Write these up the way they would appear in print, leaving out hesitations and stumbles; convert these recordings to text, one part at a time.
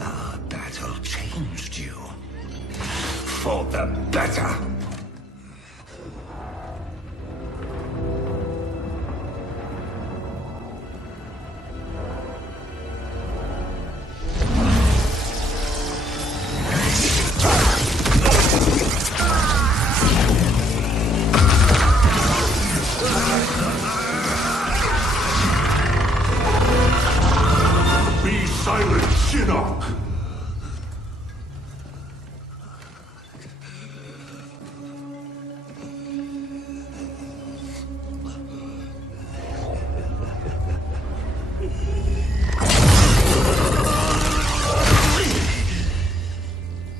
Our battle changed you. For the better. Be silent, Shinnok!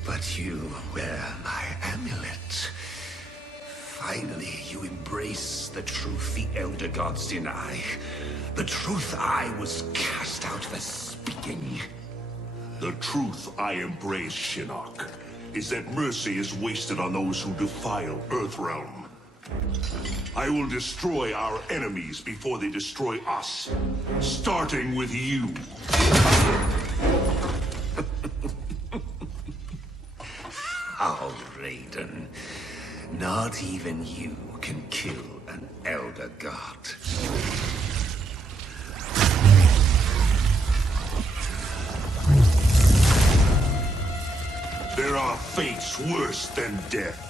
But you wear my amulet. Finally, you embrace the truth the Elder Gods deny. The truth I was cast out for speaking. The truth I embrace, Shinnok, is that mercy is wasted on those who defile Earthrealm. I will destroy our enemies before they destroy us, starting with you. Oh, Raiden. Not even you can kill an Elder God. There are fates worse than death.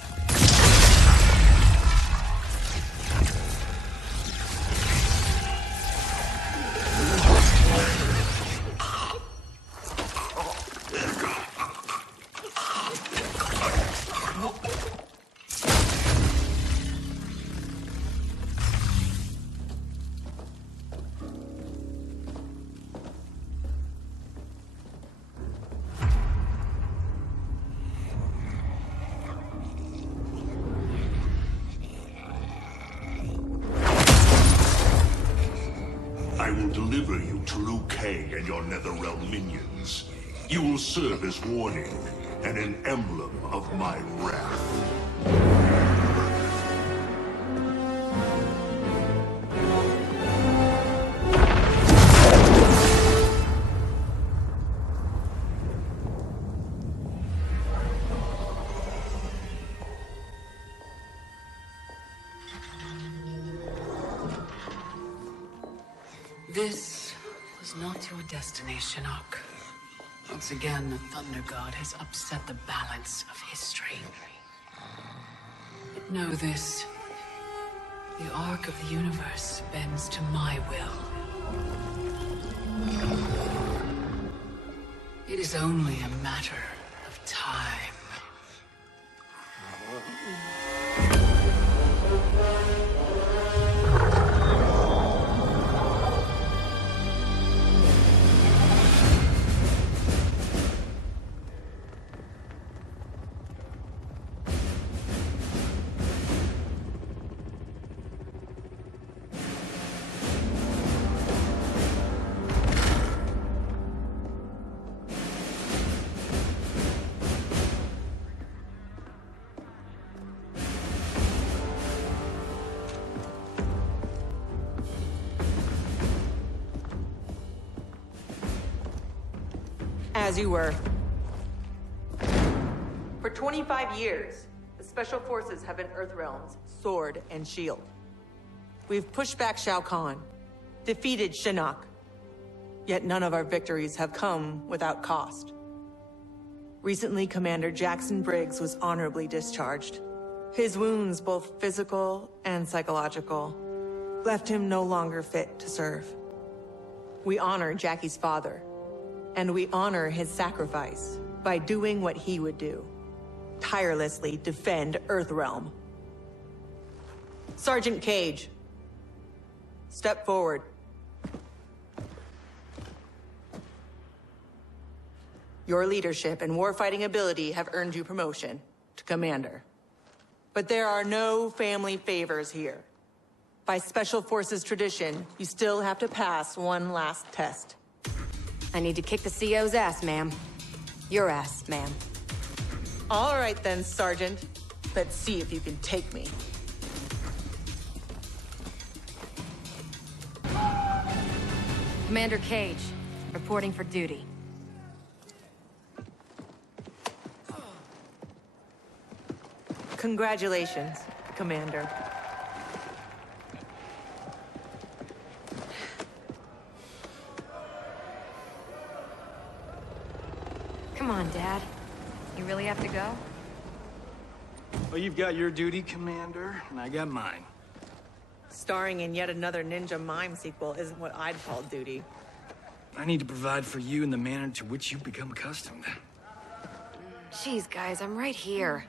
I will deliver you to Liu Kang and your Netherrealm minions. You will serve as warning and an emblem of my wrath. This was not your destiny, Shinnok. Once again, the Thunder God has upset the balance of history. But know this. The arc of the universe bends to my will. It is only a matter of time. As you were. For 25 years, the Special Forces have been Earthrealm's sword and shield. We've pushed back Shao Kahn, defeated Shinnok, yet none of our victories have come without cost. Recently, Commander Jackson Briggs was honorably discharged. His wounds, both physical and psychological, left him no longer fit to serve. We honor Jackie's father, and we honor his sacrifice by doing what he would do. Tirelessly defend Earthrealm. Sergeant Cage, step forward. Your leadership and warfighting ability have earned you promotion to commander. But there are no family favors here. By Special Forces tradition, you still have to pass one last test. I need to kick the CO's ass, ma'am. Your ass, ma'am. All right then, Sergeant. Let's see if you can take me. Commander Cage, reporting for duty. Congratulations, Commander. Come on, Dad. You really have to go? Well, you've got your duty, Commander, and I got mine. Starring in yet another Ninja Mime sequel isn't what I'd call duty. I need to provide for you in the manner to which you've become accustomed. Jeez, guys, I'm right here.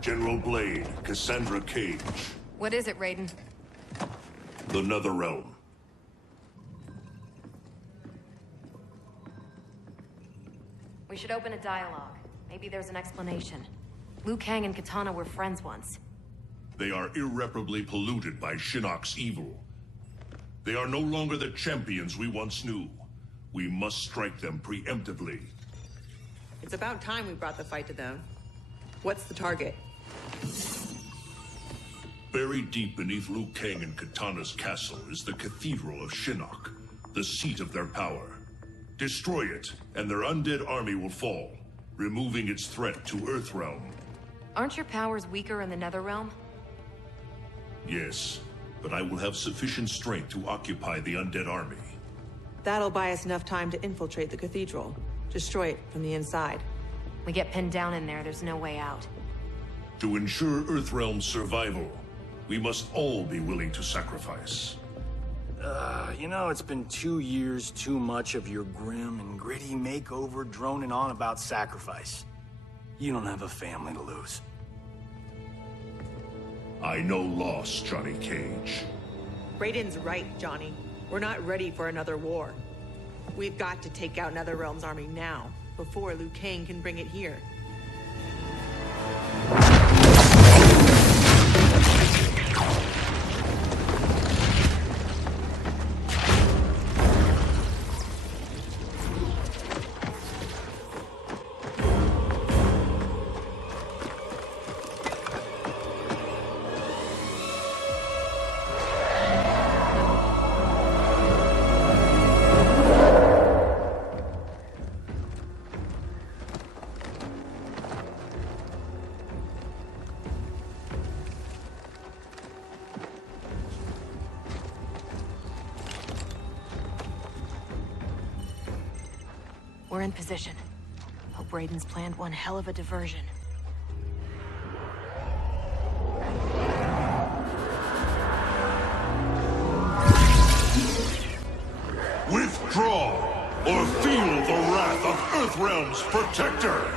General Blade, Cassandra Cage. What is it, Raiden? The Netherrealm. We should open a dialogue. Maybe there's an explanation. Liu Kang and Katana were friends once. They are irreparably polluted by Shinnok's evil. They are no longer the champions we once knew. We must strike them preemptively. It's about time we brought the fight to them. What's the target? Buried deep beneath Liu Kang and Katana's castle is the Cathedral of Shinnok, the seat of their power. Destroy it, and their undead army will fall, removing its threat to Earthrealm. Aren't your powers weaker in the Netherrealm? Yes, but I will have sufficient strength to occupy the undead army. That'll buy us enough time to infiltrate the cathedral. Destroy it from the inside. We get pinned down in there, there's no way out. To ensure Earthrealm's survival, we must all be willing to sacrifice. You know, it's been 2 years too much of your grim and gritty makeover droning on about sacrifice. You don't have a family to lose. I know loss, Johnny Cage. Raiden's right, Johnny. We're not ready for another war. We've got to take out Netherrealm's army now, before Liu Kang can bring it here. We're in position. Hope Raiden's planned one hell of a diversion. Withdraw, or feel the wrath of Earthrealm's protector!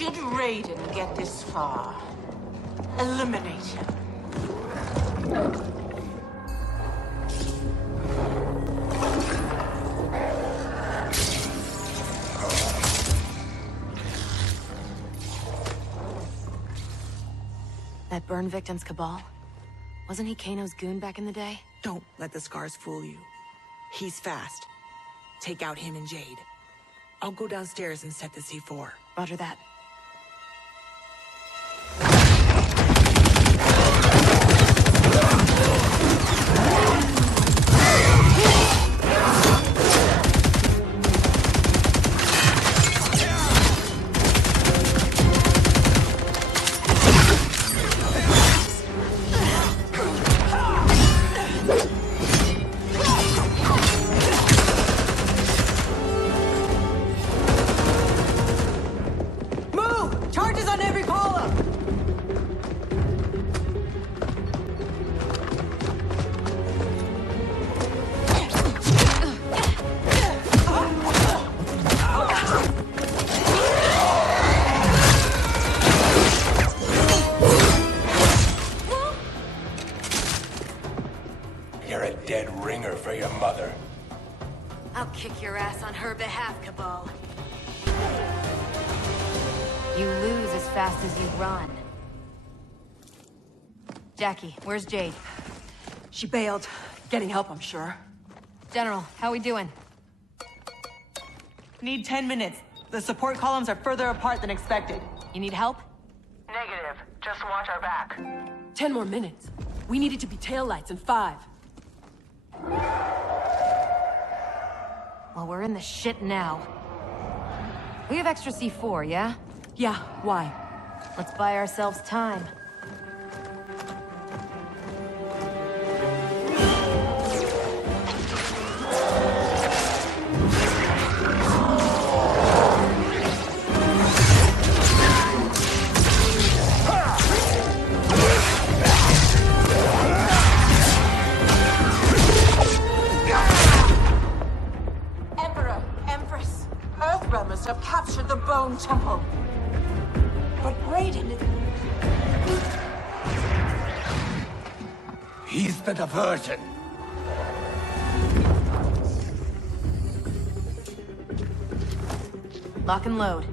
Should Raiden get this far, eliminate him. That burn victim's Cabal? Wasn't he Kano's goon back in the day? Don't let the scars fool you. He's fast. Take out him and Jade. I'll go downstairs and set the C4. Roger that. You're a dead ringer for your mother. I'll kick your ass on her behalf, Cabal. You lose as fast as you run. Jackie, where's Jade? She bailed. Getting help, I'm sure. General, how we doing? Need 10 minutes. The support columns are further apart than expected. You need help? Negative. Just watch our back. 10 more minutes. We needed to be taillights in 5. Well, we're in the shit now. We have extra C4, yeah? Yeah, why? Let's buy ourselves time. Have captured the Bone Temple. But Raiden... He's the diversion. Lock and load.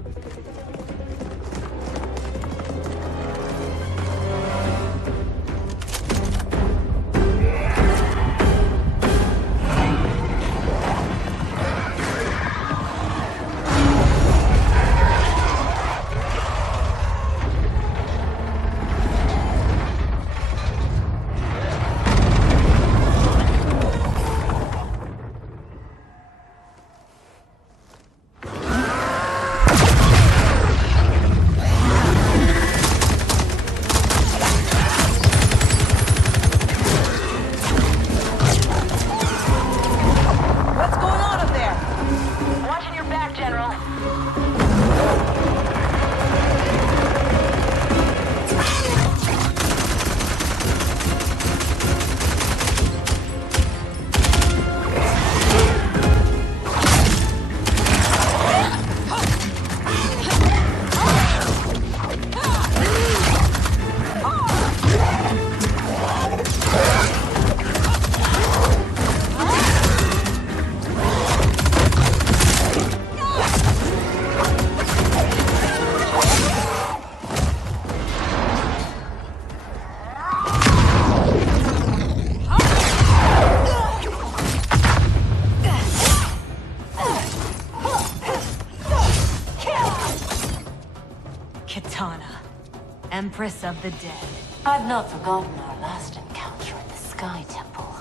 Empress of the Dead. I've not forgotten our last encounter in the Sky Temple.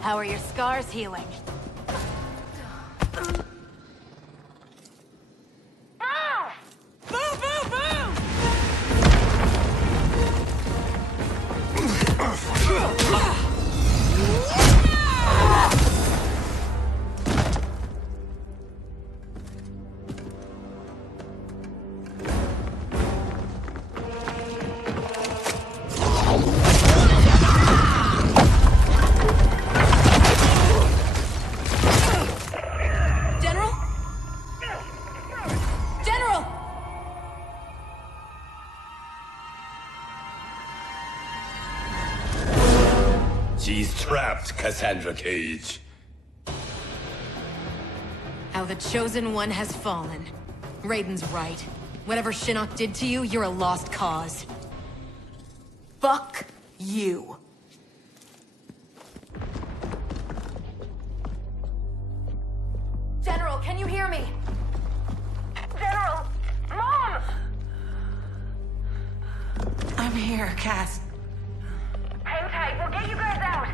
How are your scars healing? She's trapped, Cassandra Cage. How the Chosen One has fallen. Raiden's right. Whatever Shinnok did to you, you're a lost cause. Fuck you. General, can you hear me? General! Mom! I'm here, Cass. Hang tight, we'll get you guys out!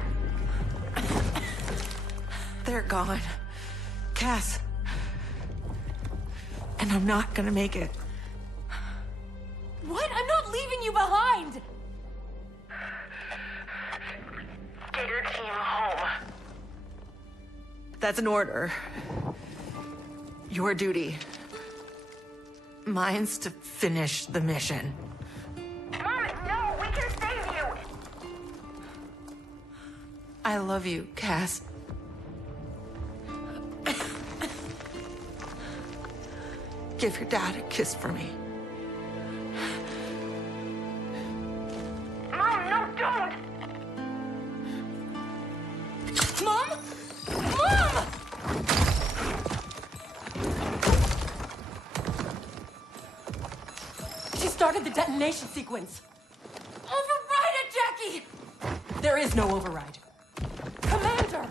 They're gone. Cass. And I'm not gonna make it. What? I'm not leaving you behind! Get your team home. That's an order. Your duty. Mine's to finish the mission. Mom, no! We can save you! I love you, Cass. Give your dad a kiss for me. Mom, no, don't! Mom? Mom! She started the detonation sequence. Override it, Jackie! There is no override. Commander!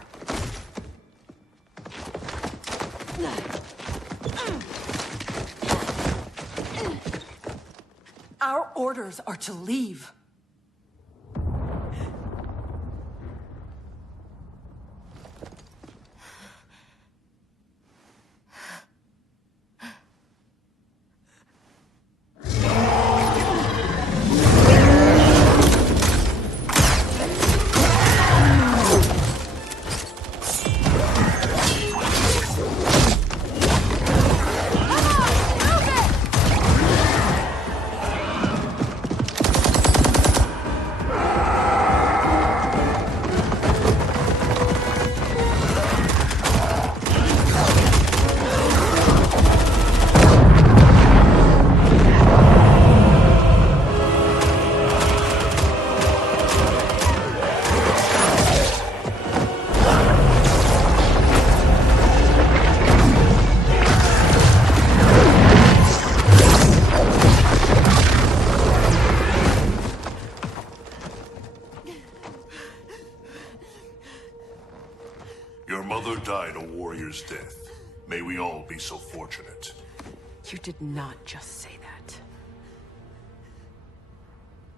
Our orders are to leave. Death. May we all be so fortunate. You did not just say that.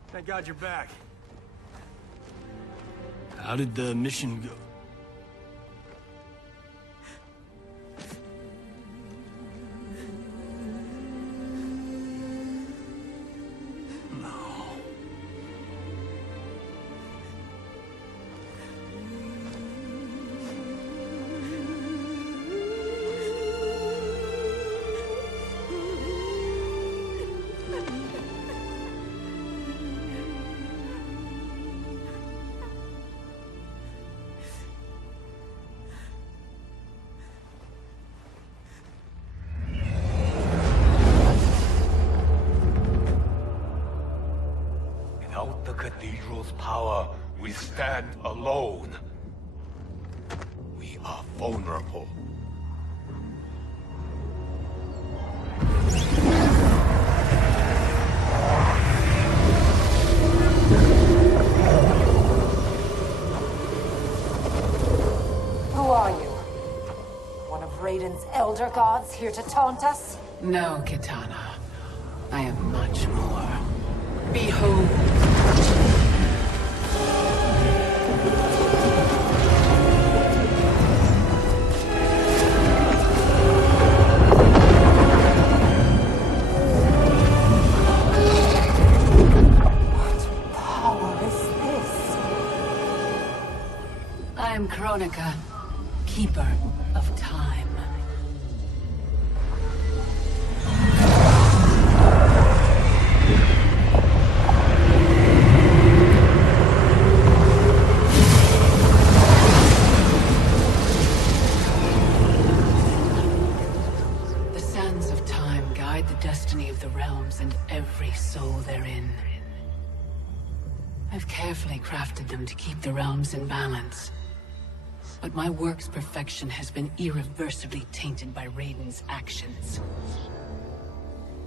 Thank God you're back. How did the mission go? Without the cathedral's power, we stand alone. We are vulnerable. Who are you? One of Raiden's elder gods here to taunt us? No, Kitana. I am much more. Behold. What power is this? I am Kronika, keeper of time. The sands of time guide the destiny of the realms and every soul therein. I've carefully crafted them to keep the realms in balance. But my work's perfection has been irreversibly tainted by Raiden's actions.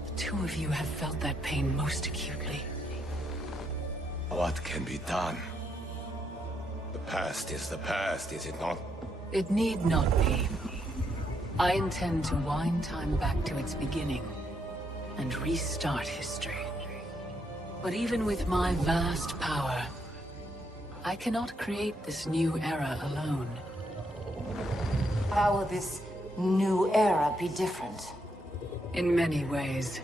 The two of you have felt that pain most acutely. What can be done? The past is the past, is it not? It need not be. I intend to wind time back to its beginning and restart history. But even with my vast power, I cannot create this new era alone. How will this new era be different? In many ways.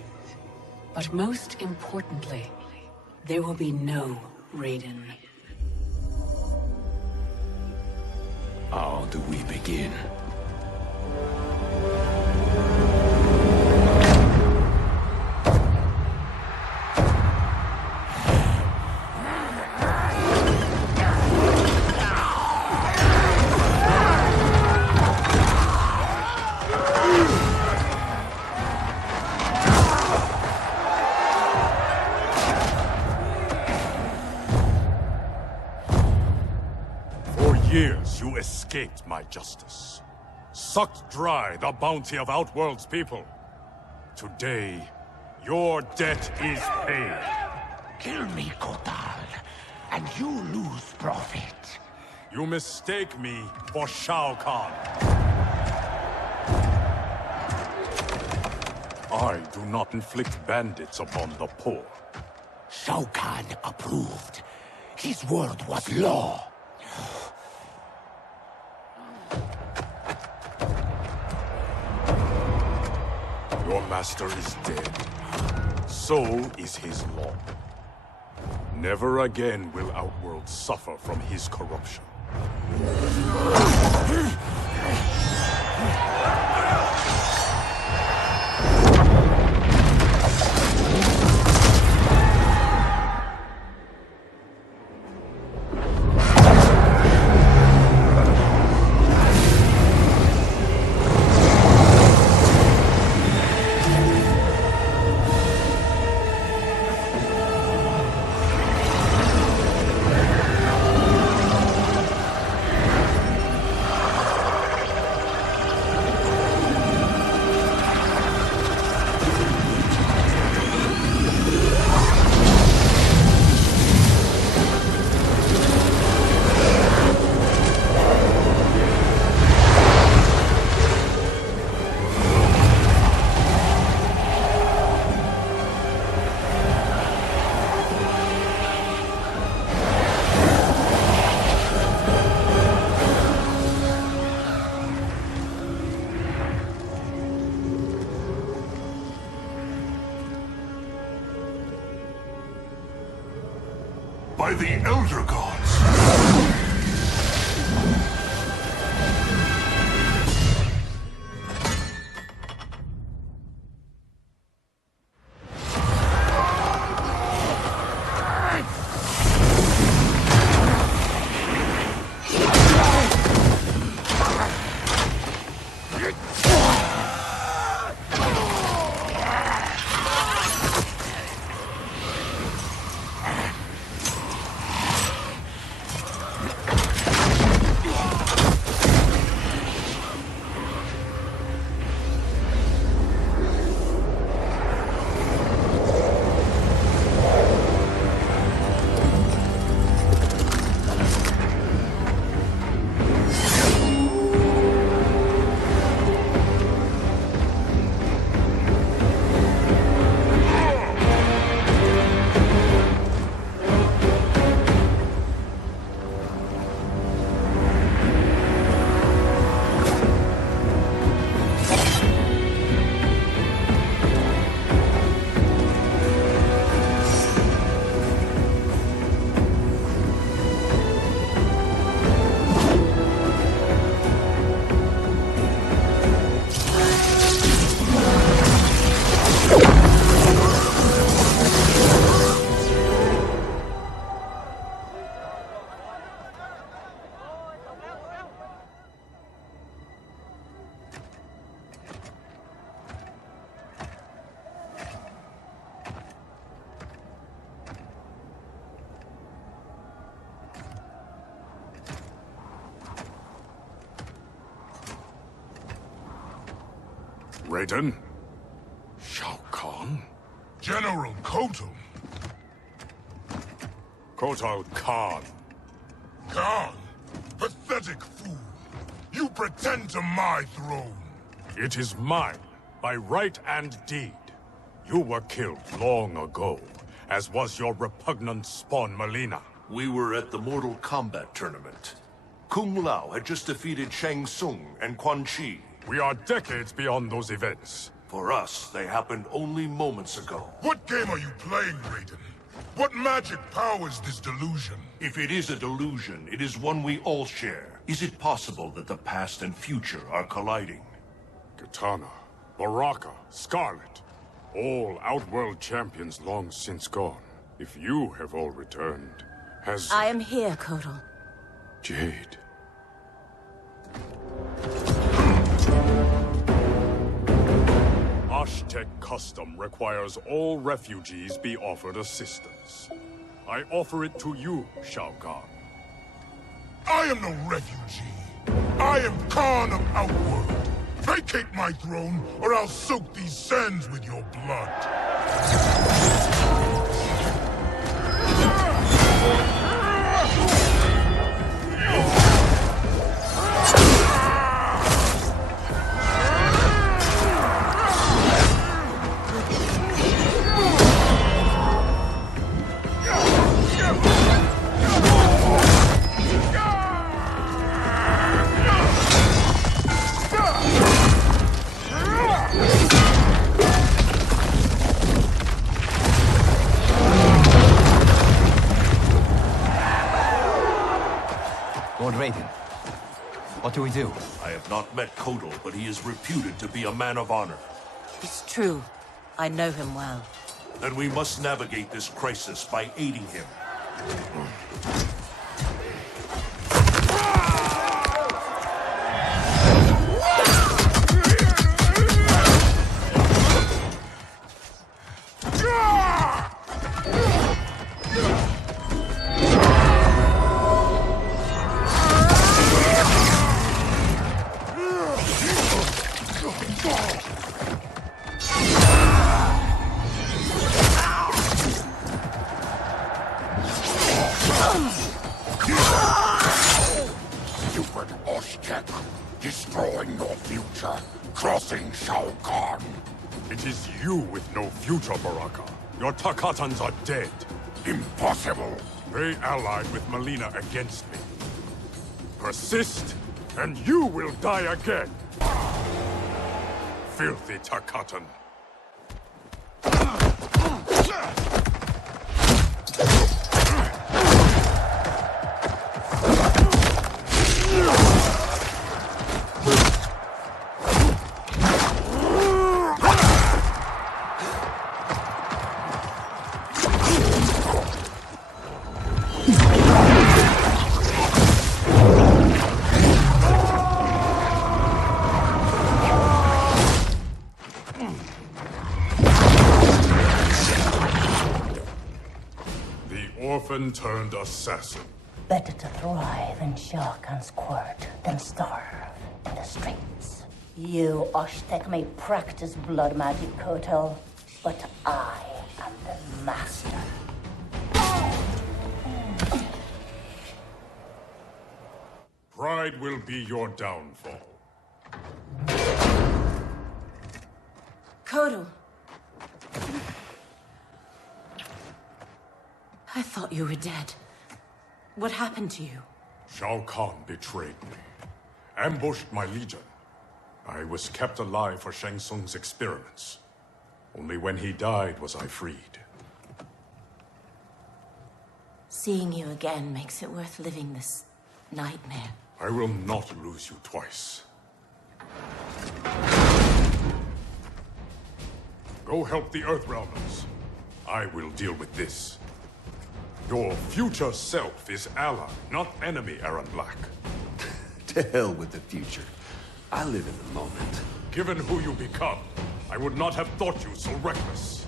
But most importantly, there will be no Raiden. How do we begin? Years you escaped my justice, sucked dry the bounty of Outworld's people. Today, your debt is paid. Kill me, Kotal, and you lose profit. You mistake me for Shao Kahn. I do not inflict bandits upon the poor. Shao Kahn approved. His word was law. Your master is dead. So is his law. Never again will Outworld suffer from his corruption. By the Elder Gods! Raiden? Shao Kahn? General Kotal. Kotal Kahn. Khan? Pathetic fool. You pretend to my throne. It is mine, by right and deed. You were killed long ago, as was your repugnant spawn Melina. We were at the Mortal KOmbat tournament. Kung Lao had just defeated Shang Tsung and Quan Chi. We are decades beyond those events. For us, they happened only moments ago. What game are you playing, Raiden? What magic powers this delusion? If it is a delusion, it is one we all share. Is it possible that the past and future are colliding? Kitana, Baraka, Scarlet, all Outworld champions long since gone. If you have all returned, has... I am here, Kotal. Jade. Aztec custom requires all refugees be offered assistance. I offer it to you, Shao Kahn. I am no refugee. I am Khan of Outworld. Vacate my throne, or I'll soak these sands with your blood. Lord Raiden, what do we do? I have not met Kotal, but he is reputed to be a man of honor. It's true. I know him well. Then we must navigate this crisis by aiding him. Stupid Aztec, destroying your future, crossing Shao Kahn. It is you with no future, Baraka. Your Takatans are dead. Impossible. They allied with Melina against me. Persist, and you will die again. Filthy Takatan. Orphan-turned assassin. Better to thrive in Shao Kahn's court than starve in the streets. You Aztec may practice blood magic, Kotal, but I am the master. Pride will be your downfall. Kotal. I thought you were dead. What happened to you? Shao Kahn betrayed me. Ambushed my legion. I was kept alive for Shang Tsung's experiments. Only when he died was I freed. Seeing you again makes it worth living this nightmare. I will not lose you twice. Go help the Earthrealmers. I will deal with this. Your future self is ally, not enemy, Aaron Black. To hell with the future. I live in the moment. Given who you become, I would not have thought you so reckless.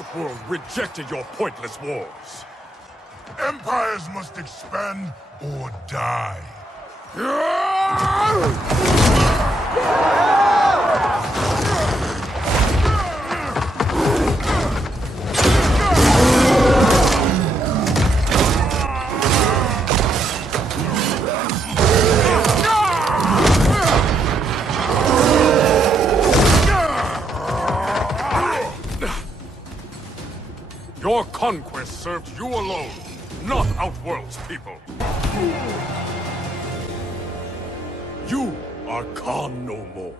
Outworld rejected your pointless wars. Empires must expand or die. Your conquest served you alone, not Outworld's people. You are Khan no more.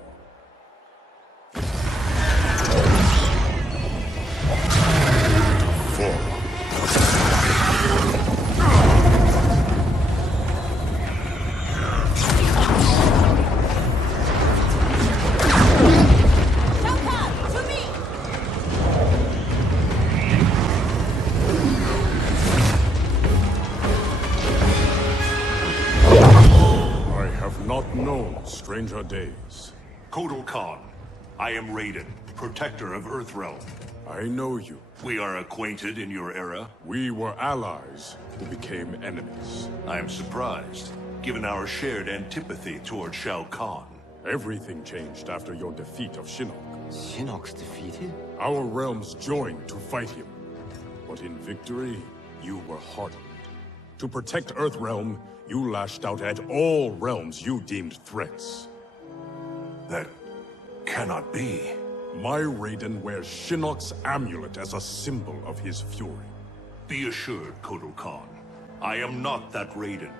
Not known stranger days. Kotal Khan, I am Raiden, protector of Earthrealm. I know you. We are acquainted in your era. We were allies who became enemies. I am surprised, given our shared antipathy toward Shao Kahn. Everything changed after your defeat of Shinnok. Shinnok's defeated? Our realms joined to fight him. But in victory, you were hardened. To protect Earthrealm, you lashed out at all realms you deemed threats. That cannot be. My Raiden wears Shinnok's amulet as a symbol of his fury. Be assured, Kotal Khan, I am not that Raiden.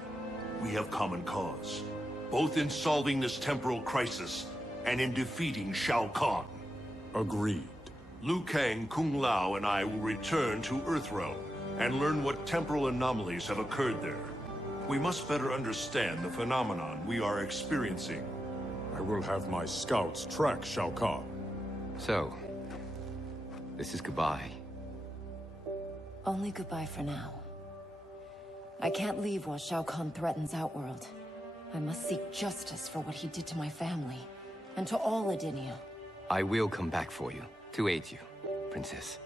We have common cause, both in solving this temporal crisis and in defeating Shao Kahn. Agreed. Liu Kang, Kung Lao, and I will return to Earthrealm and learn what temporal anomalies have occurred there. We must better understand the phenomenon we are experiencing. I will have my scouts track Shao Kahn. So, this is goodbye. Only goodbye for now. I can't leave while Shao Kahn threatens Outworld. I must seek justice for what he did to my family, and to all Edinia. I will come back for you, to aid you, Princess.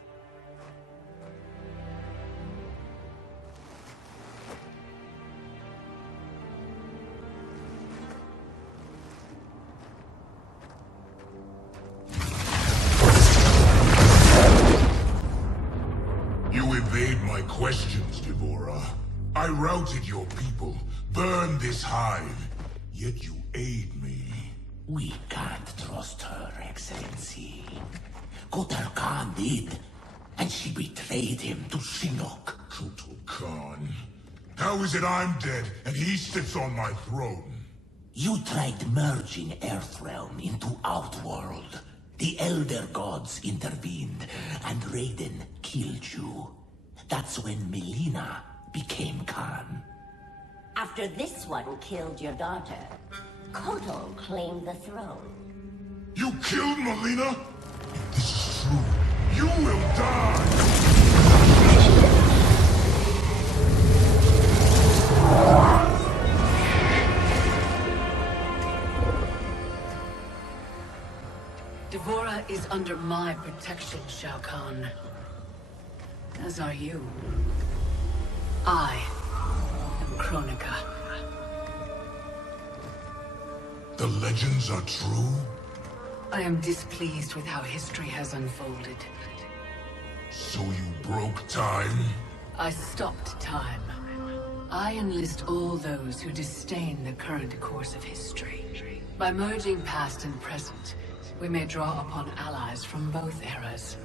Questions, Devora. I routed your people, burned this hive, yet you aid me. We can't trust her, Excellency. Kotal Khan did, and she betrayed him to Shinnok. Kotal Khan? How is it I'm dead, and he sits on my throne? You tried merging Earthrealm into Outworld. The Elder Gods intervened, and Raiden killed you. That's when Melina became Khan. After this one killed your daughter, Kotal claimed the throne. You killed Melina? If this is true, you will die! Devora is under my protection, Shao Kahn. As are you. I am Kronika. The legends are true? I am displeased with how history has unfolded. So you broke time? I stopped time. I enlist all those who disdain the current course of history. By merging past and present, we may draw upon allies from both eras.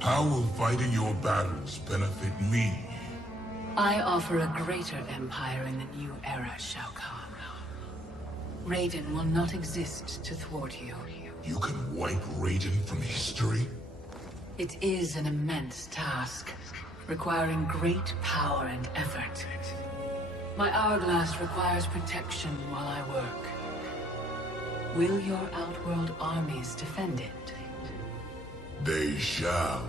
How will fighting your battles benefit me? I offer a greater empire in the new era, Shao Kahn. Raiden will not exist to thwart you. You can wipe Raiden from history? It is an immense task, requiring great power and effort. My hourglass requires protection while I work. Will your Outworld armies defend it? They shall.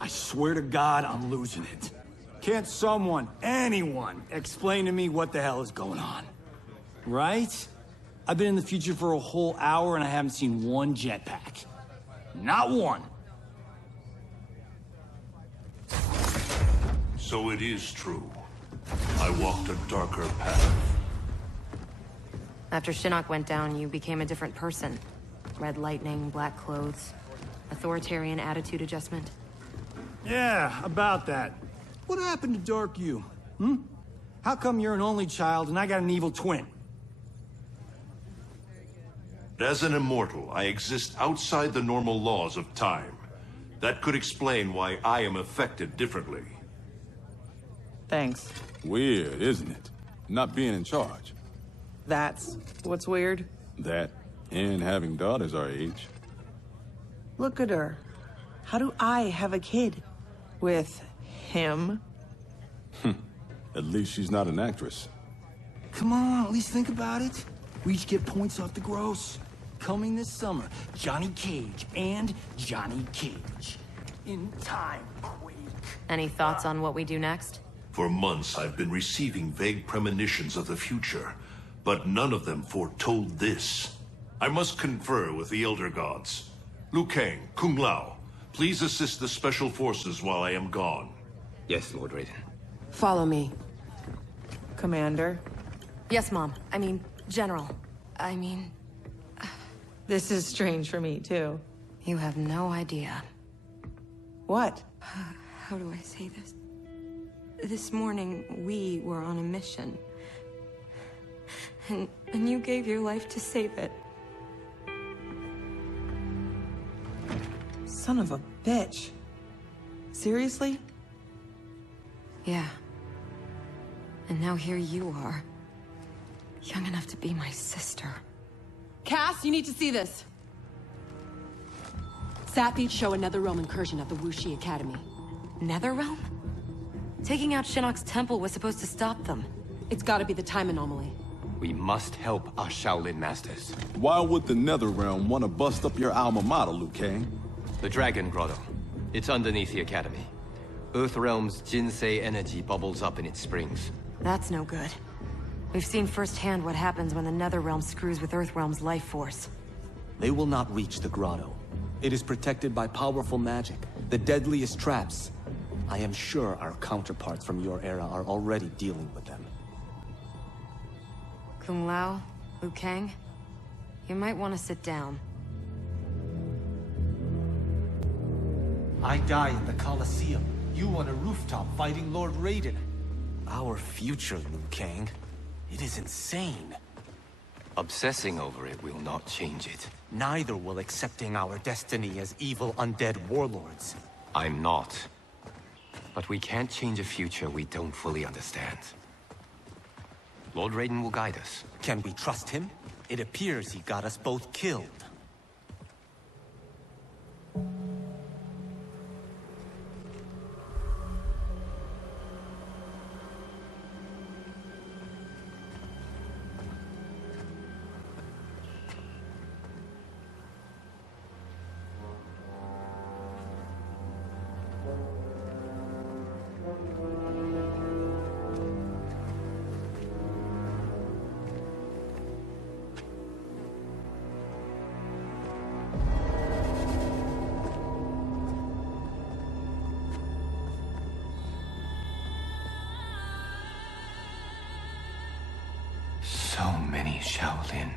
I swear to God, I'm losing it. Can't someone, anyone, explain to me what the hell is going on? Right? I've been in the future for a whole hour and I haven't seen one jetpack. Not one. So it is true. I walked a darker path. After Shinnok went down, you became a different person. Red lightning, black clothes, authoritarian attitude adjustment. Yeah, about that. What happened to Dark You? Hmm? How come you're an only child and I got an evil twin? As an immortal, I exist outside the normal laws of time. That could explain why I am affected differently. Thanks. Weird, isn't it? Not being in charge. That's what's weird. That, and having daughters our age. Look at her. How do I have a kid? With him? At least she's not an actress. Come on, at least think about it. We each get points off the gross. Coming this summer, Johnny Cage and Johnny Cage. In time, Quake. Any thoughts on what we do next? For months, I've been receiving vague premonitions of the future, but none of them foretold this. I must confer with the Elder Gods. Liu Kang, Kung Lao, please assist the Special Forces while I am gone. Yes, Lord Raiden. Follow me. Commander? Yes, Mom. I mean, General. This is strange for me, too. You have no idea. What? How do I say this? This morning, we were on a mission. And you gave your life to save it. Son of a bitch. Seriously? Yeah. And now here you are. Young enough to be my sister. Cass, you need to see this. Satbeats show another realm incursion at the Wuxi Academy. Netherrealm? Taking out Shinnok's temple was supposed to stop them. It's gotta be the time anomaly. We must help our Shaolin masters. Why would the Netherrealm want to bust up your alma mater, Liu Kang? The Dragon Grotto. It's underneath the Academy. Earthrealm's Jinsei energy bubbles up in its springs. That's no good. We've seen firsthand what happens when the Netherrealm screws with Earthrealm's life force. They will not reach the grotto. It is protected by powerful magic, the deadliest traps. I am sure our counterparts from your era are already dealing with them. Kung Lao, Liu Kang, you might want to sit down. I die in the Colosseum. You on a rooftop fighting Lord Raiden. Our future, Liu Kang. It is insane. Obsessing over it will not change it. Neither will accepting our destiny as evil undead warlords. I'm not. But we can't change a future we don't fully understand. Lord Raiden will guide us. Can we trust him? It appears he got us both killed. So many Shaolin.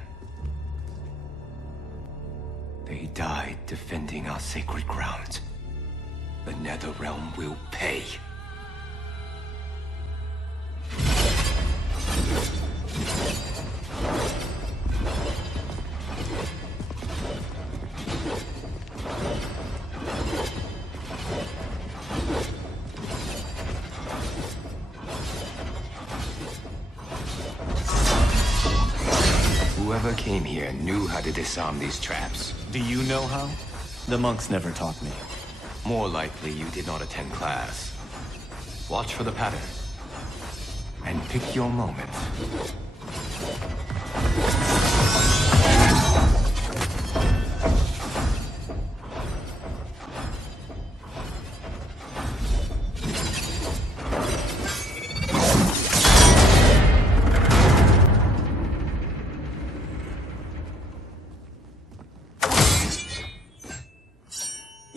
They died defending our sacred ground. The Netherrealm will pay. Whoever came here knew how to disarm these traps. Do you know how? The monks never taught me. More likely you did not attend class. Watch for the pattern. And pick your moment.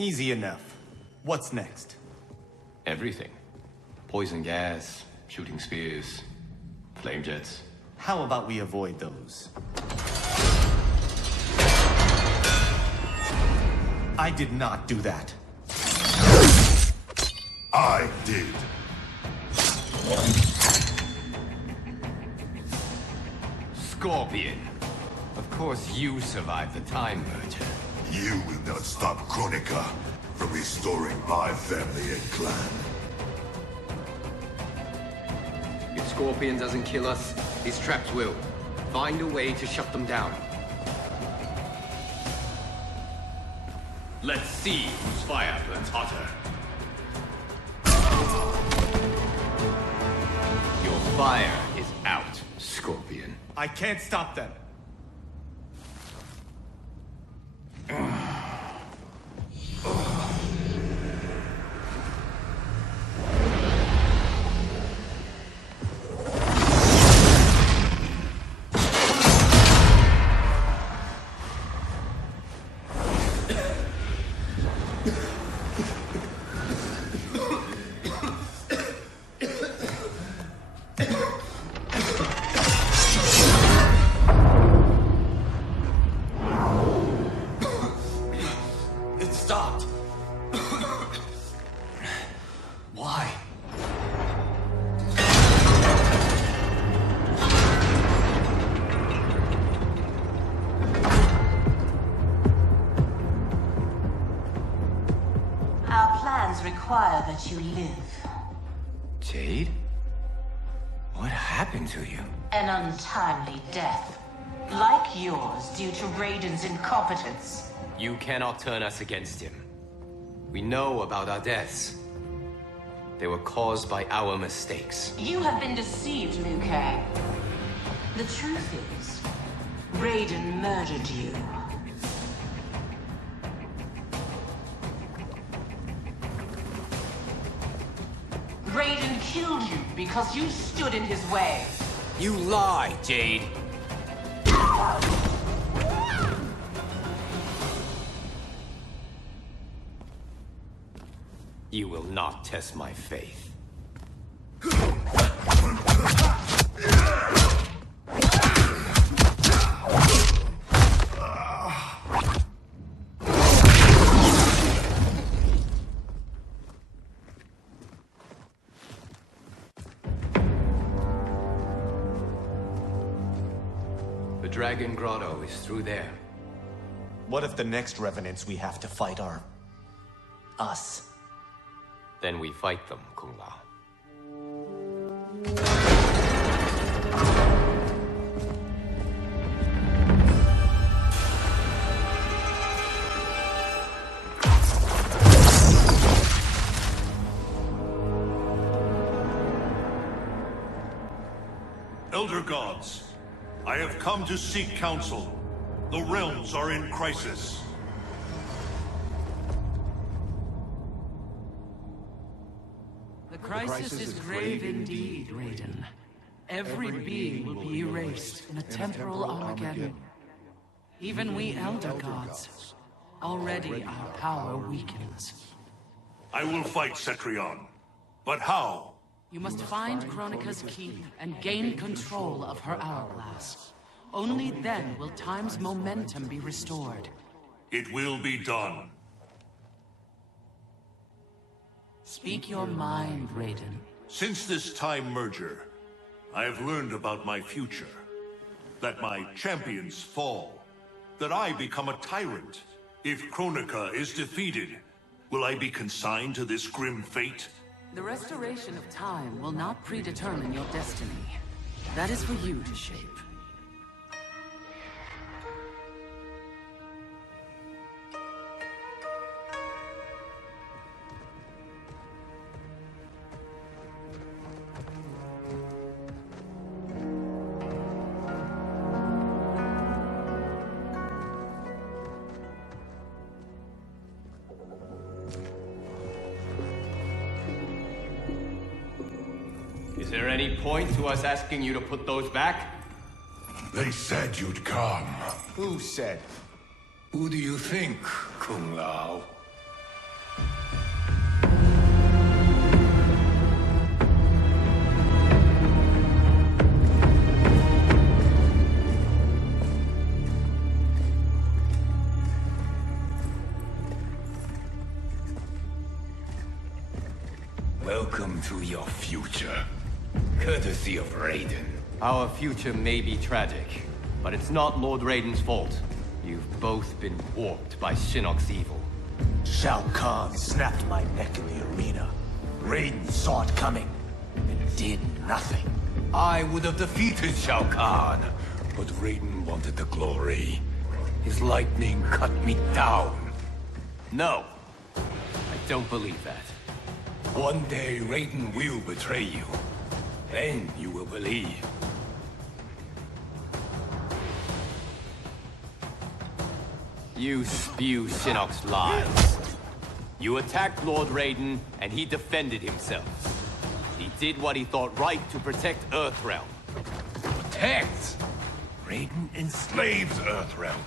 Easy enough. What's next? Everything. Poison gas, shooting spears, flame jets. How about we avoid those? I did not do that. I did. Scorpion. Of course you survived the time merger. You will not stop Kronika from restoring my family and clan. If Scorpion doesn't kill us, his traps will. Find a way to shut them down. Let's see whose fire burns hotter. Your fire is out, Scorpion. I can't stop them. Require that you live. Jade? What happened to you? An untimely death. Like yours, due to Raiden's incompetence. You cannot turn us against him. We know about our deaths. They were caused by our mistakes. You have been deceived, Liu Kang. The truth is, Raiden murdered you. Raiden killed you because you stood in his way. You lie, Jade. You will not test my faith. The Dragon Grotto is through there. What if the next revenants we have to fight are... us? Then we fight them, Kung Lao. Elder Gods, I have come to seek counsel. The realms are in crisis. The crisis is grave indeed, Raiden. Every being will be erased in a temporal Armageddon. Even we Elder Gods. Already our power weakens. I will fight Cetrion. But how? You must find Kronika's keep and gain control of her hourglass. Only then will time's momentum be restored. It will be done. Speak your mind, Raiden. Since this time merger, I have learned about my future. That my champions fall. That I become a tyrant. If Kronika is defeated, will I be consigned to this grim fate? The restoration of time will not predetermine your destiny. That is for you to shape. Is there any point to us asking you to put those back? They said you'd come. Who said? Who do you think, Kung Lao? to your future. Courtesy of Raiden. Our future may be tragic, but it's not Lord Raiden's fault. You've both been warped by Shinnok's evil. Shao Kahn snapped my neck in the arena. Raiden saw it coming and did nothing. I would have defeated Shao Kahn, but Raiden wanted the glory. His lightning cut me down. No, I don't believe that. One day Raiden will betray you. Then you will believe. You spew Shinnok's lies. You attacked Lord Raiden, and he defended himself. He did what he thought right to protect Earthrealm. Protect? Raiden enslaves Earthrealm.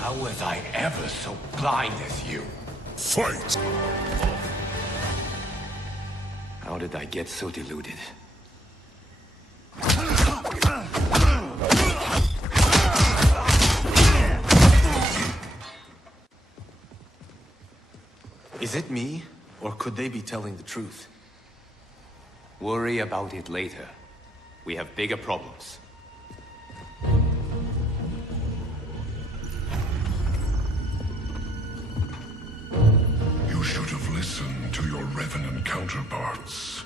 How was I ever so blind as you? Fight! How did I get so deluded? Is it me, or could they be telling the truth? Worry about it later. We have bigger problems. You should have listened to your Revenant counterparts.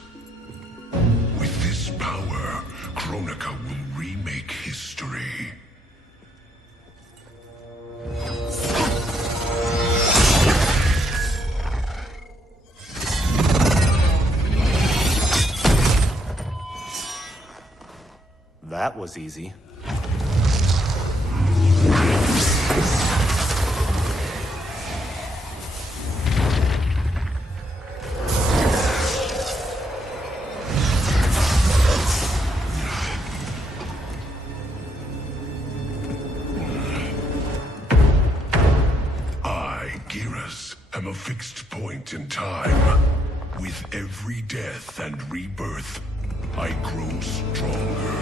With this power, Kronika will remake history. That was easy. Am a fixed point in time. With every death and rebirth, I grow stronger.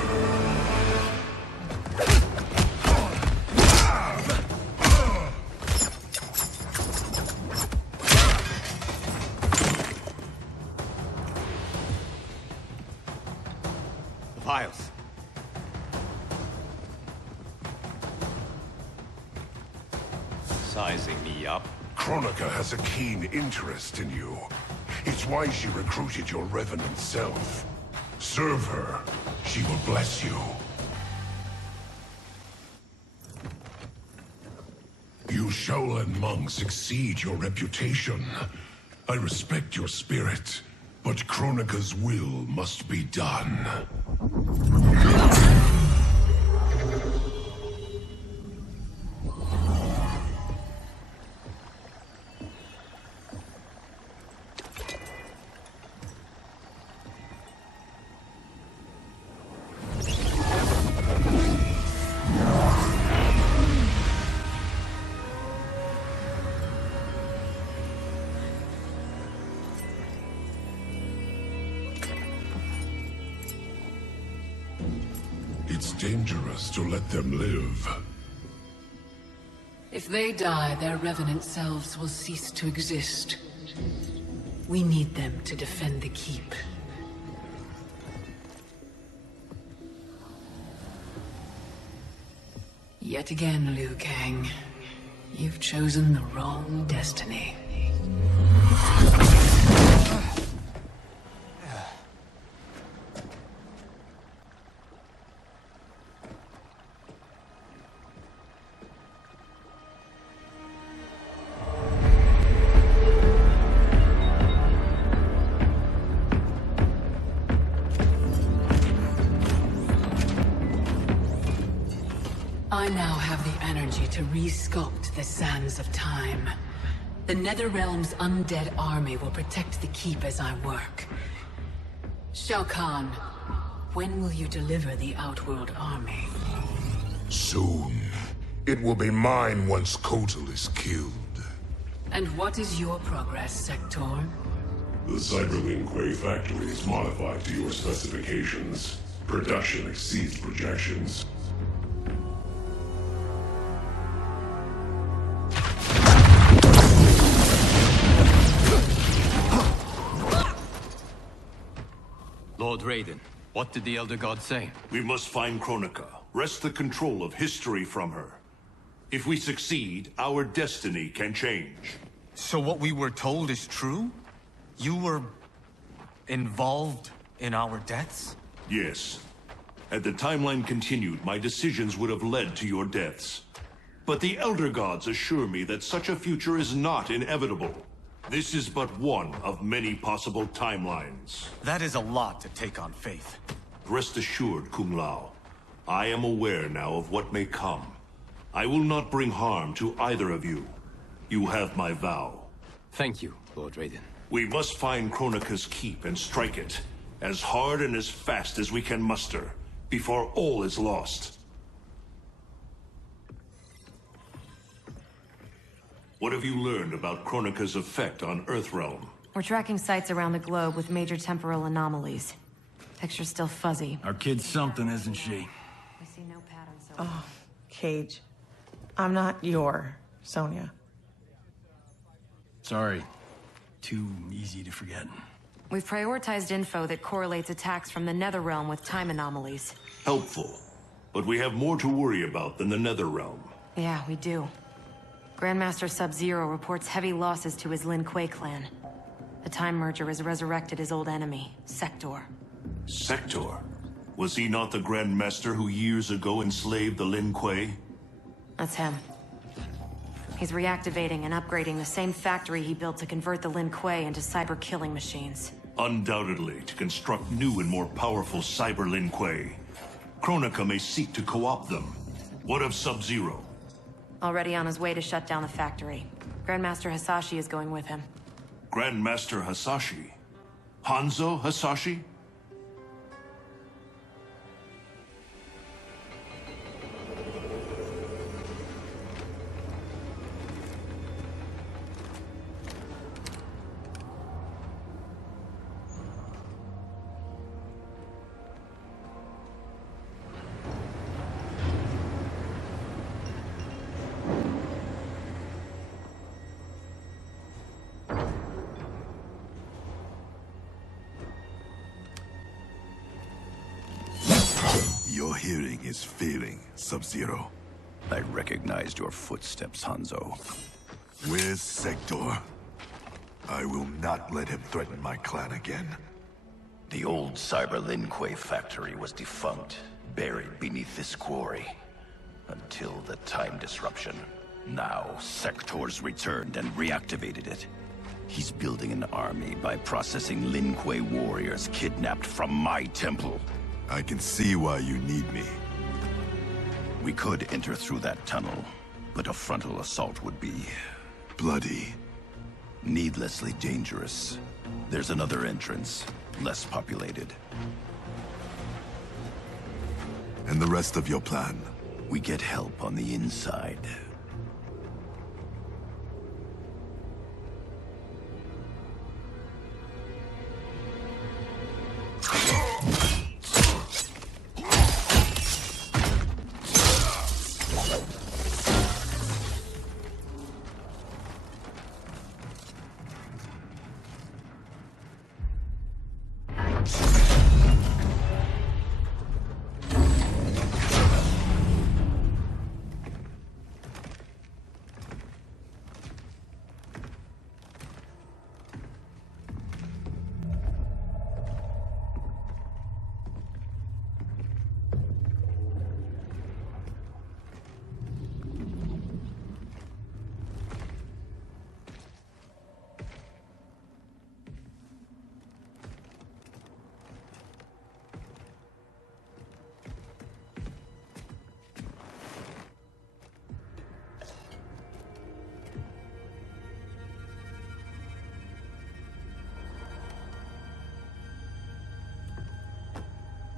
Files. Sizing me up. Kronika has a keen interest in you. It's why she recruited your Revenant self. Serve her. She will bless you. You Shaolin monks exceed your reputation. I respect your spirit, but Kronika's will must be done. It's dangerous to let them live. If they die, their Revenant selves will cease to exist. We need them to defend the Keep. Yet again, Liu Kang. You've chosen the wrong destiny. I now have the energy to re-sculpt the sands of time. The Netherrealm's undead army will protect the Keep as I work. Shao Kahn, when will you deliver the Outworld army? Soon. It will be mine once Kotal is killed. And what is your progress, Sector? The Cyberlink Quay factory is modified to your specifications. Production exceeds projections. Lord Raiden, what did the Elder God say? We must find Kronika, wrest the control of history from her. If we succeed, our destiny can change. So what we were told is true? You were involved in our deaths? Yes. Had the timeline continued, my decisions would have led to your deaths. But the Elder Gods assure me that such a future is not inevitable. This is but one of many possible timelines. That is a lot to take on faith. Rest assured, Kung Lao. I am aware now of what may come. I will not bring harm to either of you. You have my vow. Thank you, Lord Raiden. We must find Kronika's keep and strike it, as hard and as fast as we can muster, before all is lost. What have you learned about Kronika's effect on Earthrealm? We're tracking sites around the globe with major temporal anomalies. Picture's still fuzzy. Our kid's something, isn't she? We see no patterns so Oh, Cage. I'm not your Sonya. Sorry. Too easy to forget. We've prioritized info that correlates attacks from the Netherrealm with time anomalies. Helpful. But we have more to worry about than the Netherrealm. Yeah, we do. Grandmaster Sub-Zero reports heavy losses to his Lin Kuei clan. The Time Merger has resurrected his old enemy, Sector. Sector? Was he not the Grandmaster who years ago enslaved the Lin Kuei? That's him. He's reactivating and upgrading the same factory he built to convert the Lin Kuei into cyber-killing machines. Undoubtedly, to construct new and more powerful cyber Lin Kuei. Kronika may seek to co-opt them. What of Sub-Zero? Already on his way to shut down the factory. Grandmaster Hasashi is going with him. Grandmaster Hasashi? Hanzo Hasashi? Your hearing is failing, Sub-Zero. I recognized your footsteps, Hanzo. Where's Sector? I will not let him threaten my clan again. The old Cyber Lin Kuei factory was defunct, buried beneath this quarry. Until the time disruption. Now, Sector's returned and reactivated it. He's building an army by processing Lin Kuei warriors kidnapped from my temple. I can see why you need me. We could enter through that tunnel, but a frontal assault would be... bloody. Needlessly dangerous. There's another entrance, less populated. And the rest of your plan? We get help on the inside.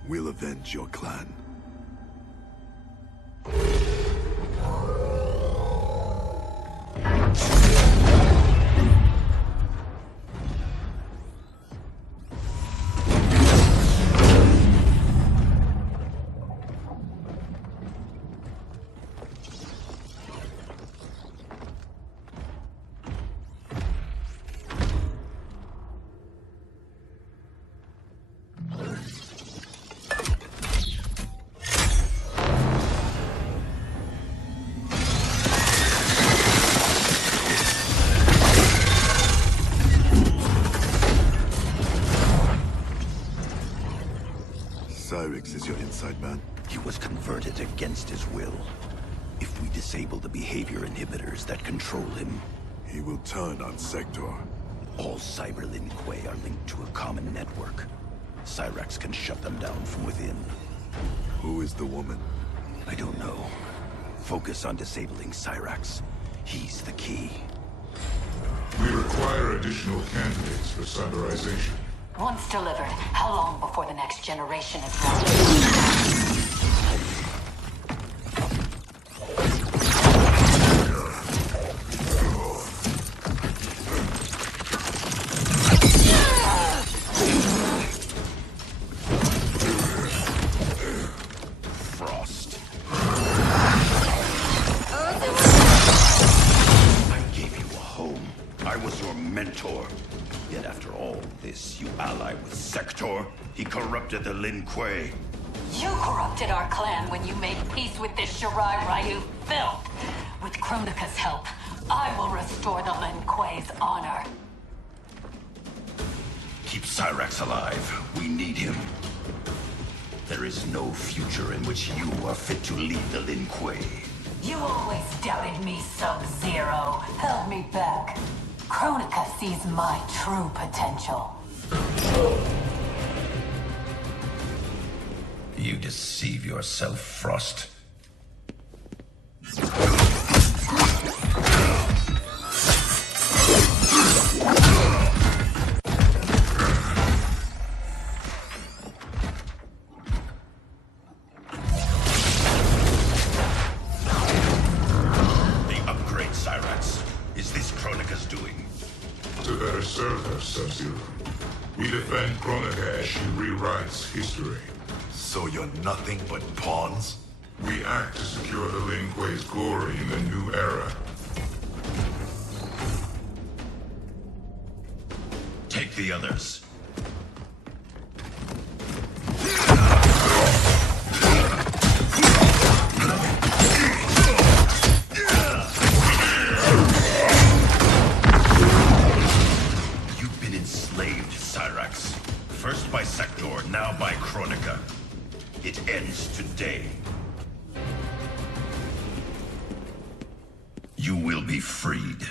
We'll avenge your clan. Cyrix is your inside man? He was converted against his will. If we disable the behavior inhibitors that control him, he will turn on Sector. All Cyber Lin Kuei are linked to a common network. Cyrax can shut them down from within. Who is the woman? I don't know. Focus on disabling Cyrax. He's the key. We require additional candidates for cyberization. Once delivered, how long before the next generation is ready? The Lin Kuei. You corrupted our clan when you made peace with this Shirai Ryu filth. With Kronika's help, I will restore the Lin Kuei's honor. Keep Cyrax alive. We need him. There is no future in which you are fit to lead the Lin Kuei. You always doubted me, Sub-Zero. Held me back. Kronika sees my true potential. You deceive yourself, Frost. The upgrade, Cyrax. Is this Kronika's doing? To better serve her, Sub-Zero. We defend Kronika as she rewrites history. So you're nothing but pawns? We act to secure the Lin Kuei's glory in the new era. Take the others. You've been enslaved, Cyrax. First by Sector, now by Kronika. It ends today. You will be freed.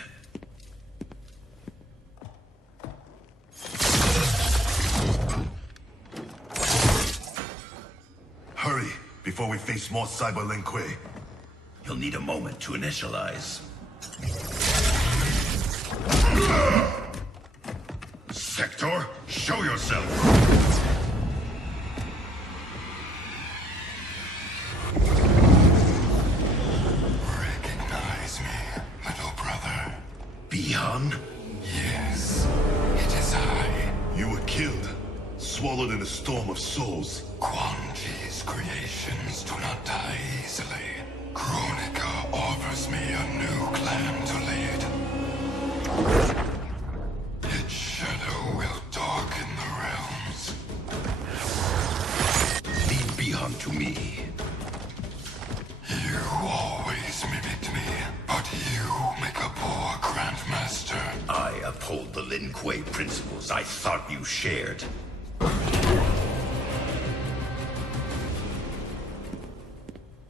Hurry, before we face more Cyber Lin Kuei. You'll need a moment to initialize. Sector, show yourself! Yes, it is I. You were killed, swallowed in a storm of souls. Quan Chi's creations do not die easily. Kronika offers me a new clan to lead. Its shadow will darken the realms. Lead Bihan to me. You always mimicked me, but you make a poor Grandmaster. I uphold the Lin Kuei principles I thought you shared.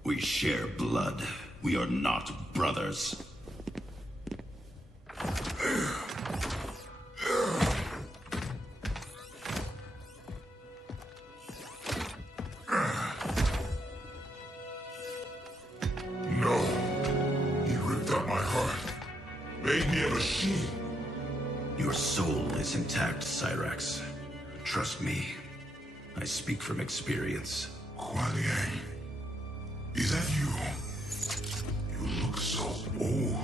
We share blood. We are not brothers. No. He ripped out my heart. Made me a machine. Your soul is intact, Cyrax. Trust me. I speak from experience. Kuan Liang. Is that you? You look so old.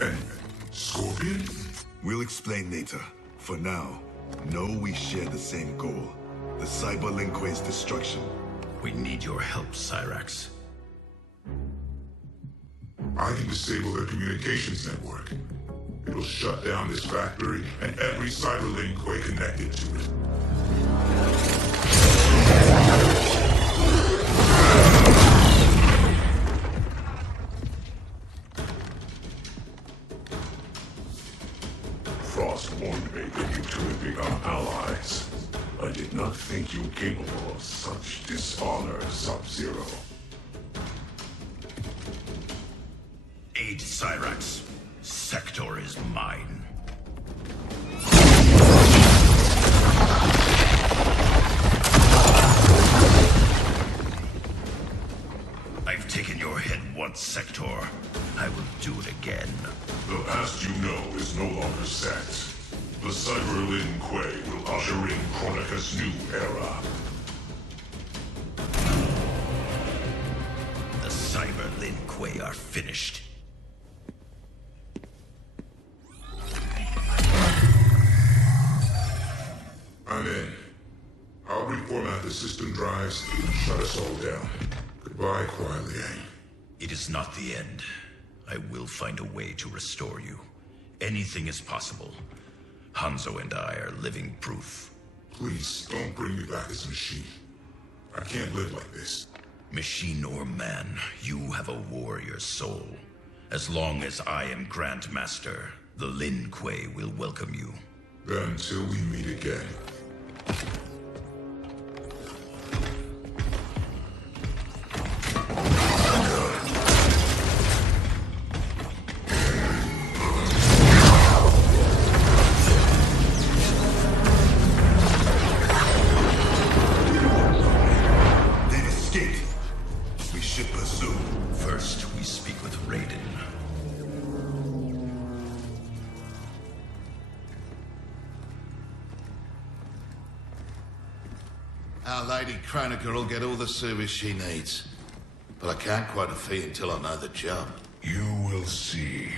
And Scorpion? We'll explain later. For now, know we share the same goal. The Cyber Lin Kuei's destruction. We need your help, Cyrax. I can disable their communications network. It'll shut down this factory and every Cyber Lin Kuei connected to it. Frost warned me that you two would become allies. A I did not think you capable of such dishonor, Sub-Zero. Aid Cyrax. Sector is mine. I've taken your head once, Sector. I will do it again. The past you know is no longer set. The Cyber Lin Kuei will usher in Chronica's new era. The Cyber Lin Kuei are finished. I'm in. I'll reformat the system drives, shut us all down. Goodbye, Kuai Liang. It is not the end. I will find a way to restore you. Anything is possible. Hanzo and I are living proof. Please, don't bring me back as a machine. I can't live like this. Machine or man, you have a warrior soul. As long as I am Grandmaster, the Lin Kuei will welcome you. Then until we meet again. Our Lady Chronica will get all the service she needs. But I can't quote a fee until I know the job. You will see.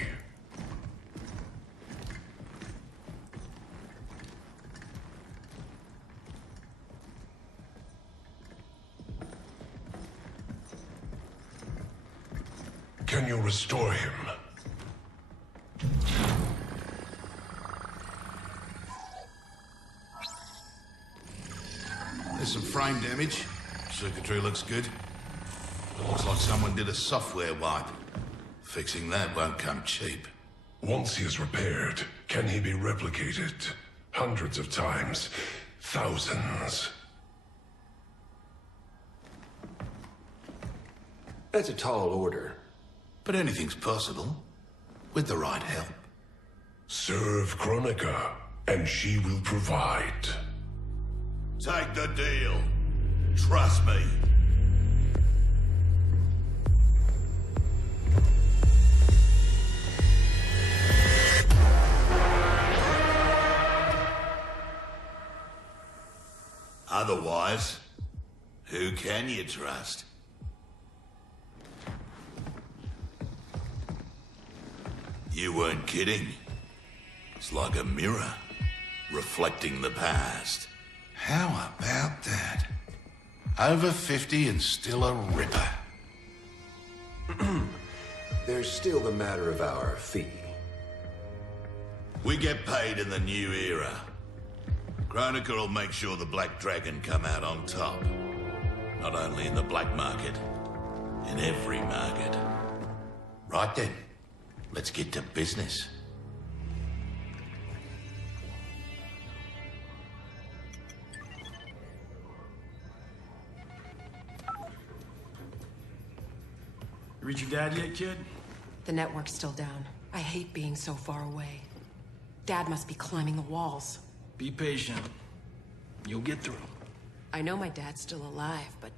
Can you restore him? There's some frame damage. Circuitry looks good. It looks like someone did a software wipe. Fixing that won't come cheap. Once he is repaired, can he be replicated? Hundreds of times. Thousands. That's a tall order. But anything's possible. With the right help. Serve Chronica, and she will provide. Take the deal. Trust me. Otherwise, who can you trust? You weren't kidding. It's like a mirror, reflecting the past. How about that? Over 50 and still a ripper. There's still the matter of our fee. We get paid in the new era. Chronica will make sure the Black Dragon come out on top. Not only in the black market, in every market. Right then, let's get to business. Reach your dad yet, kid? The network's still down. I hate being so far away. Dad must be climbing the walls. Be patient. You'll get through. I know my dad's still alive, but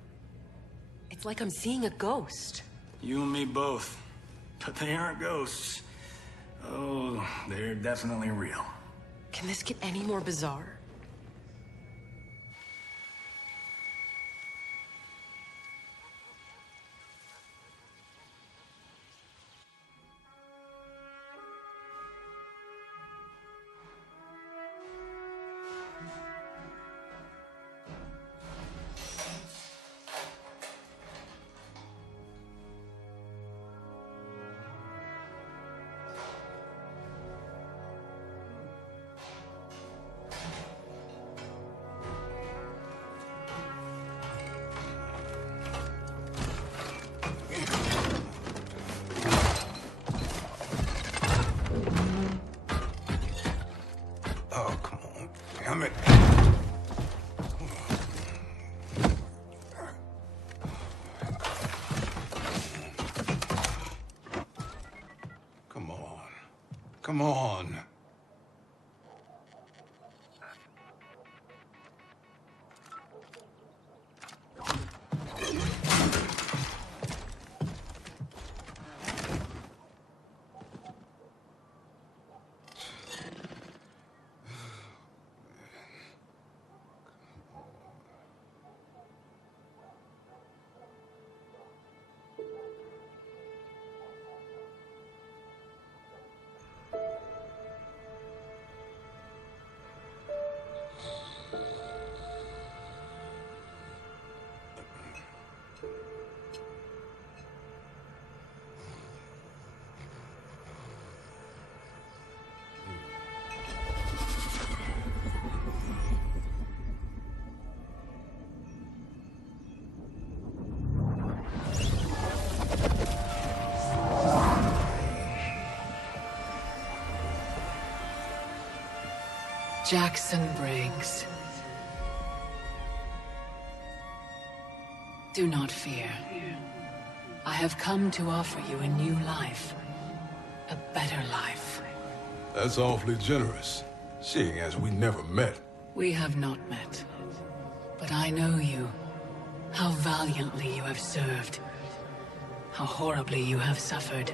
it's like I'm seeing a ghost. You and me both. But they aren't ghosts. Oh, they're definitely real. Can this get any more bizarre? Come on. Jackson Briggs. Do not fear. I have come to offer you a new life. A better life. That's awfully generous, seeing as we never met. We have not met. But I know you. How valiantly you have served. How horribly you have suffered.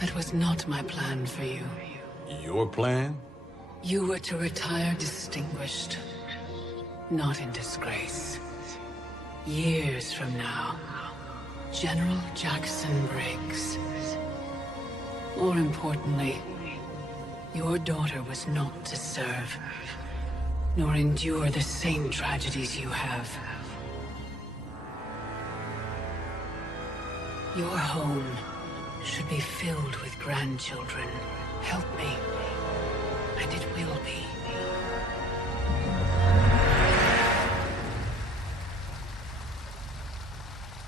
That was not my plan for you. Your plan? You were to retire distinguished, not in disgrace. Years from now, General Jackson Briggs. More importantly, your daughter was not to serve, nor endure the same tragedies you have. Your home should be filled with grandchildren. Help me. And it will be.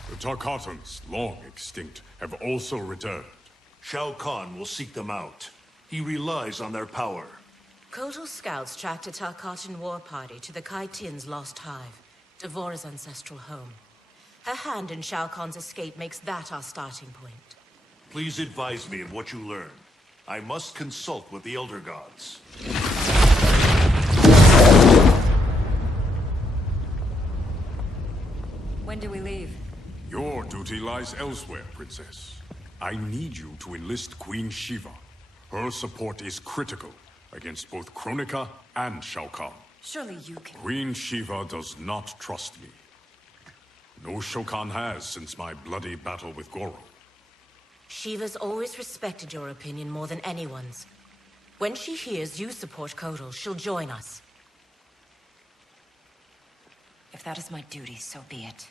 The Tarkatans, long extinct, have also returned. Shao Kahn will seek them out. He relies on their power. Kotal scouts tracked a Tarkatan war party to the Kai Tin's lost hive, Devora's ancestral home. Her hand in Shao Kahn's escape makes that our starting point. Please advise me of what you learn. I must consult with the Elder Gods. When do we leave? Your duty lies elsewhere, Princess. I need you to enlist Queen Shiva. Her support is critical against both Kronika and Shao Kahn. Surely you can... Queen Shiva does not trust me. No Shao Kahn has since my bloody battle with Goro. Shiva's always respected your opinion more than anyone's. When she hears you support Kotal, she'll join us. If that is my duty, so be it.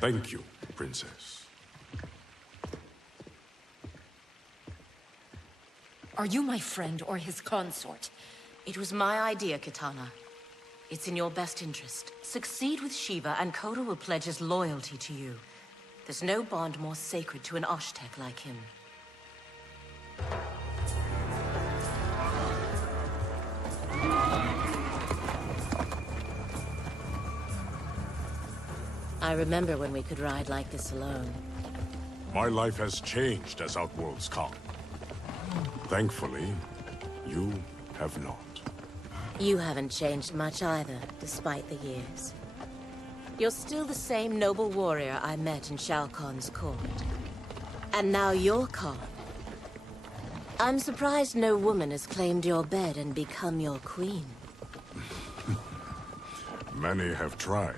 Thank you, Princess. Are you my friend or his consort? It was my idea, Kitana. It's in your best interest. Succeed with Shiva, and Kotal will pledge his loyalty to you. There's no bond more sacred to an Oshtek like him. I remember when we could ride like this alone. My life has changed as Outworlds come. Thankfully, you have not. You haven't changed much either, despite the years. You're still the same noble warrior I met in Shao Kahn's court. And now you're Khan. I'm surprised no woman has claimed your bed and become your queen. Many have tried.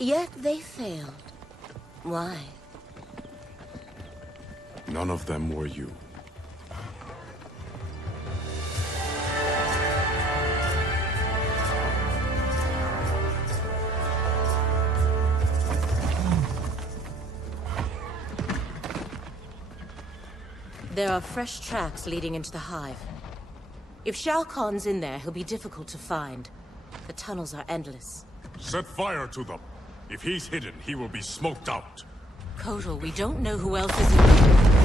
Yet they failed. Why? None of them were you. There are fresh tracks leading into the hive. If Shao Kahn's in there, he'll be difficult to find. The tunnels are endless. Set fire to them. If he's hidden, he will be smoked out. Kotal, we don't know who else is in there.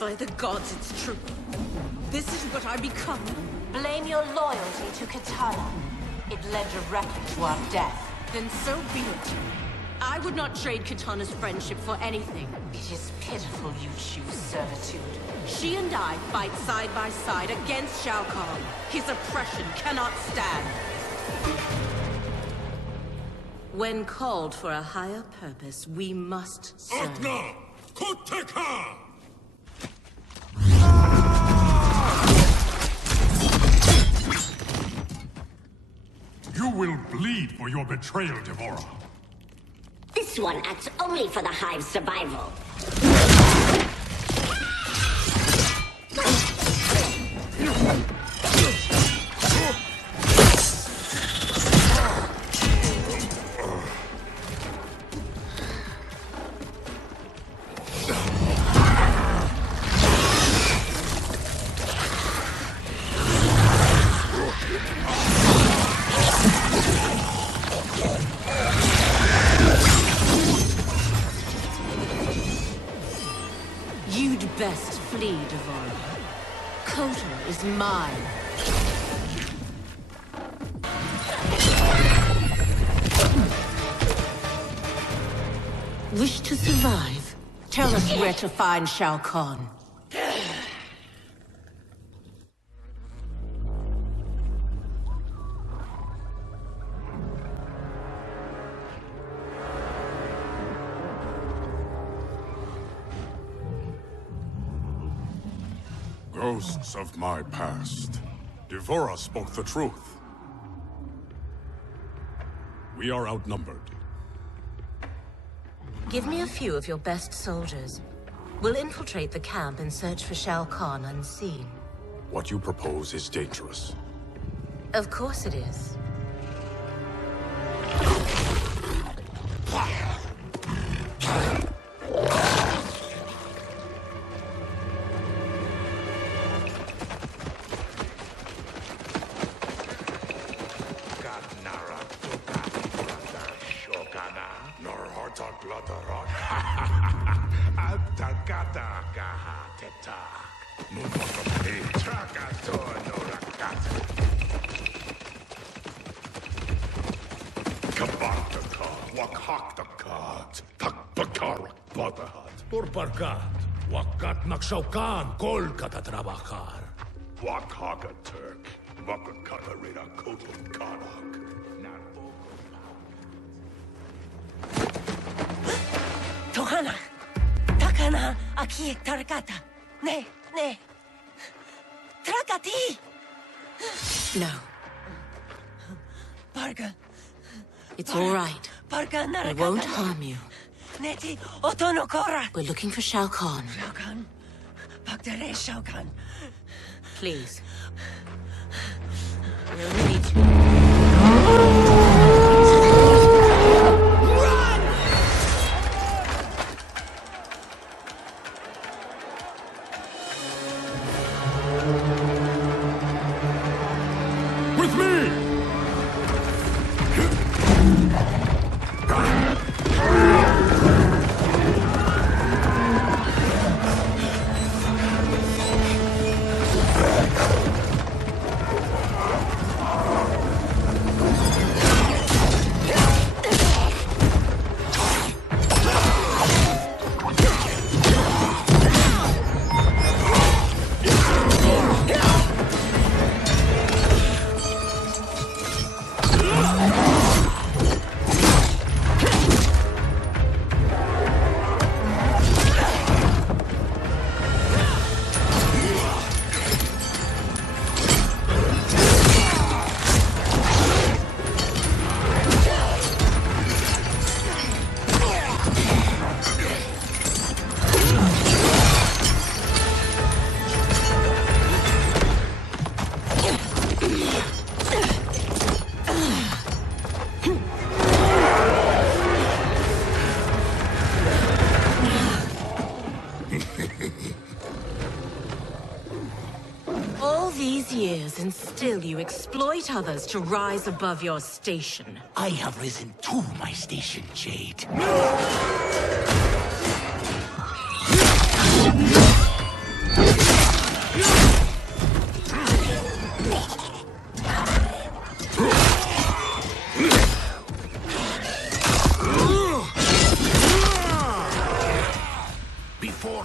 By the gods, it's true. This is what I become. Blame your loyalty to Katana. It led directly to our death. Then so be it. I would not trade Katana's friendship for anything. It is pitiful you choose servitude. She and I fight side by side against Shao Kahn. His oppression cannot stand. When called for a higher purpose, we must serve. Agna! Koteka! You will bleed for your betrayal, Devora. This one acts only for the Hive's survival. You'd best flee, Devora. Kotor is mine. Wish to survive? Tell us where to find Shao Kahn. Ghosts of my past. Devora spoke the truth. We are outnumbered. Give me a few of your best soldiers. We'll infiltrate the camp and search for Shao Kahn unseen. What you propose is dangerous. Of course it is. Purparkat, wakat nagsaukan, kol katatrabajar. Wakhaga Turk, Wakakata Reda Kotum Kanak. Tohana, takana aki tarakata. Ne. Trakati. No. Parga. It's all right. Parga narakata. I won't harm you. Neti otonokora. We're looking for Shao Kahn. Shao Kahn. Pagdare Shao Kahn. Please. We'll meet you. With me! And still you exploit others to rise above your station. I have risen to my station, Jade.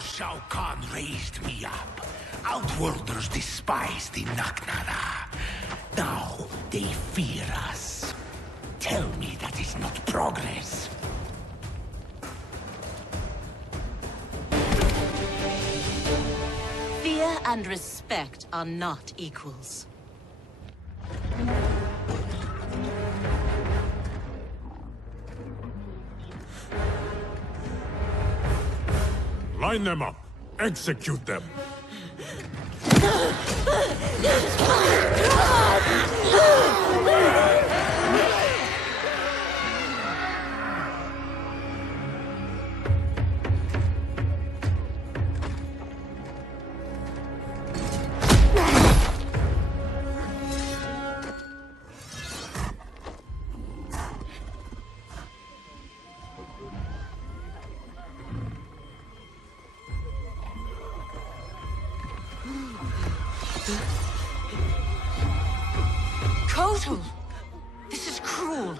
Shao Kahn raised me up. Outworlders despise the Naknada. Now they fear us. Tell me that is not progress. Fear and respect are not equals. Line them up. Execute them. Kotal! This is cruel.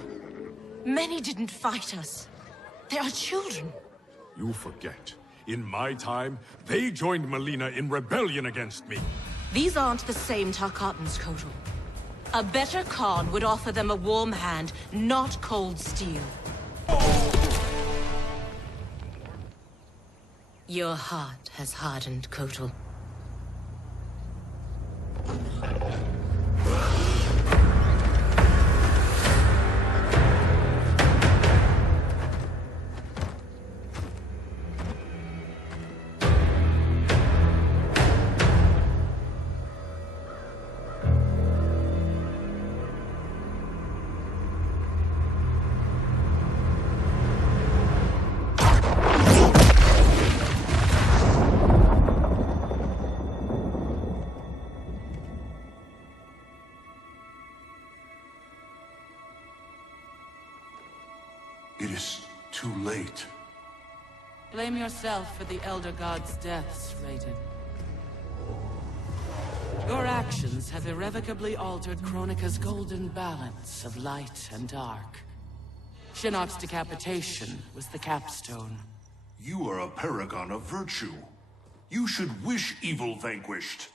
Many didn't fight us. They are children. You forget. In my time, they joined Melina in rebellion against me. These aren't the same Tarkatans, Kotal. A better Khan would offer them a warm hand, not cold steel. Your heart has hardened, Kotal. It is too late. Blame yourself for the Elder God's deaths, Raiden. Your actions have irrevocably altered Kronika's golden balance of light and dark. Shinnok's decapitation was the capstone. You are a paragon of virtue. You should wish evil vanquished.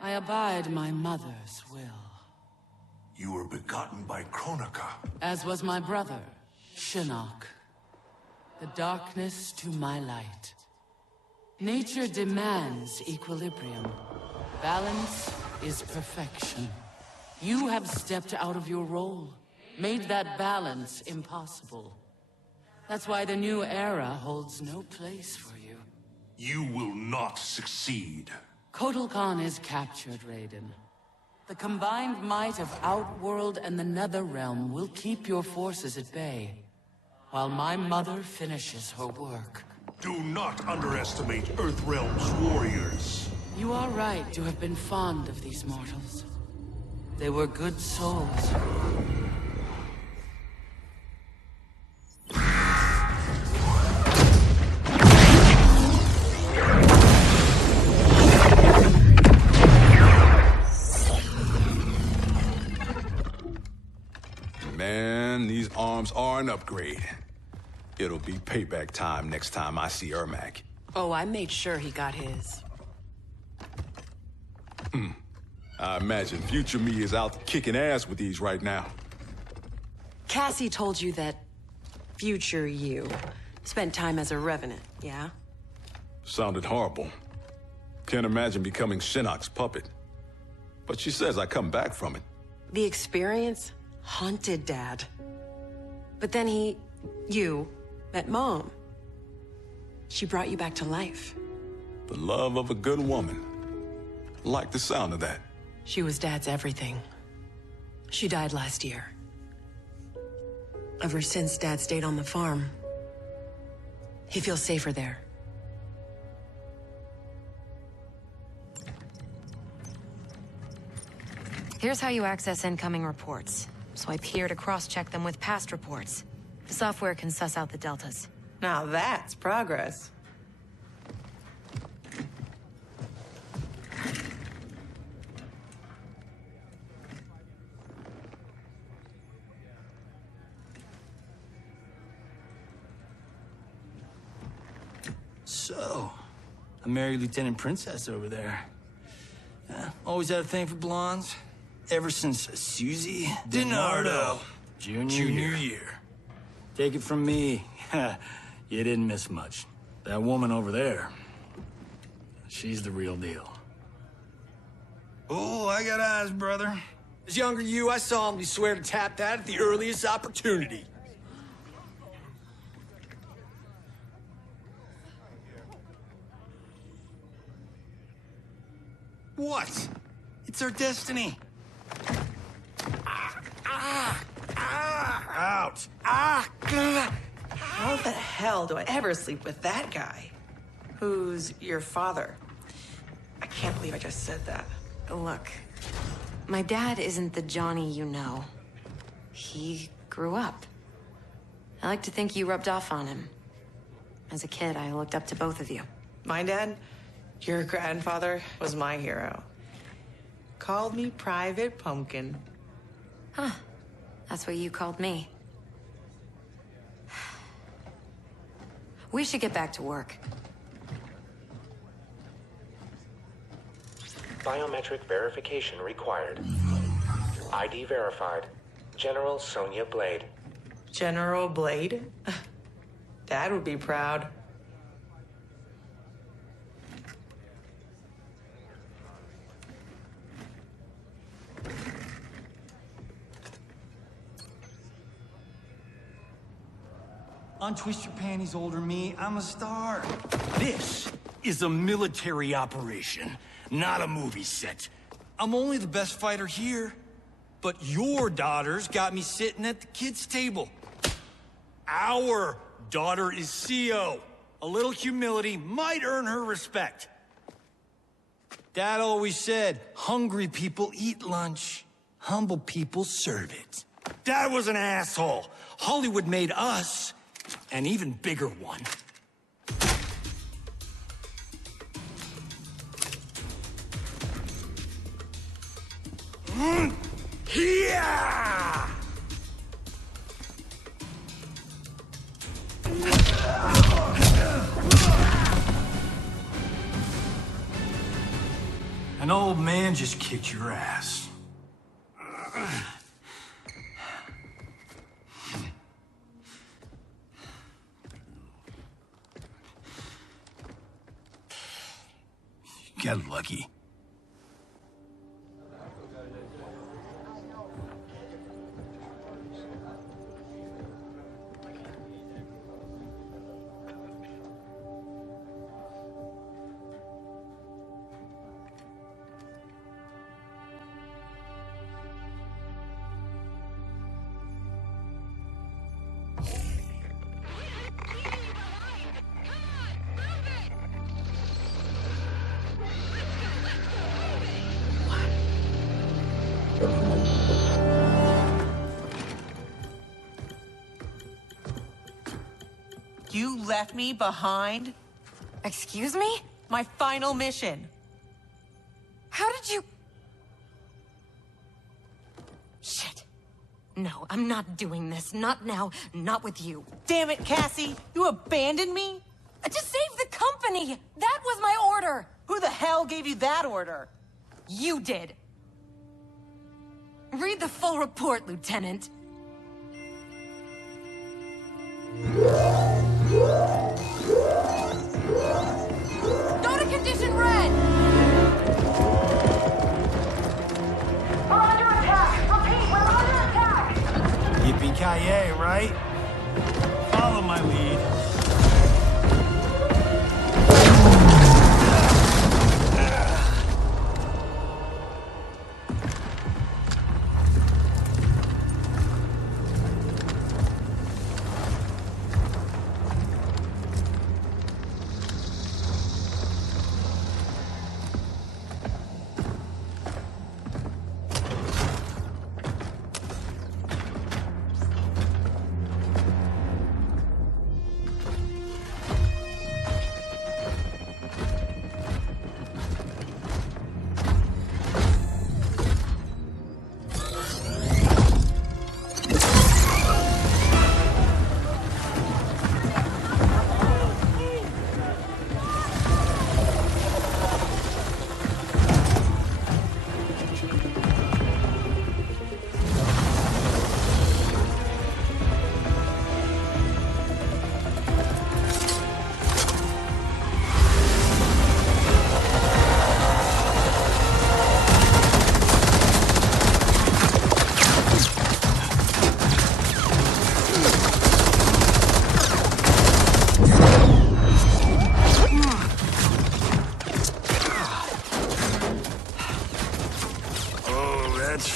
I abide my mother's will. You were begotten by Kronika. As was my brother, Shinnok. The darkness to my light. Nature demands equilibrium. Balance is perfection. You have stepped out of your role, made that balance impossible. That's why the new era holds no place for you. You will not succeed. Kotal Khan is captured, Raiden. The combined might of Outworld and the Netherrealm will keep your forces at bay, while my mother finishes her work. Do not underestimate Earthrealm's warriors. You are right to have been fond of these mortals. They were good souls. Man, these arms are an upgrade. It'll be payback time next time I see Ermac. Oh, I made sure he got his. I imagine future me is out kicking ass with these right now. Cassie told you that future you spent time as a revenant, yeah? Sounded horrible. Can't imagine becoming Shinnok's puppet. But she says I come back from it. The experience haunted Dad. But then you, met Mom. She brought you back to life. The love of a good woman. Like the sound of that. She was Dad's everything. She died last year. Ever since Dad stayed on the farm, he feels safer there. Here's how you access incoming reports. Swipe here to cross-check them with past reports. The software can suss out the deltas. Now that's progress. So, I married Lieutenant Princess over there. Always had a thing for blondes. Ever since Susie DiNardo Junior year. Take it from me, you didn't miss much. That woman over there, she's the real deal. Oh, I got eyes, brother. As younger you, I solemnly swear to tap that at the earliest opportunity. What? It's our destiny. Out. How the hell do I ever sleep with that guy? Who's your father? I can't believe I just said that. Look, my dad isn't the Johnny you know. He grew up. I like to think you rubbed off on him. As a kid, I looked up to both of you. My dad, your grandfather, was my hero. Called me Private Pumpkin. Huh. That's what you called me. We should get back to work. Biometric verification required. ID verified. General Sonia Blade. General Blade? Dad would be proud. Untwist your panties, older me. I'm a star. This is a military operation, not a movie set. I'm only the best fighter here, but your daughter's got me sitting at the kids' table. Our daughter is CO. A little humility might earn her respect. Dad always said, hungry people eat lunch, humble people serve it. Dad was an asshole. Hollywood made us an even bigger one. Yeah! An old man just kicked your ass. Got lucky. You left me behind? Excuse me? My final mission. How did you... Shit. No, I'm not doing this. Not now. Not with you. Damn it, Cassie! You abandoned me? To save the company! That was my order! Who the hell gave you that order? You did. Read the full report, Lieutenant. Go to condition red! We're under attack! Repeat, we're under attack! Yippee-ki-yay, right? Follow my lead.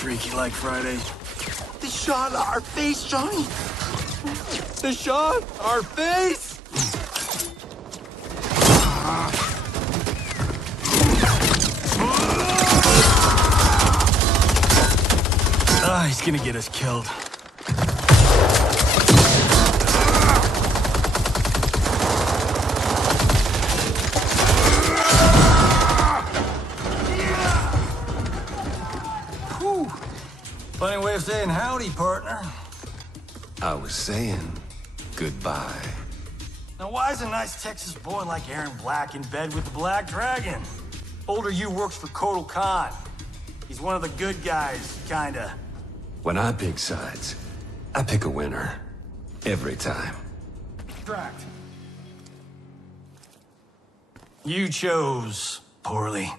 freaky like Fridays. They shot our face, Johnny. They shot our face. He's gonna get us killed. Whew. Funny way of saying howdy, partner. I was saying goodbye. Now why is a nice Texas boy like Aaron Black in bed with the Black Dragon? Older you works for Kotal Khan. He's one of the good guys, kinda. When I pick sides, I pick a winner. Every time. Tracked. You chose poorly.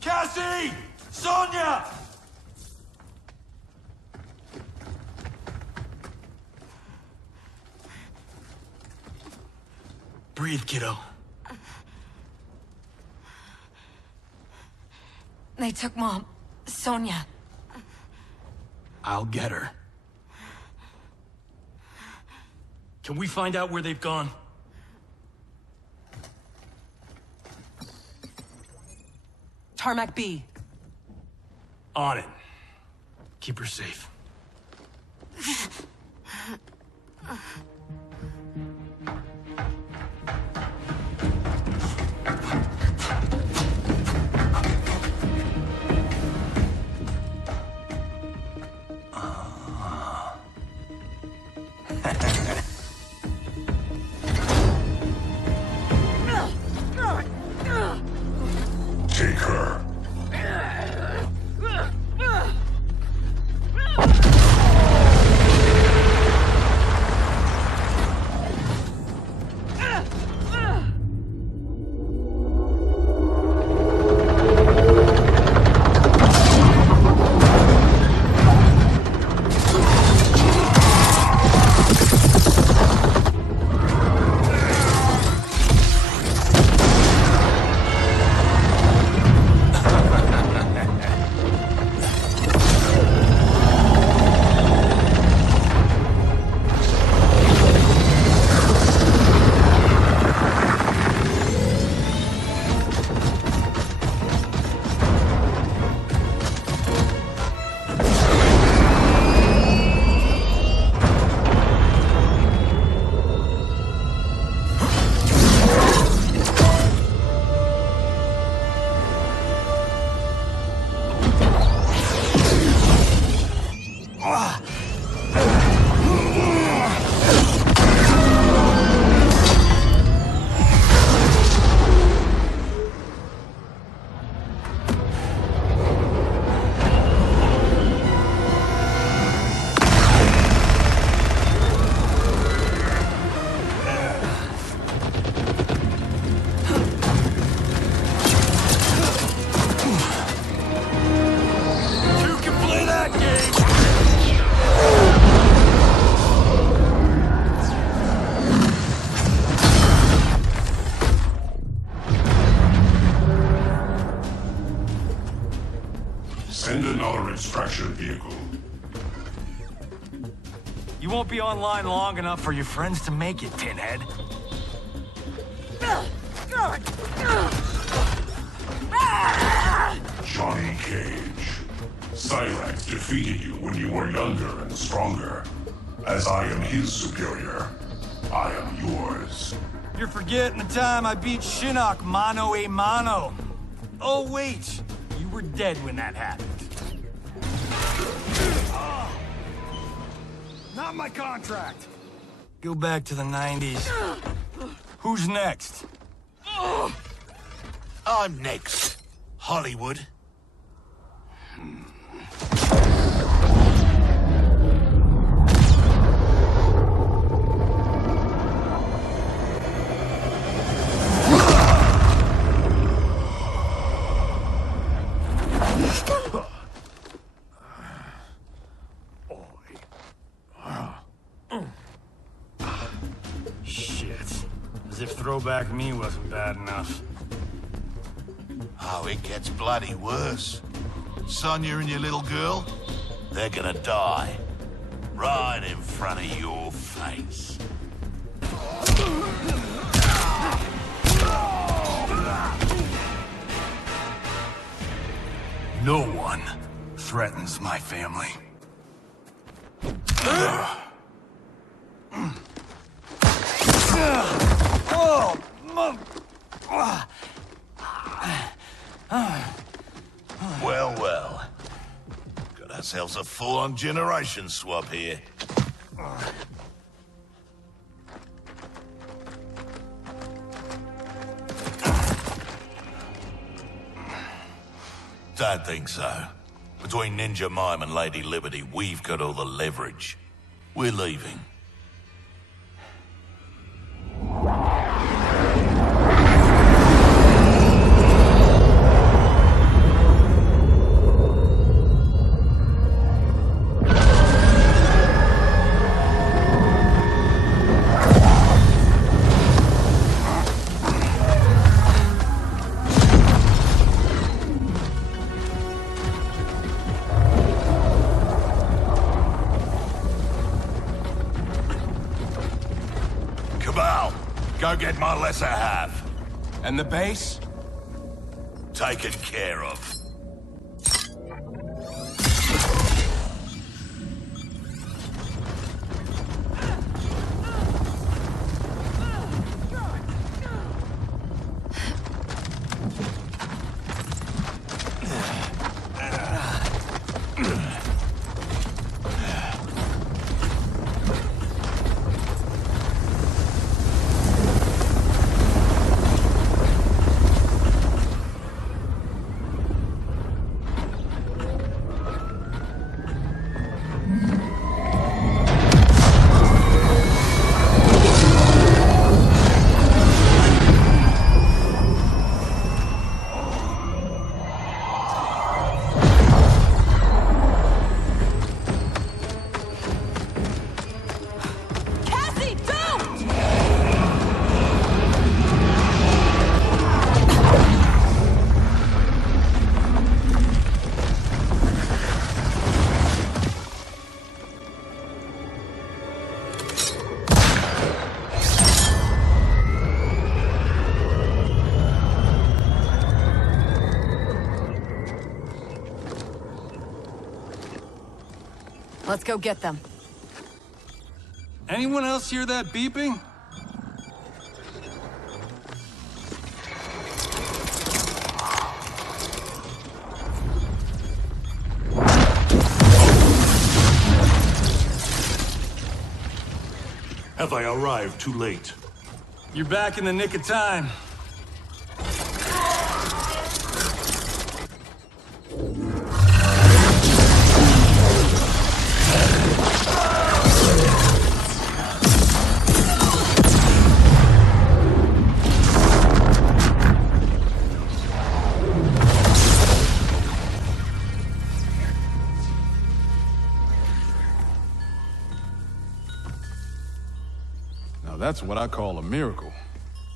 Cassie! Sonia! Breathe, kiddo. They took Mom. Sonia. I'll get her. Can we find out where they've gone? Tarmac B. On it. Keep her safe. Take her. Send another extraction vehicle. You won't be online long enough for your friends to make it, Pinhead. Johnny Cage. Cyrax defeated you when you were younger and stronger. As I am his superior, I am yours. You're forgetting the time I beat Shinnok mano a mano. Oh wait, you were dead when that happened. Not my contract. Go back to the 90s. Who's next? I'm next. Hollywood. Shit. As if throwback me wasn't bad enough. Oh, it gets bloody worse. Sonya and your little girl, they're gonna die. Right in front of your face. No one threatens my family. Well, well. Got ourselves a full-on generation swap here. Don't think so. Between Ninja Mime and Lady Liberty, we've got all the leverage. We're leaving. Go get my lesser half. And the base? Taken care of. Let's go get them. Anyone else hear that beeping? Have I arrived too late? You're back in the nick of time. That's what I call a miracle.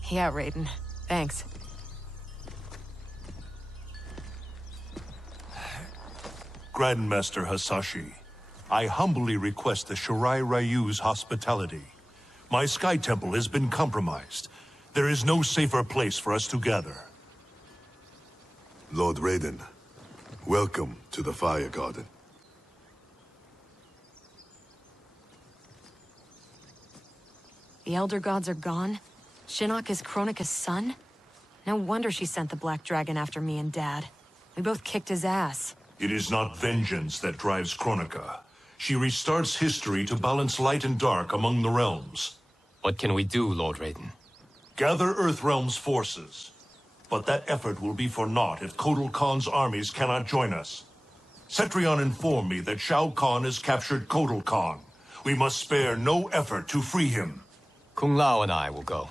Yeah, Raiden. Thanks. Grandmaster Hasashi, I humbly request the Shirai Ryu's hospitality. My Sky Temple has been compromised. There is no safer place for us to gather. Lord Raiden, welcome to the Fire Garden. The Elder Gods are gone? Shinnok is Kronika's son? No wonder she sent the Black Dragon after me and Dad. We both kicked his ass. It is not vengeance that drives Kronika. She restarts history to balance light and dark among the realms. What can we do, Lord Raiden? Gather Earthrealm's forces. But that effort will be for naught if Kotal Khan's armies cannot join us. Cetrion informed me that Shao Kahn has captured Kotal Khan. We must spare no effort to free him. Kung Lao and I will go.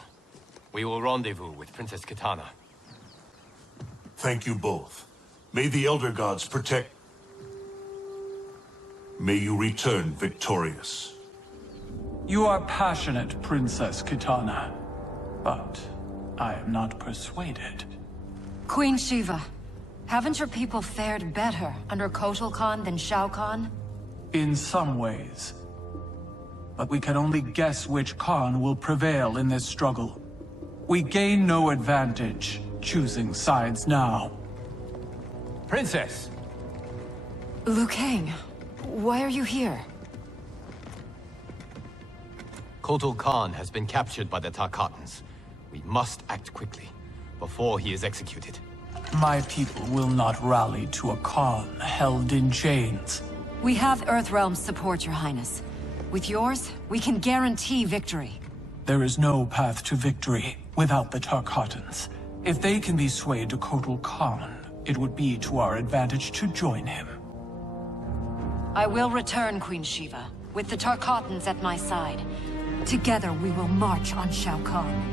We will rendezvous with Princess Kitana. Thank you both. May the Elder Gods protect... May you return victorious. You are passionate, Princess Kitana. But I am not persuaded. Queen Shiva, haven't your people fared better under Kotal Khan than Shao Kahn? In some ways. But we can only guess which Khan will prevail in this struggle. We gain no advantage choosing sides now. Princess! Liu Kang, why are you here? Kotal Khan has been captured by the Tarkatans. We must act quickly, before he is executed. My people will not rally to a Khan held in chains. We have Earthrealm's support, Your Highness. With yours, we can guarantee victory. There is no path to victory without the Tarkatans. If they can be swayed to Kotal Khan, it would be to our advantage to join him. I will return, Queen Shiva, with the Tarkatans at my side. Together we will march on Shao Kahn.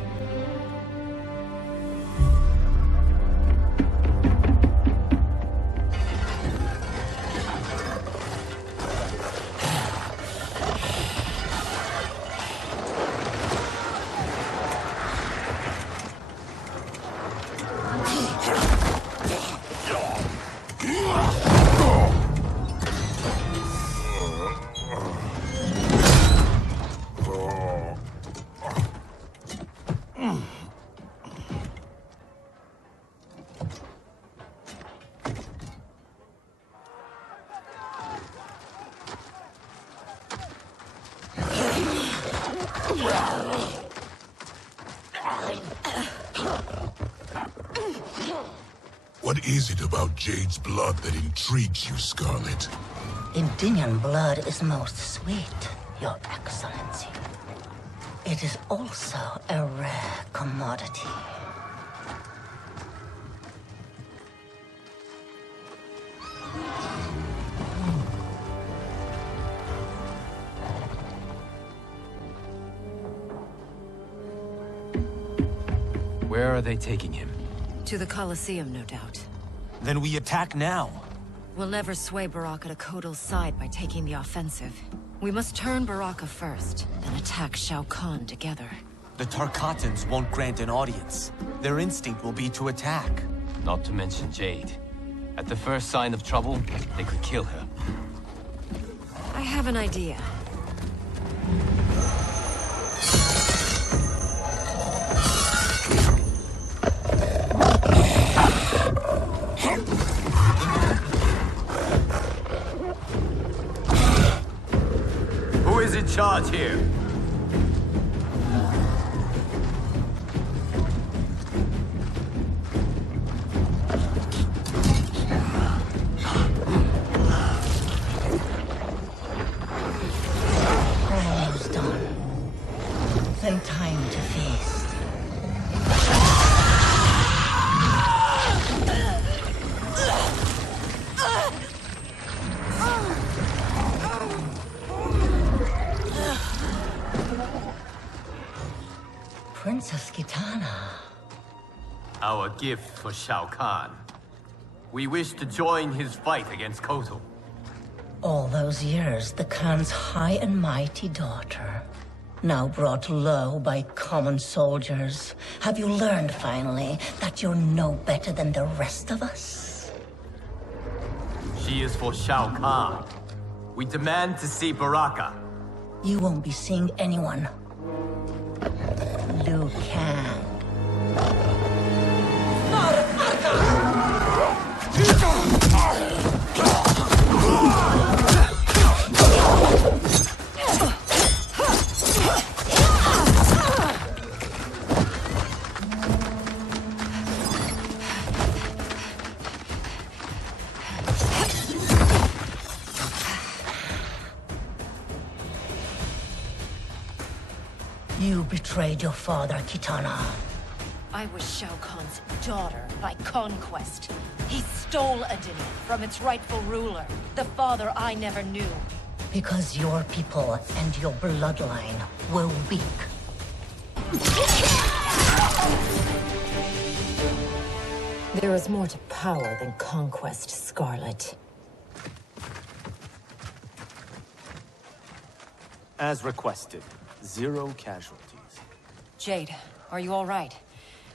What is it about Jade's blood that intrigues you, Scarlet? Indian blood is most sweet, Your Excellency. It is also a rare commodity. Where are they taking him? To the Colosseum, no doubt. Then we attack now. We'll never sway Baraka to Kotal's side by taking the offensive. We must turn Baraka first, then attack Shao Kahn together. The Tarkatans won't grant an audience. Their instinct will be to attack. Not to mention Jade. At the first sign of trouble, they could kill her. I have an idea. Who is in charge here? Almost done. Then time to feast. Princess Kitana. Our gift for Shao Kahn. We wish to join his fight against Kotal. All those years, the Khan's high and mighty daughter. Now brought low by common soldiers. Have you learned, finally, that you're no better than the rest of us? She is for Shao Kahn. We demand to see Baraka. You won't be seeing anyone. Liu Kang. You betrayed your father, Kitana. I was Shao Kahn's daughter by conquest. He stole Adenia from its rightful ruler, the father I never knew. Because your people and your bloodline were weak. There is more to power than conquest, Scarlet. As requested, 0 casualties. Jade, are you all right?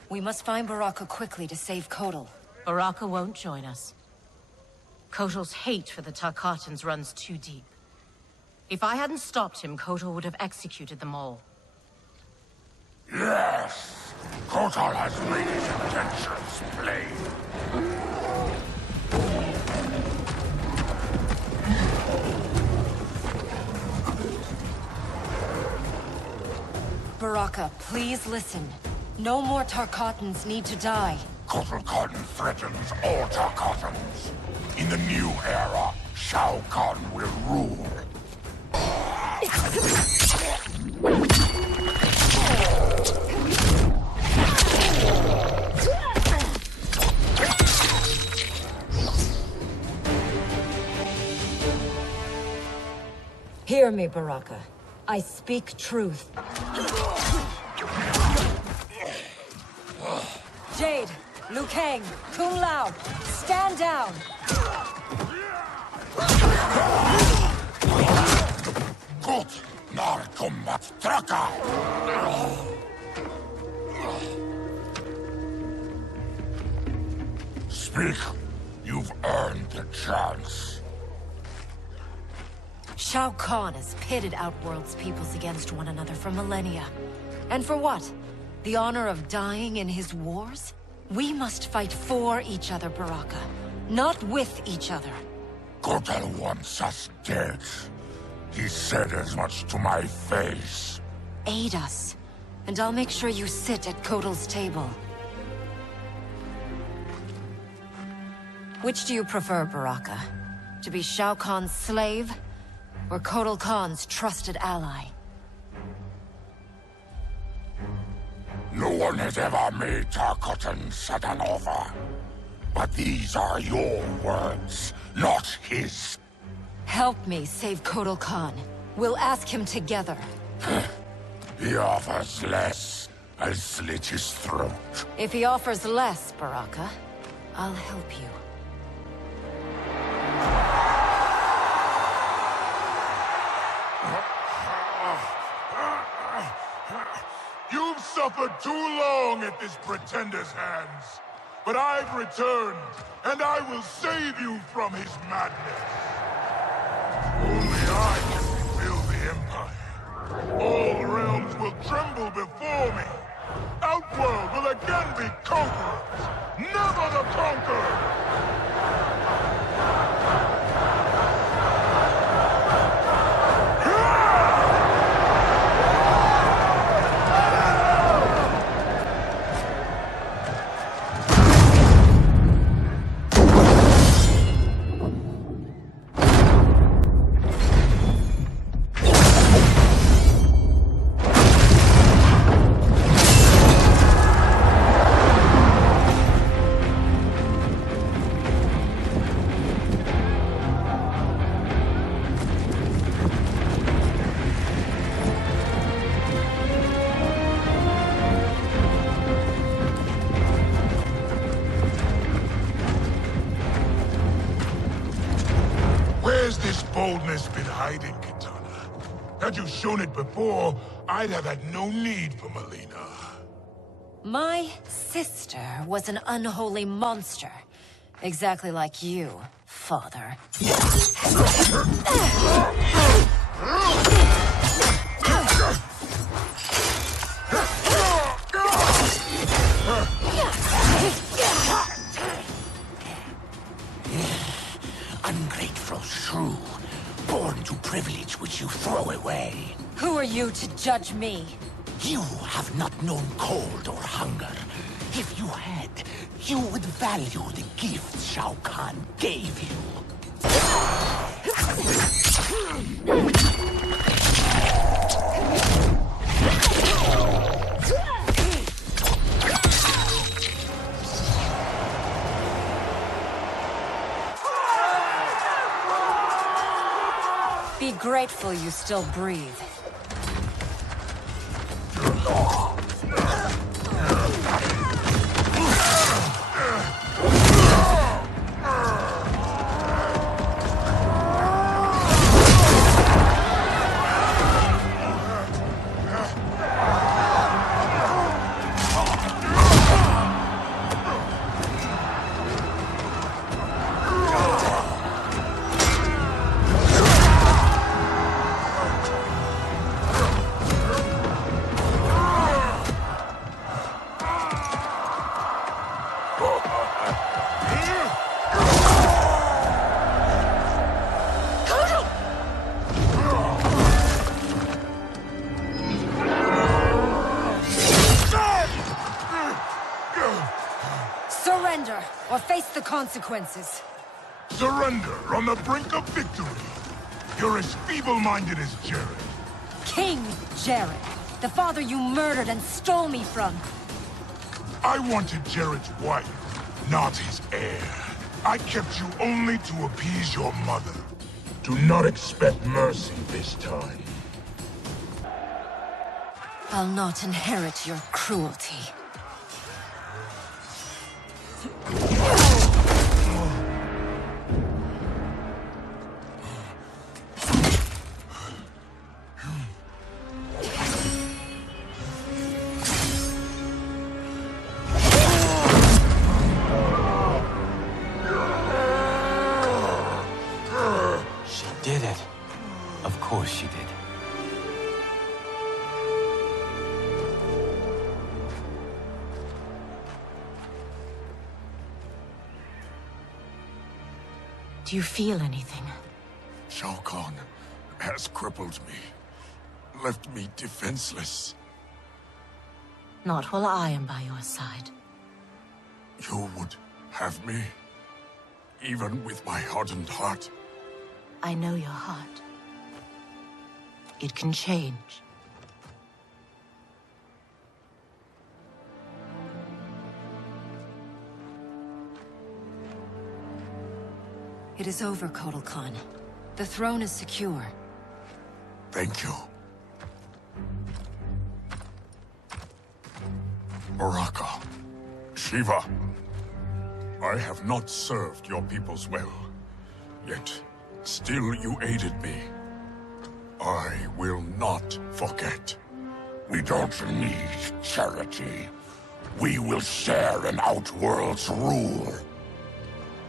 We must find Baraka quickly to save Kotal. Baraka won't join us. Kotal's hate for the Tarkatans runs too deep. If I hadn't stopped him, Kotal would have executed them all. Yes! Kotal has made his intentions plain. Baraka, please listen. No more Tarkatans need to die. Kotal Khan threatens all Tarkatans. In the new era, Shao Kahn will rule. Hear me, Baraka. I speak truth. Jade, Liu Kang, Kung Lao, stand down! Gut, Mortal KOmbat Traka! Speak. You've earned the chance. Shao Kahn has pitted Outworld's peoples against one another for millennia. And for what? The honor of dying in his wars? We must fight for each other, Baraka. Not with each other. Kotal wants us dead. He said as much to my face. Aid us, and I'll make sure you sit at Kotal's table. Which do you prefer, Baraka? To be Shao Kahn's slave, or Kotal Khan's trusted ally? No one has ever made Tarkatan such an offer. But these are your words, not his. Help me save Kotal Khan. We'll ask him together. He offers less. I'll slit his throat. If he offers less, Baraka, I'll help you. You've suffered too long at this pretender's hands. But I've returned, and I will save you from his madness. Only I can rebuild the Empire. All realms will tremble before me. Outworld will again be conquerors, never the conquered! Where's this boldness been hiding, Kitana? Had you shown it before, I'd have had no need for Melina. My sister was an unholy monster. Exactly like you, father. Ungrateful shrew, born to privilege which you throw away. Who are you to judge me? You have not known cold or hunger. If you had, you would value the gift Shao Kahn gave you. Be grateful you still breathe. or face the consequences. Surrender on the brink of victory. You're as feeble-minded as Jared. King Jared, the father you murdered and stole me from. I wanted Jared's wife, not his heir. I kept you only to appease your mother. Do not expect mercy this time. I'll not inherit your cruelty. Did it. Of course she did. Do you feel anything? Shao Kahn has crippled me, left me defenseless. Not while I am by your side. You would have me, even with my hardened heart. I know your heart. It can change. It is over, Kotal Khan. The throne is secure. Thank you. Baraka, Shiva, I have not served your peoples well, yet still you aided me. I will not forget. We don't need charity. We will share in Outworld's rule.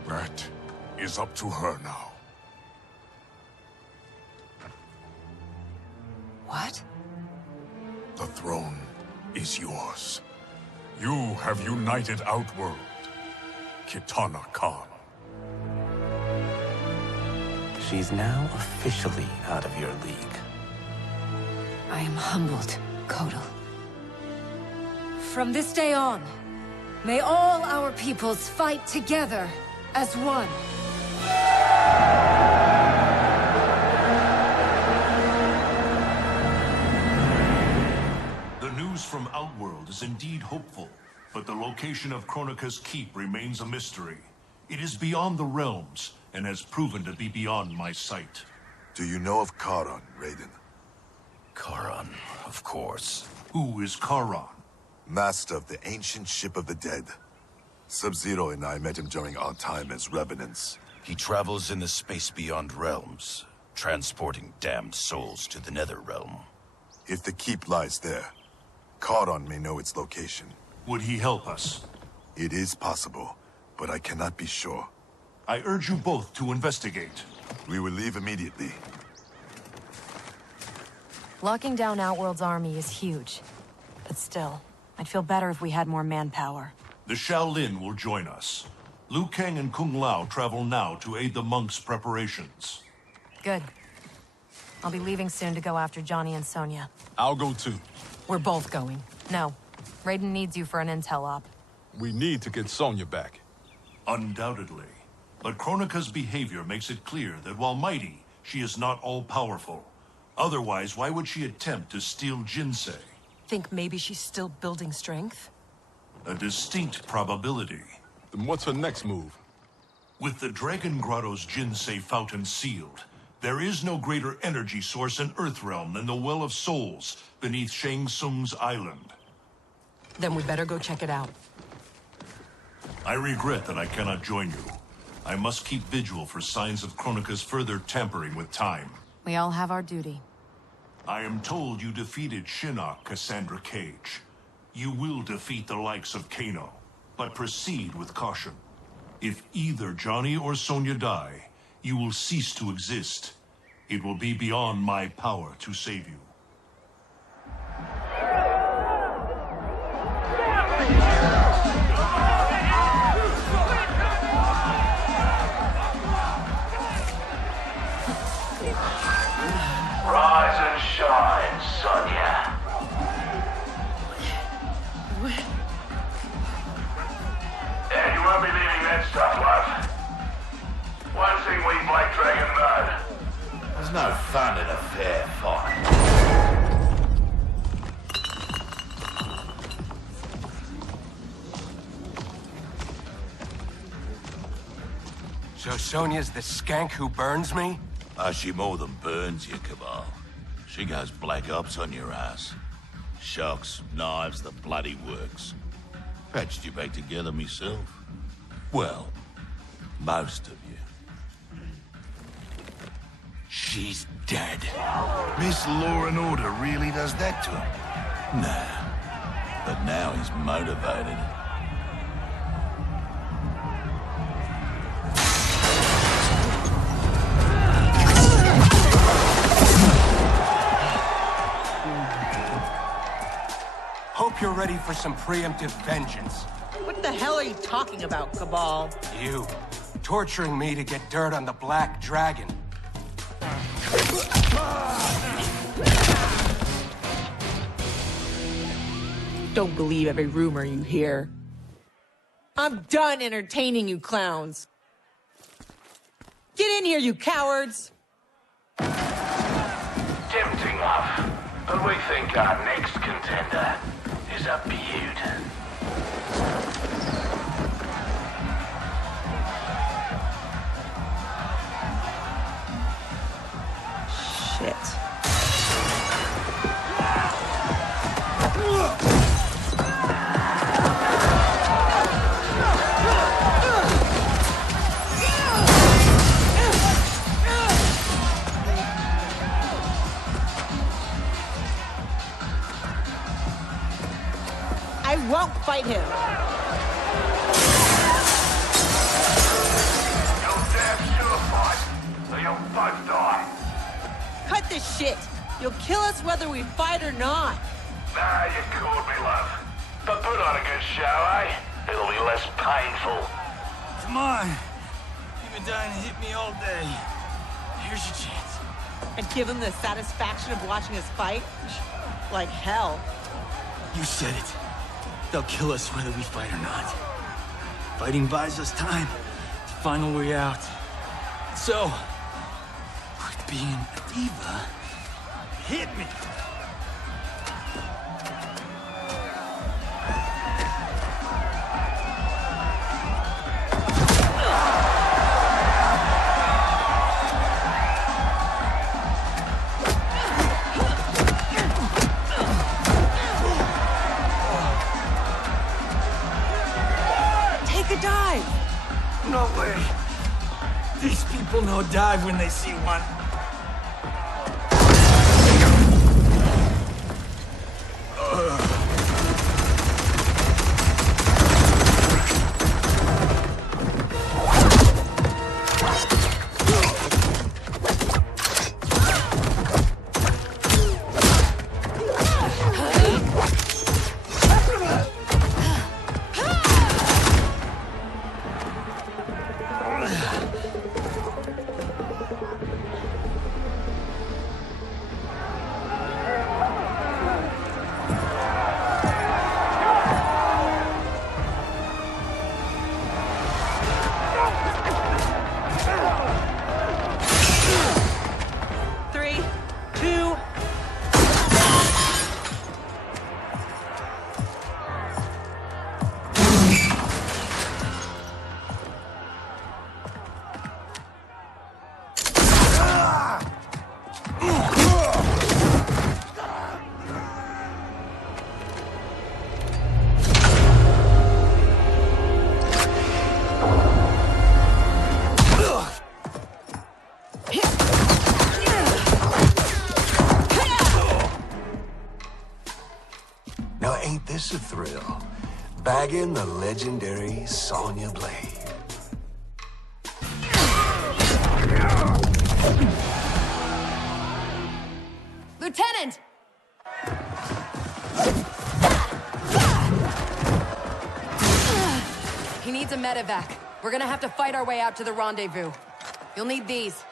That is up to her now. What? The throne is yours. You have united Outworld, Kitana Khan. She's now officially out of your league. I am humbled, Kotal. From this day on, may all our peoples fight together as one. The news from Outworld is indeed hopeful, but the location of Kronika's keep remains a mystery. It is beyond the realms, and has proven to be beyond my sight. Do you know of Charon, Raiden? Charon, of course. Who is Charon? Master of the ancient ship of the dead. Sub-Zero and I met him during our time as Revenants. He travels in the space beyond realms, transporting damned souls to the Nether Realm. If the keep lies there, Charon may know its location. Would he help us? It is possible, but I cannot be sure. I urge you both to investigate. We will leave immediately. Locking down Outworld's army is huge. But still, I'd feel better if we had more manpower. The Shaolin will join us. Liu Kang and Kung Lao travel now to aid the monks' preparations. Good. I'll be leaving soon to go after Johnny and Sonya. I'll go too. We're both going. No. Raiden needs you for an intel op. We need to get Sonya back. Undoubtedly. But Kronika's behavior makes it clear that while mighty, she is not all-powerful. Otherwise, why would she attempt to steal Jinsei? Think maybe she's still building strength? A distinct probability. Then what's her next move? With the Dragon Grotto's Jinsei fountain sealed, there is no greater energy source in Earthrealm than the Well of Souls beneath Shang Tsung's island. Then we better go check it out. I regret that I cannot join you. I must keep vigil for signs of Kronika's further tampering with time. We all have our duty. I am told you defeated Shinnok, Cassandra Cage. You will defeat the likes of Kano, but proceed with caution. If either Johnny or Sonya die, you will cease to exist. It will be beyond my power to save you. Rise and shine, Sonya. And you won't be leaving that So Sonya's the skank who burns me? She more than burns you, Cabal. She goes black ops on your ass. Shocks, knives, the bloody works. Patched you back together myself. Well, most of you. She's dead. Miss Law and Order really does that to him? Nah. But now he's motivated. Hope you're ready for some preemptive vengeance. What the hell are you talking about, Cabal? You, torturing me to get dirt on the Black Dragon. Don't believe every rumor you hear. I'm done entertaining you clowns. Get in here, you cowards! Tempting enough, but we think our next contender is a beaut. Shit. I won't fight him. You'll damn sure fight, or you'll both die. Cut this shit. You'll kill us whether we fight or not. Nah, you called me, love. But put on a good show, eh? It'll be less painful. Come on. You've been dying to hit me all day. Here's your chance. And give them the satisfaction of watching us fight? Like hell. You said it. They'll kill us whether we fight or not. Fighting buys us time to find a way out. So, with being a diva, hit me. No way. These people know dive when they see one. Ain't this a thrill? Bagging the legendary Sonya Blade. Lieutenant! He needs a medevac. We're gonna have to fight our way out to the rendezvous. You'll need these.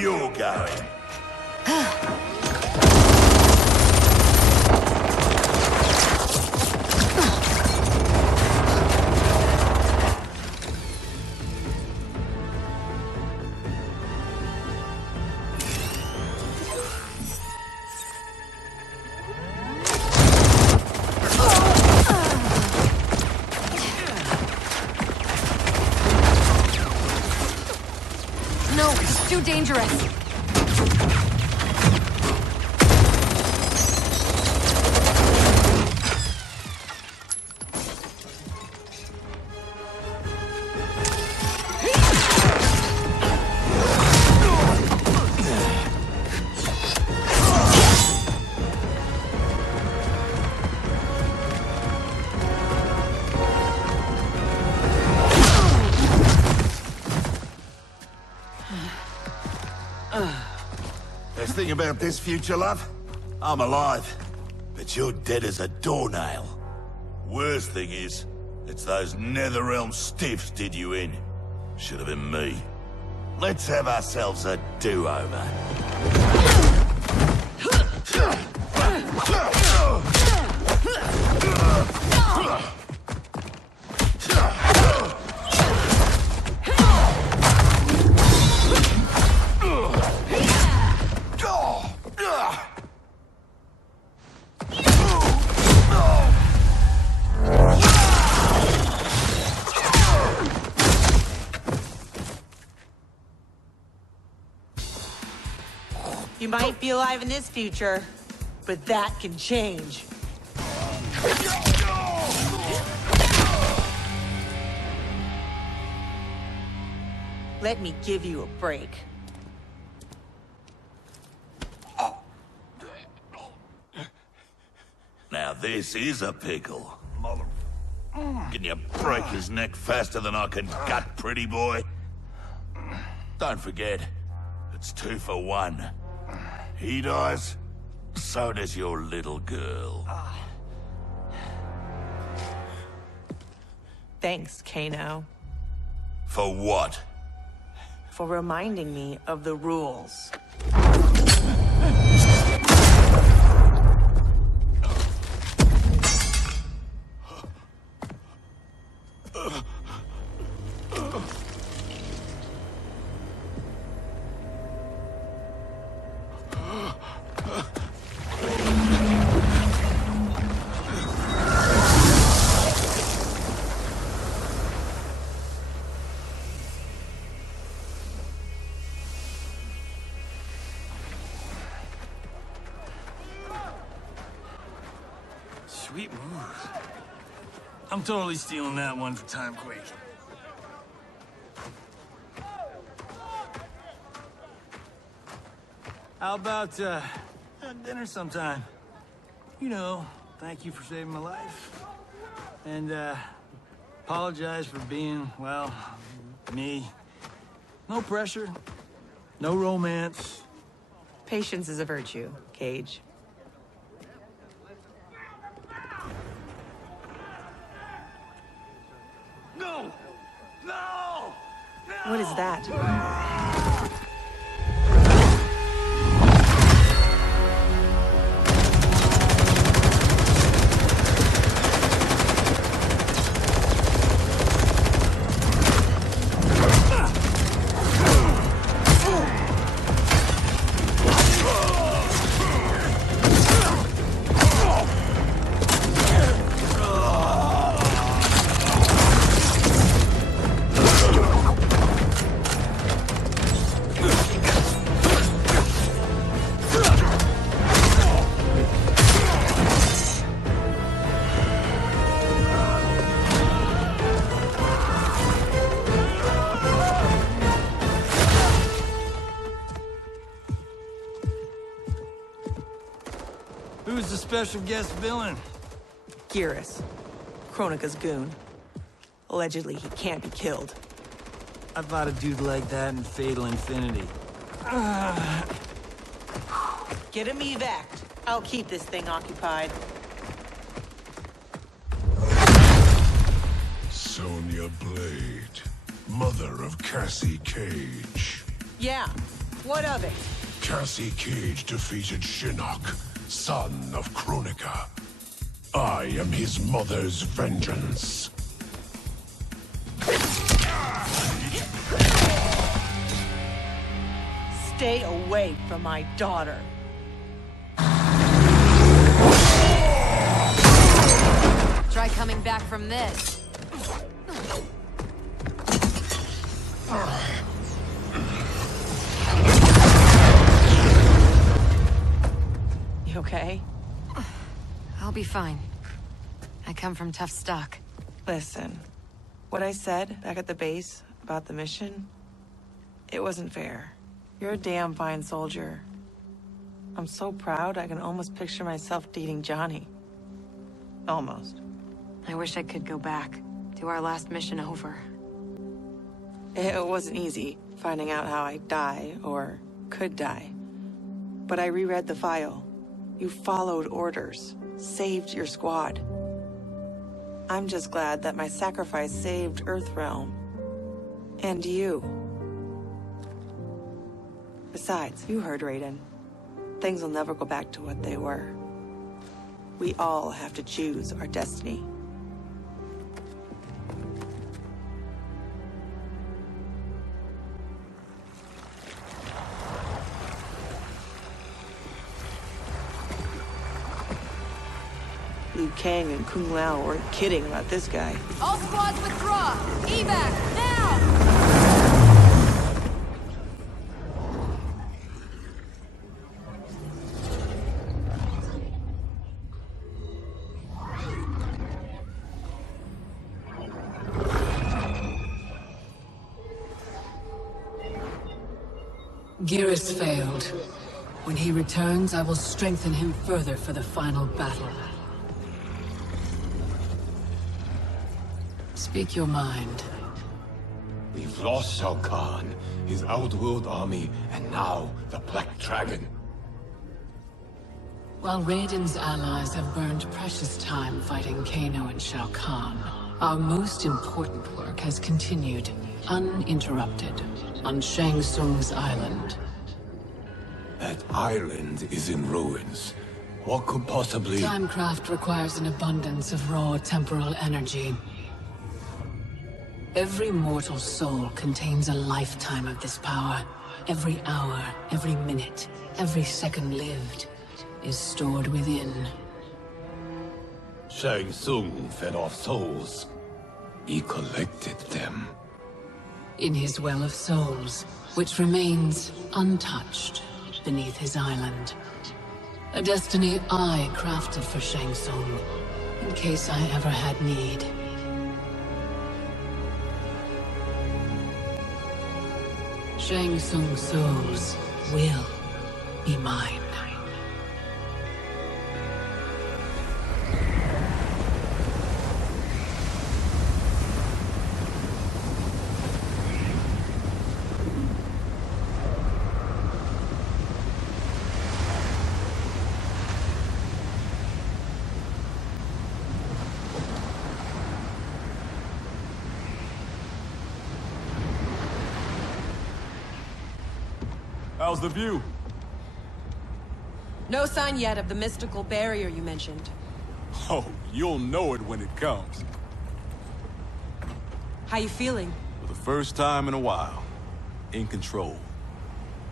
you're going. No, it's too dangerous. Best thing about this future, love? I'm alive. But you're dead as a doornail. Worst thing is, it's those Netherrealm stiffs did you in. Should have been me. Let's have ourselves a do-over. You might be alive in this future, but that can change. Let me give you a break. Now this is a pickle. Can you break his neck faster than I can gut, pretty boy? Don't forget, it's 2 for 1. He dies, so does your little girl. Thanks, Kano. For what? For reminding me of the rules. Sweet move. I'm totally stealing that one for Timequake. How about, dinner sometime? You know, thank you for saving my life. And, apologize for being, well, me. No pressure, no romance. Patience is a virtue, Cage. No! No! No! What is that? Who's the special guest villain? Geras, Kronika's goon. Allegedly, he can't be killed. I fought a dude like that in Fatal Infinity. Get him evac'd. I'll keep this thing occupied. Sonya Blade, mother of Cassie Cage. Yeah, What of it? Cassie Cage defeated Shinnok, son of Kronika. I am his mother's vengeance. Stay away from my daughter. Try coming back from this. You okay? I'll be fine. I come from tough stock. Listen, what I said back at the base about the mission, it wasn't fair. You're a damn fine soldier. I'm so proud I can almost picture myself dating Johnny. Almost. I wish I could go back. Do our last mission over. It wasn't easy finding out how I'd die, or could die. But I reread the file. You followed orders, saved your squad. I'm just glad that my sacrifice saved Earthrealm. And you. Besides, you heard Raiden. Things will never go back to what they were. We all have to choose our destiny. Liu Kang and Kung Lao weren't kidding about this guy. All squads withdraw! Evac, now! Geras failed. When he returns, I will strengthen him further for the final battle. Speak your mind. We've lost Shao Kahn, his outworld army, and now the Black Dragon. While Raiden's allies have burned precious time fighting Kano and Shao Kahn, our most important work has continued, uninterrupted, on Shang Tsung's island. That island is in ruins. What could possibly... Timecraft requires an abundance of raw temporal energy. Every mortal soul contains a lifetime of this power. Every hour, every minute, every second lived is stored within. Shang Tsung fed off souls. He collected them. In his well of souls, which remains untouched beneath his island. A destiny I crafted for Shang Tsung, in case I ever had need. Shang Tsung's souls will be mine. How's the view? No sign yet of the mystical barrier you mentioned. Oh, you'll know it when it comes. How you feeling? For the first time in a while, in control.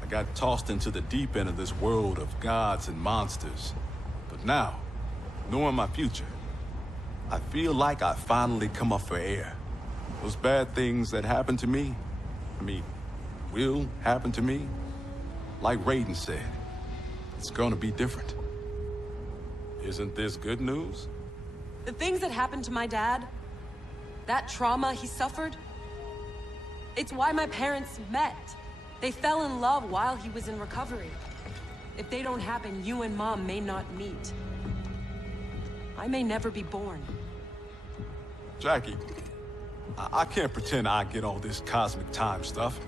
I got tossed into the deep end of this world of gods and monsters. But now, knowing my future, I feel like I finally come up for air. Those bad things that happened to me, will happen to me. Like Raiden said, it's gonna be different. Isn't this good news? The things that happened to my dad, that trauma he suffered, it's why my parents met. They fell in love while he was in recovery. If they don't happen, you and Mom may not meet. I may never be born. Jackie, I can't pretend I get all this cosmic time stuff.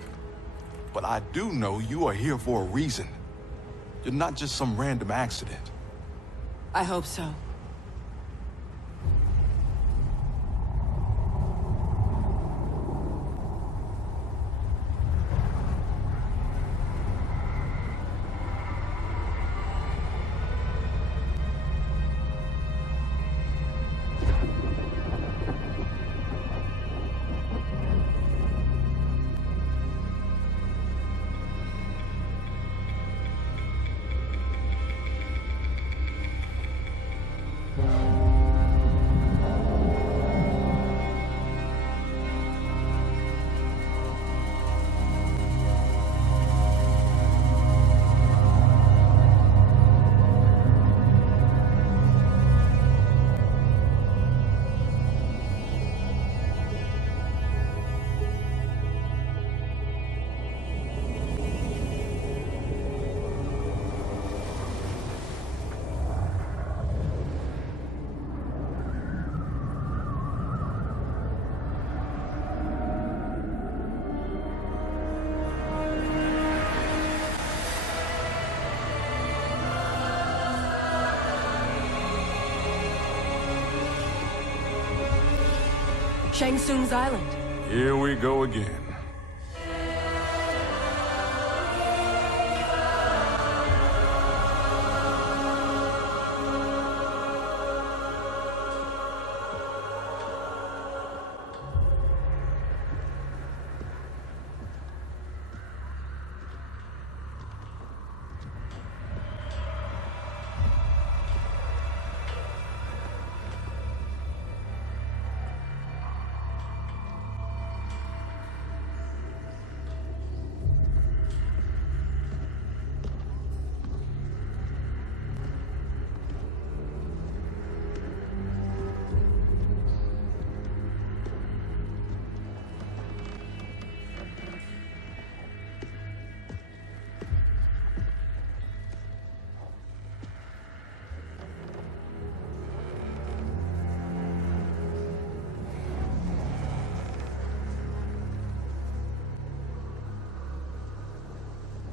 But I do know you are here for a reason. You're not just some random accident. I hope so. Shang Tsung's island. Here we go again.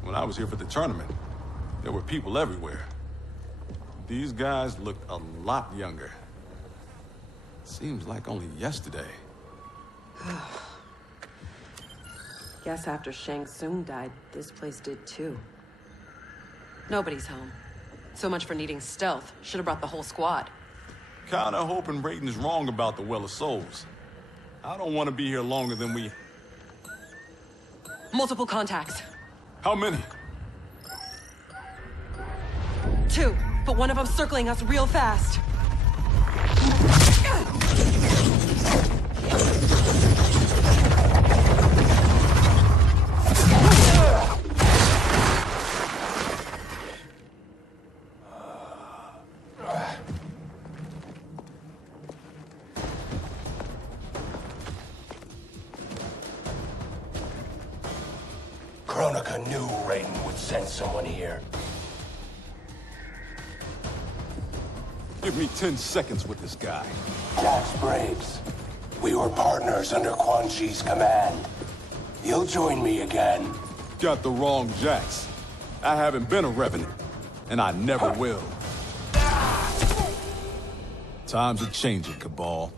When I was here for the tournament, there were people everywhere. These guys looked a lot younger. Seems like only yesterday. Guess after Shang Tsung died, this place did too. Nobody's home. So much for needing stealth. Should have brought the whole squad. Kinda hoping Raiden's wrong about the Well of Souls. I don't want to be here longer than we... Multiple contacts. How many? 2, but one of them circling us real fast. Kronika knew Raiden would send someone here. Give me 10 seconds with this guy. Jax Briggs. We were partners under Quan Chi's command. You'll join me again. Got the wrong Jax. I haven't been a Revenant, and I never will. Times are changing, Cabal.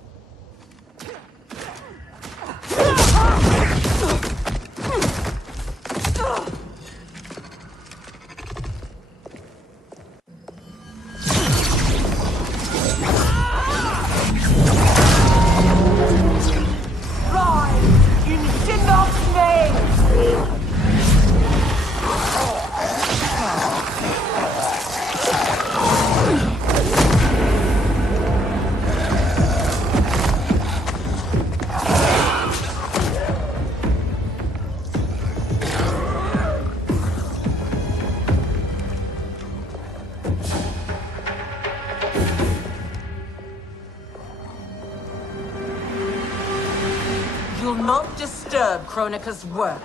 You'll not disturb Kronika's work.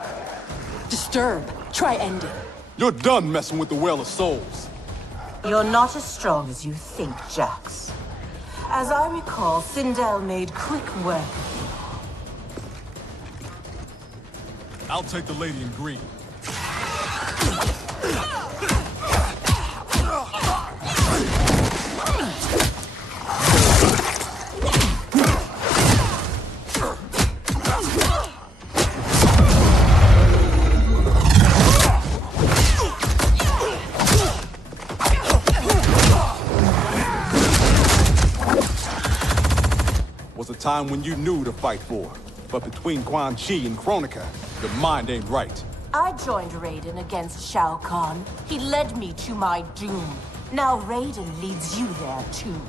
Disturb. Try ending. You're done messing with the Well of Souls. You're not as strong as you think, Jax. As I recall, Sindel made quick work of you. I'll take the lady in green. Was a time when you knew to fight for. But between Quan Chi and Kronika, your mind ain't right. I joined Raiden against Shao Kahn. He led me to my doom. Now Raiden leads you there, too.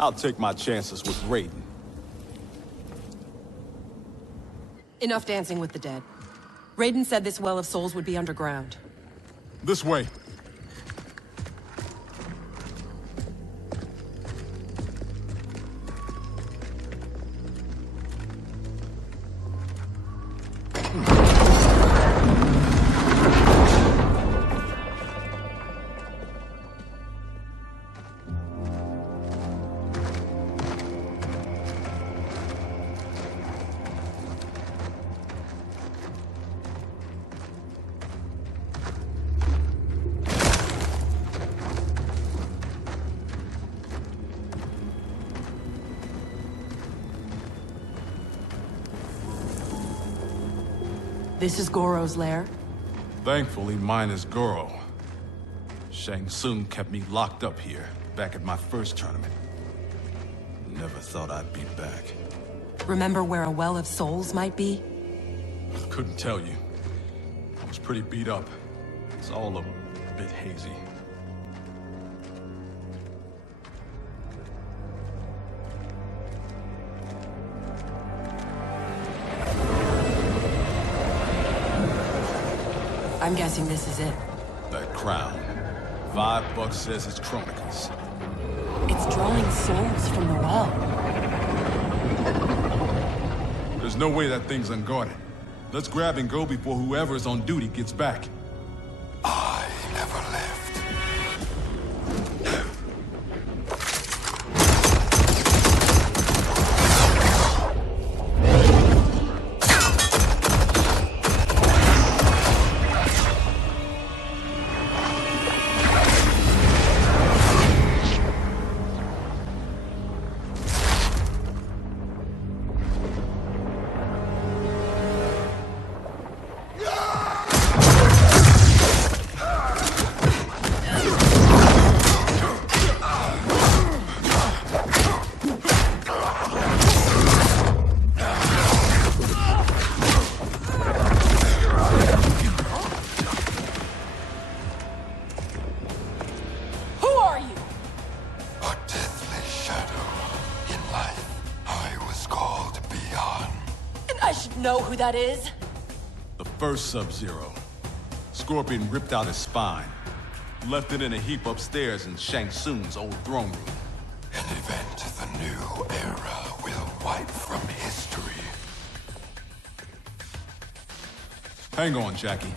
I'll take my chances with Raiden. Enough dancing with the dead. Raiden said this Well of Souls would be underground. This way. This is Goro's lair? Thankfully, mine is Goro. Shang Tsung kept me locked up here, back at my first tournament. Never thought I'd be back. Remember where a well of souls might be? Couldn't tell you. I was pretty beat up. It's all a bit hazy. I'm guessing this is it. That crown. $5 says it's Chronica's. It's drawing souls from the well. There's no way that thing's unguarded. Let's grab and go before whoever's on duty gets back. I never left. Know who that is? The first Sub-Zero. Scorpion ripped out his spine. Left it in a heap upstairs in Shang Tsung's old throne room. An event the new era will wipe from history. Hang on, Jackie.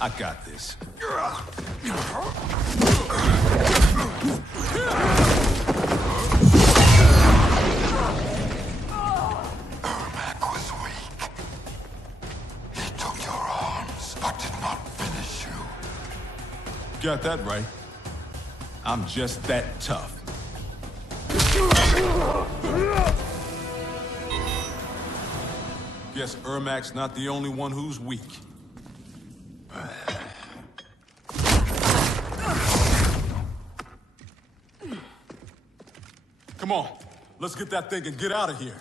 I got this. Got that right. I'm just that tough. Guess Ermac's not the only one who's weak. Come on, let's get that thing and get out of here.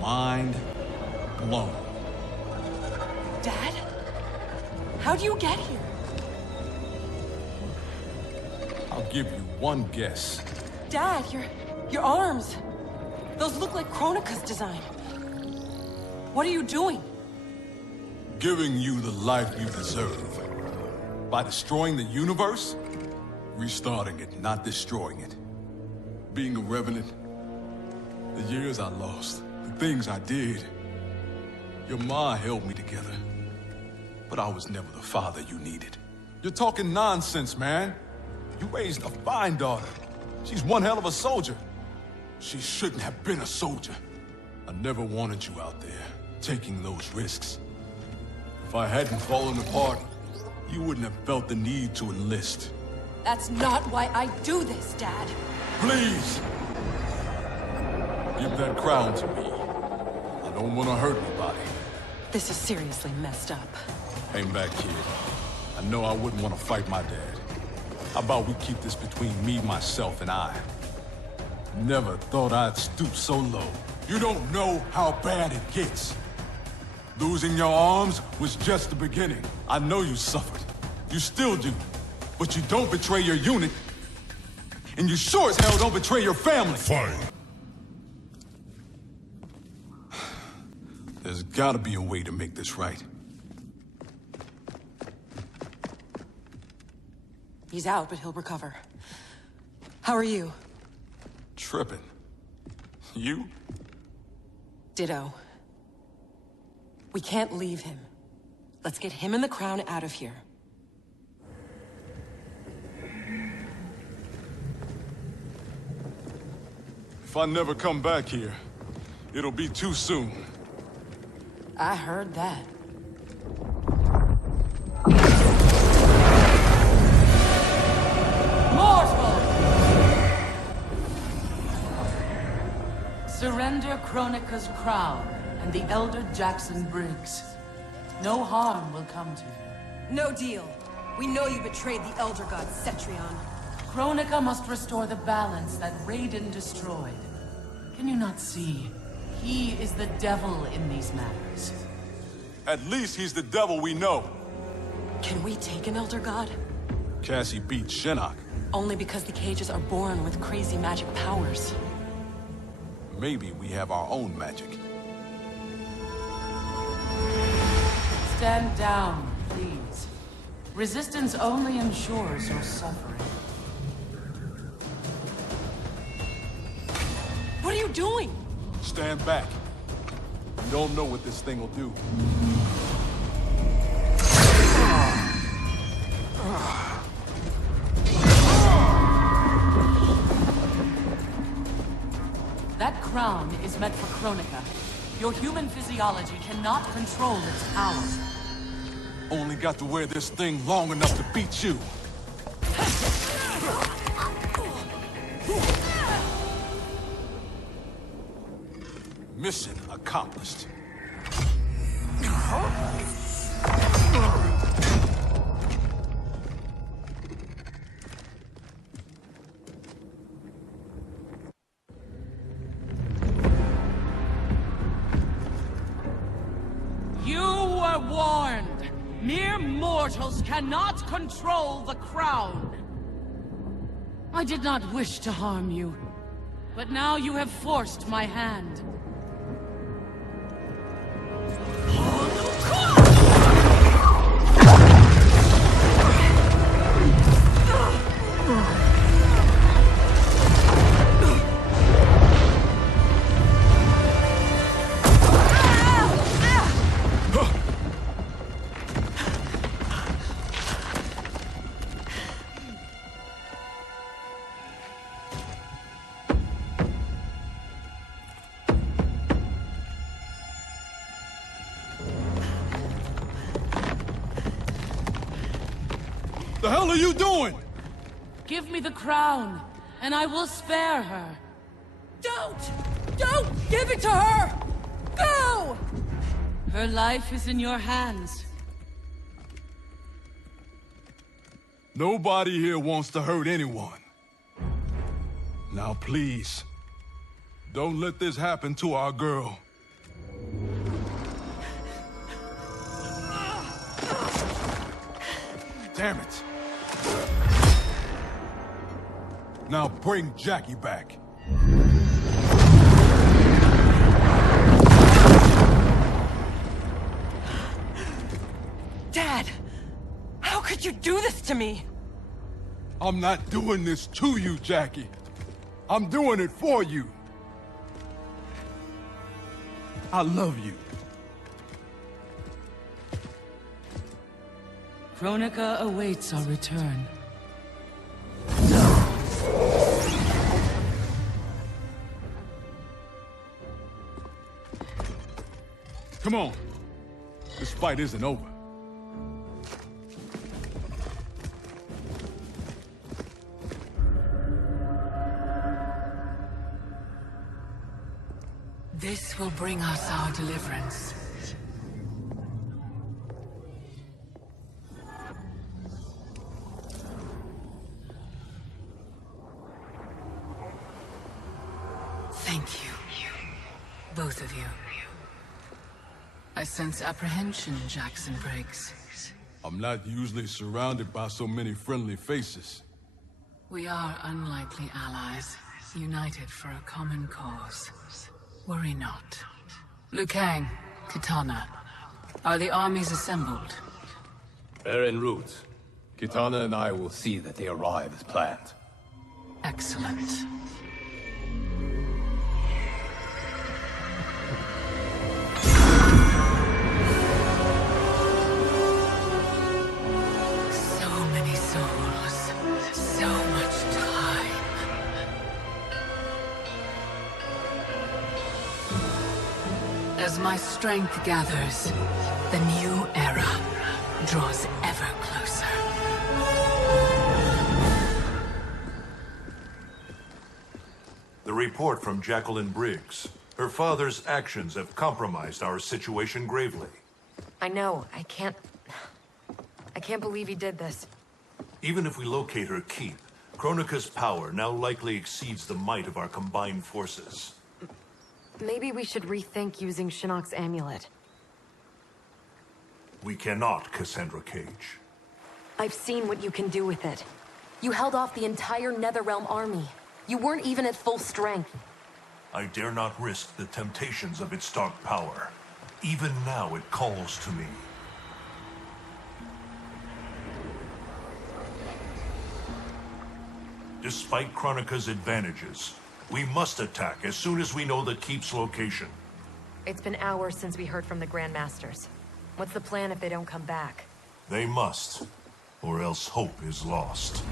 Mind blown. Dad? How'd you get here? I'll give you one guess. Dad, your arms. Those look like Chronica's design. What are you doing? Giving you the life you deserve. By destroying the universe? Restarting it, not destroying it. Being a revenant. The years I lost. The things I did. Your ma held me together. But I was never the father you needed. You're talking nonsense, man. You raised a fine daughter. She's one hell of a soldier. She shouldn't have been a soldier. I never wanted you out there, taking those risks. If I hadn't fallen apart, you wouldn't have felt the need to enlist. That's not why I do this, Dad. Please! Give that crown to me. I don't want to hurt anybody. This is seriously messed up. Hang back, kid. I know I wouldn't want to fight my dad. How about we keep this between me, myself, and I? Never thought I'd stoop so low. You don't know how bad it gets. Losing your arms was just the beginning. I know you suffered. You still do. But you don't betray your unit. And you sure as hell don't betray your family. Fine. There's gotta be a way to make this right. He's out, but he'll recover. How are you? Tripping. You? Ditto. We can't leave him. Let's get him and the crown out of here. If I never come back here, it'll be too soon. I heard that. Mortal! Surrender Kronika's crown and the Elder Jackson Briggs. No harm will come to you. No deal. We know you betrayed the Elder God Cetrion. Kronika must restore the balance that Raiden destroyed. Can you not see? He is the devil in these matters. At least he's the devil we know. Can we take an Elder God? Cassie beat Shinnok. Only because the cages are born with crazy magic powers. Maybe we have our own magic. Stand down, please. Resistance only ensures your suffering. What are you doing? Stand back. You don't know what this thing will do. That crown is meant for Kronika. Your human physiology cannot control its power. Only got to wear this thing long enough to beat you. Mission accomplished. You were warned. Mere mortals cannot control the crown. I did not wish to harm you, but now you have forced my hand. The hell are you doing? Give me the crown, and I will spare her. Don't! Don't give it to her! Go! Her life is in your hands. Nobody here wants to hurt anyone. Now please, don't let this happen to our girl. Damn it. Now bring Jackie back. Dad! How could you do this to me? I'm not doing this to you, Jackie. I'm doing it for you. I love you. Kronika awaits our return. Come on. This fight isn't over. This will bring us our deliverance. Thank you. Both of you. I sense apprehension, Jackson Briggs. I'm not usually surrounded by so many friendly faces. We are unlikely allies, united for a common cause. Worry not. Liu Kang, Kitana, are the armies assembled? They're en route. Kitana and I will see that they arrive as planned. Excellent. As my strength gathers, the new era draws ever closer. The report from Jacqueline Briggs. Her father's actions have compromised our situation gravely. I know. I can't believe he did this. Even if we locate her keep, Kronika's power now likely exceeds the might of our combined forces. Maybe we should rethink using Shinnok's amulet. We cannot, Cassandra Cage. I've seen what you can do with it. You held off the entire Netherrealm army. You weren't even at full strength. I dare not risk the temptations of its dark power. Even now it calls to me. Despite Kronika's advantages, we must attack as soon as we know the keep's location. It's been hours since we heard from the Grandmasters. What's the plan if they don't come back? They must, or else hope is lost.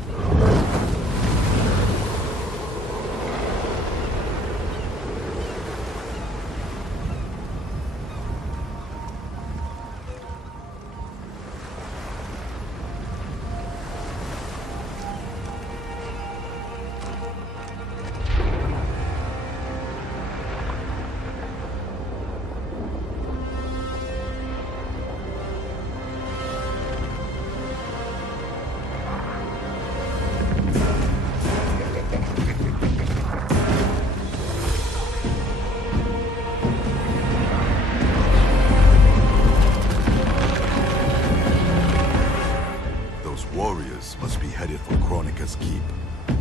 Warriors must be headed for Kronika's keep.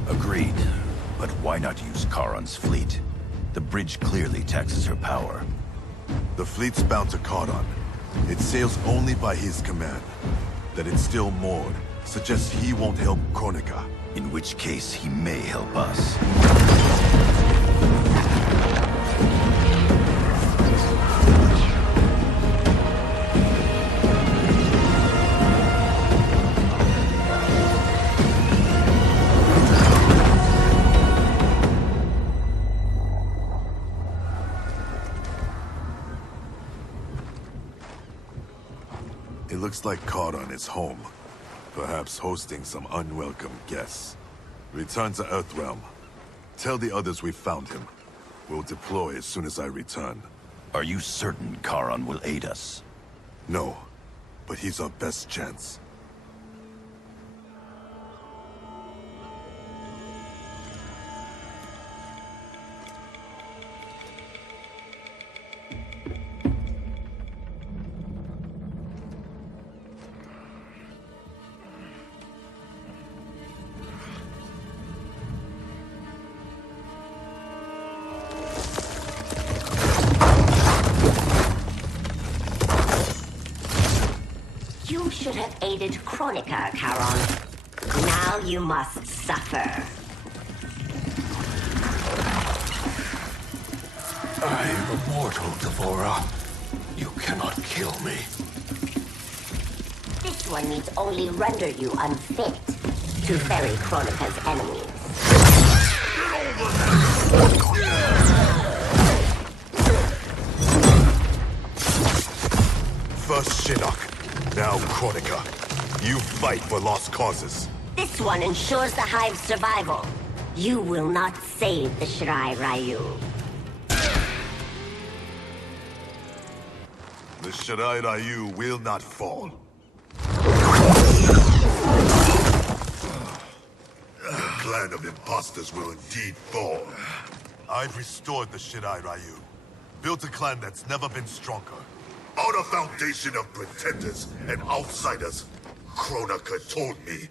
Agreed. But why not use Charon's fleet? The bridge clearly taxes her power. The fleet's bound to Charon. It sails only by his command. That it's still moored suggests he won't help Kronika. In which case, he may help us. It looks like Charon is home. Perhaps hosting some unwelcome guests. Return to Earthrealm. Tell the others we found him. We'll deploy as soon as I return. Are you certain Charon will aid us? No, but he's our best chance. You should have aided Kronika, Charon. Now you must suffer. I am immortal, Devora. You cannot kill me. This one needs only render you unfit to ferry Kronika's enemies. First Shinnok, now Kronika. You fight for lost causes. This one ensures the Hive's survival. You will not save the Shirai Ryu. The Shirai Ryu will not fall. The clan of imposters will indeed fall. I've restored the Shirai Ryu. Built a clan that's never been stronger. On a foundation of pretenders and outsiders, Kronika told me.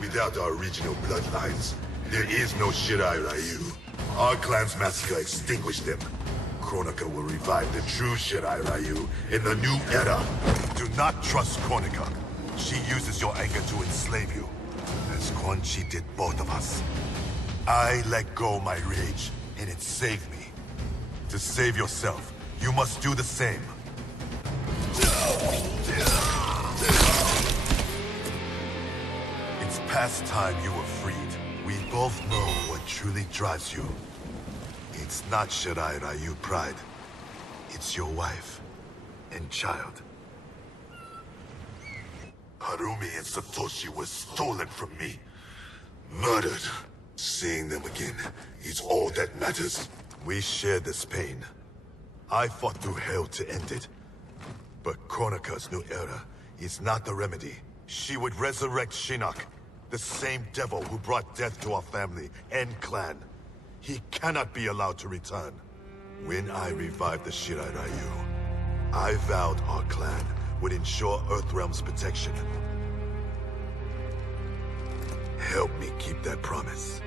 Without our original bloodlines, there is no Shirai Ryu. Our clan's massacre extinguished them. Kronika will revive the true Shirai Ryu in the new era. Do not trust Kronika. She uses your anger to enslave you, as Quan Chi did both of us. I let go my rage, and it saved me. To save yourself, you must do the same. It's past time you were freed. We both know what truly drives you. It's not Shirai Ryu pride. It's your wife and child. Harumi and Satoshi were stolen from me. Murdered. Seeing them again is all that matters. We share this pain. I fought through hell to end it. But Kronika's new era is not the remedy. She would resurrect Shinnok, the same devil who brought death to our family and clan. He cannot be allowed to return. When I revived the Shirai Ryu, I vowed our clan would ensure Earthrealm's protection. Help me keep that promise.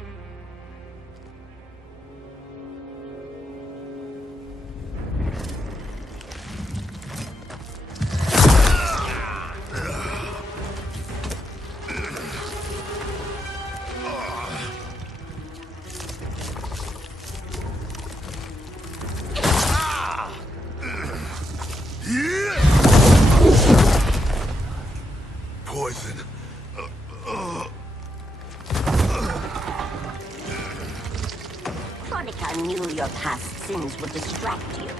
Poison. Kronika knew your past sins would distract you.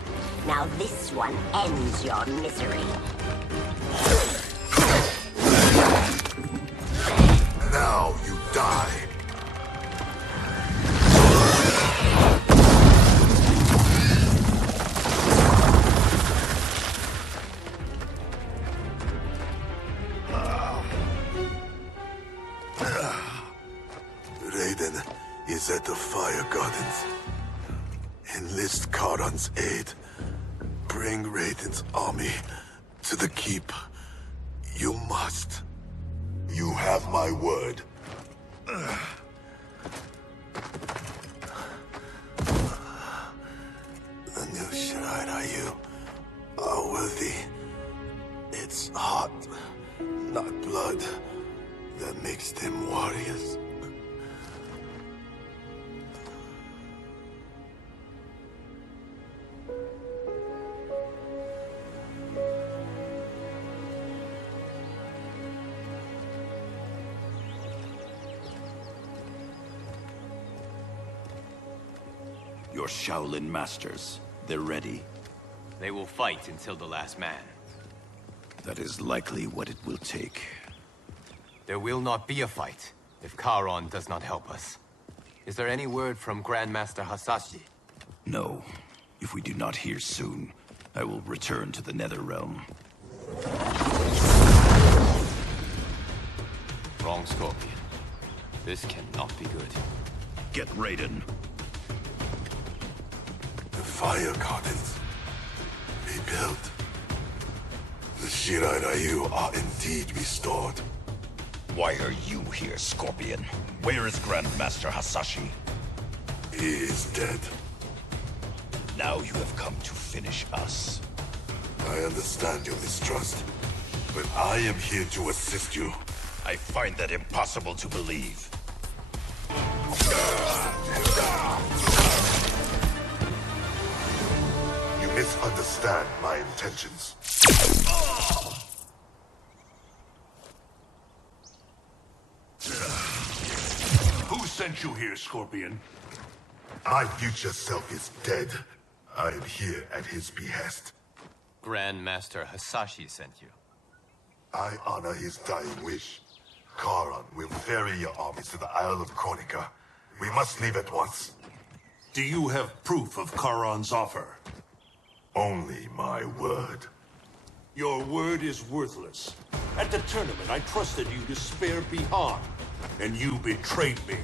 Now this one ends your misery. Now you die. Raiden is at the Fire Gardens. Enlist Karan's aid. Bring Raiden's army to the keep. You must. You have my word. The new Shirai Ryu are worthy. It's heart, not blood, that makes them warriors. Your Shaolin masters, they're ready. They will fight until the last man. That is likely what it will take. There will not be a fight if Karon does not help us. Is there any word from Grandmaster Hasashi? No. If we do not hear soon, I will return to the Netherrealm. Wrong, Scorpion. This cannot be good. Get Raiden. The Fire Gardens. Rebuilt. The Shirai Ryu are indeed restored. Why are you here, Scorpion? Where is Grandmaster Hasashi? He is dead. Now you have come to finish us. I understand your mistrust, but I am here to assist you. I find that impossible to believe. You misunderstand my intentions. Who sent you here, Scorpion? My future self is dead. I am here at his behest. Grandmaster Hasashi sent you. I honor his dying wish. Karan will ferry your armies to the Isle of Kronika. We must leave at once. Do you have proof of Karan's offer? Only my word. Your word is worthless. At the tournament, I trusted you to spare Bihar, and you betrayed me.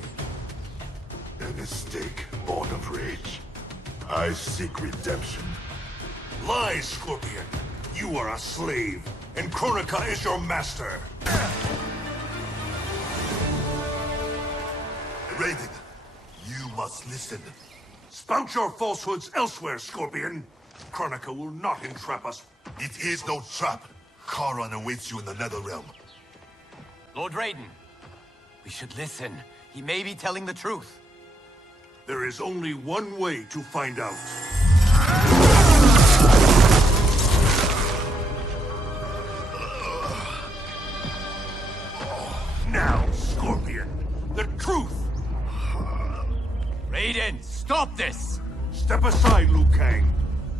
A mistake born of rage. I seek redemption. Lies, Scorpion! You are a slave, and Kronika is your master! Raiden, you must listen. Spout your falsehoods elsewhere, Scorpion. Kronika will not entrap us. It is no trap. Charon awaits you in the Netherrealm. Lord Raiden, we should listen. He may be telling the truth. There is only one way to find out. Now, Scorpion, the truth! Raiden, stop this! Step aside, Liu Kang.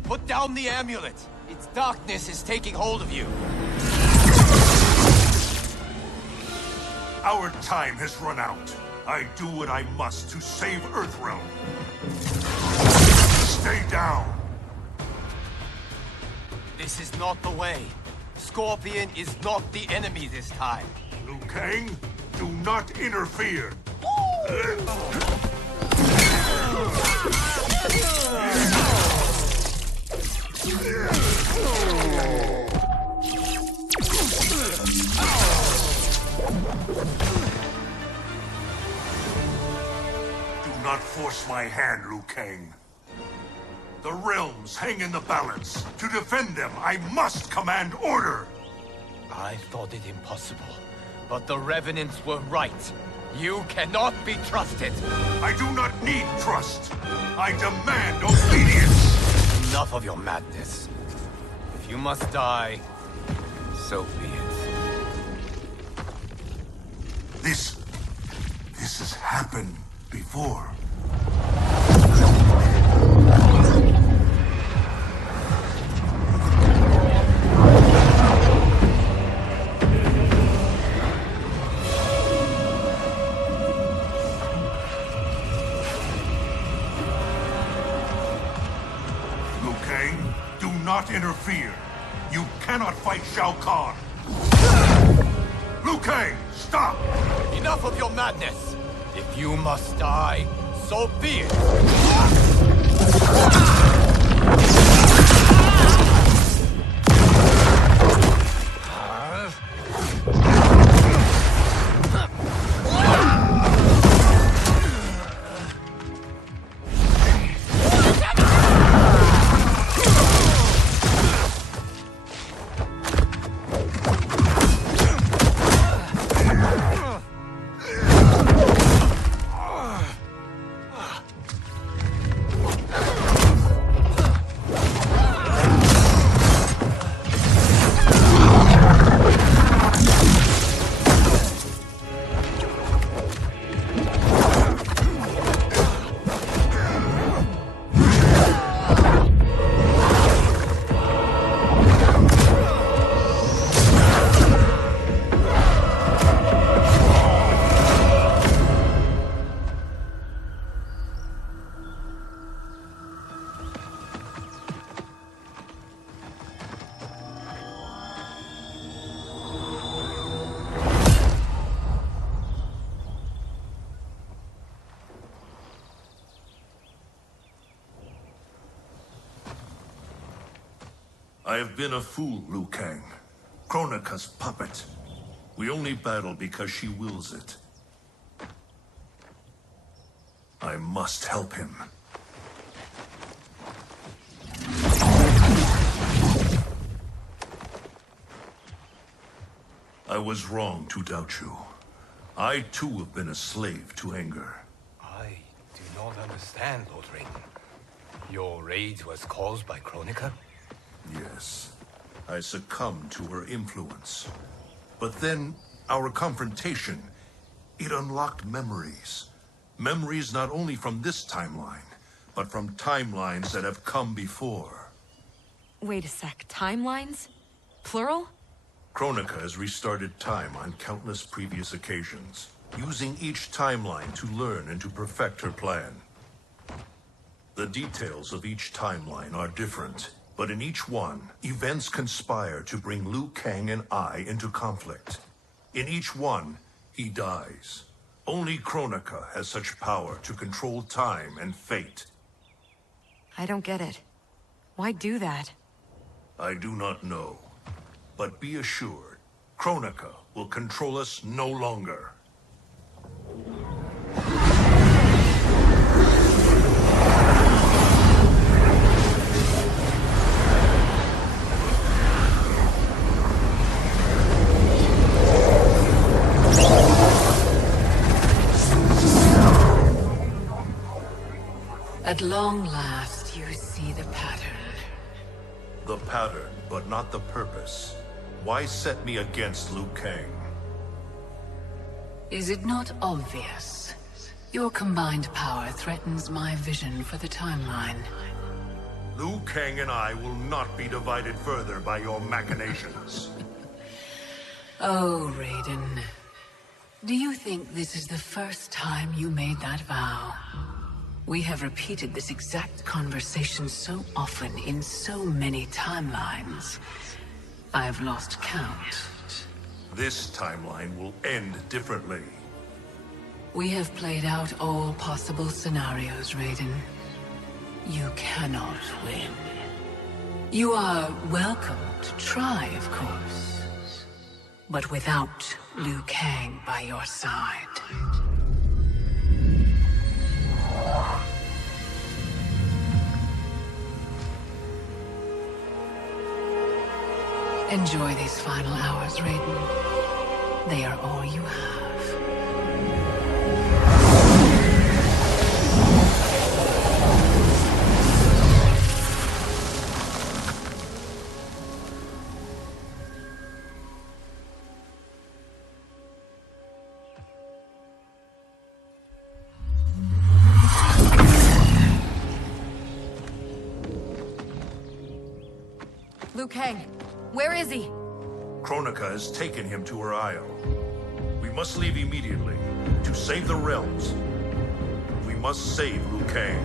Put down the amulet. Its darkness is taking hold of you. Our time has run out. I do what I must to save Earthrealm. Stay down. This is not the way. Scorpion is not the enemy this time. Liu Kang, do not interfere. Do not force my hand, Liu Kang. The realms hang in the balance. To defend them, I must command order. I thought it impossible, but the Revenants were right. You cannot be trusted. I do not need trust. I demand obedience. Enough of your madness. If you must die, so be it. This has happened before. Liu Kang, do not interfere. You cannot fight Shao Kahn. Liu Kang, stop! Enough of your madness! If you must die, so be it! I have been a fool, Liu Kang. Kronika's puppet. We only battle because she wills it. I must help him. I was wrong to doubt you. I too have been a slave to anger. I do not understand, Lord Raiden. Your rage was caused by Kronika? Yes. I succumbed to her influence. But then, our confrontation, it unlocked memories. Memories not only from this timeline, but from timelines that have come before. Wait a sec, timelines? Plural? Kronika has restarted time on countless previous occasions, using each timeline to learn and to perfect her plan. The details of each timeline are different, but in each one, events conspire to bring Liu Kang and I into conflict. In each one, he dies. Only Kronika has such power to control time and fate. I don't get it. Why do that? I do not know. But be assured, Kronika will control us no longer. At long last, you see the pattern. The pattern, but not the purpose. Why set me against Liu Kang? Is it not obvious? Your combined power threatens my vision for the timeline. Liu Kang and I will not be divided further by your machinations. Oh, Raiden. Do you think this is the first time you made that vow? We have repeated this exact conversation so often in so many timelines. I've lost count. This timeline will end differently. We have played out all possible scenarios, Raiden. You cannot win. You are welcome to try, of course. But without Liu Kang by your side. Enjoy these final hours, Raiden. They are all you have. Liu Kang, where is he? Kronika has taken him to her isle. We must leave immediately to save the realms. We must save Liu Kang.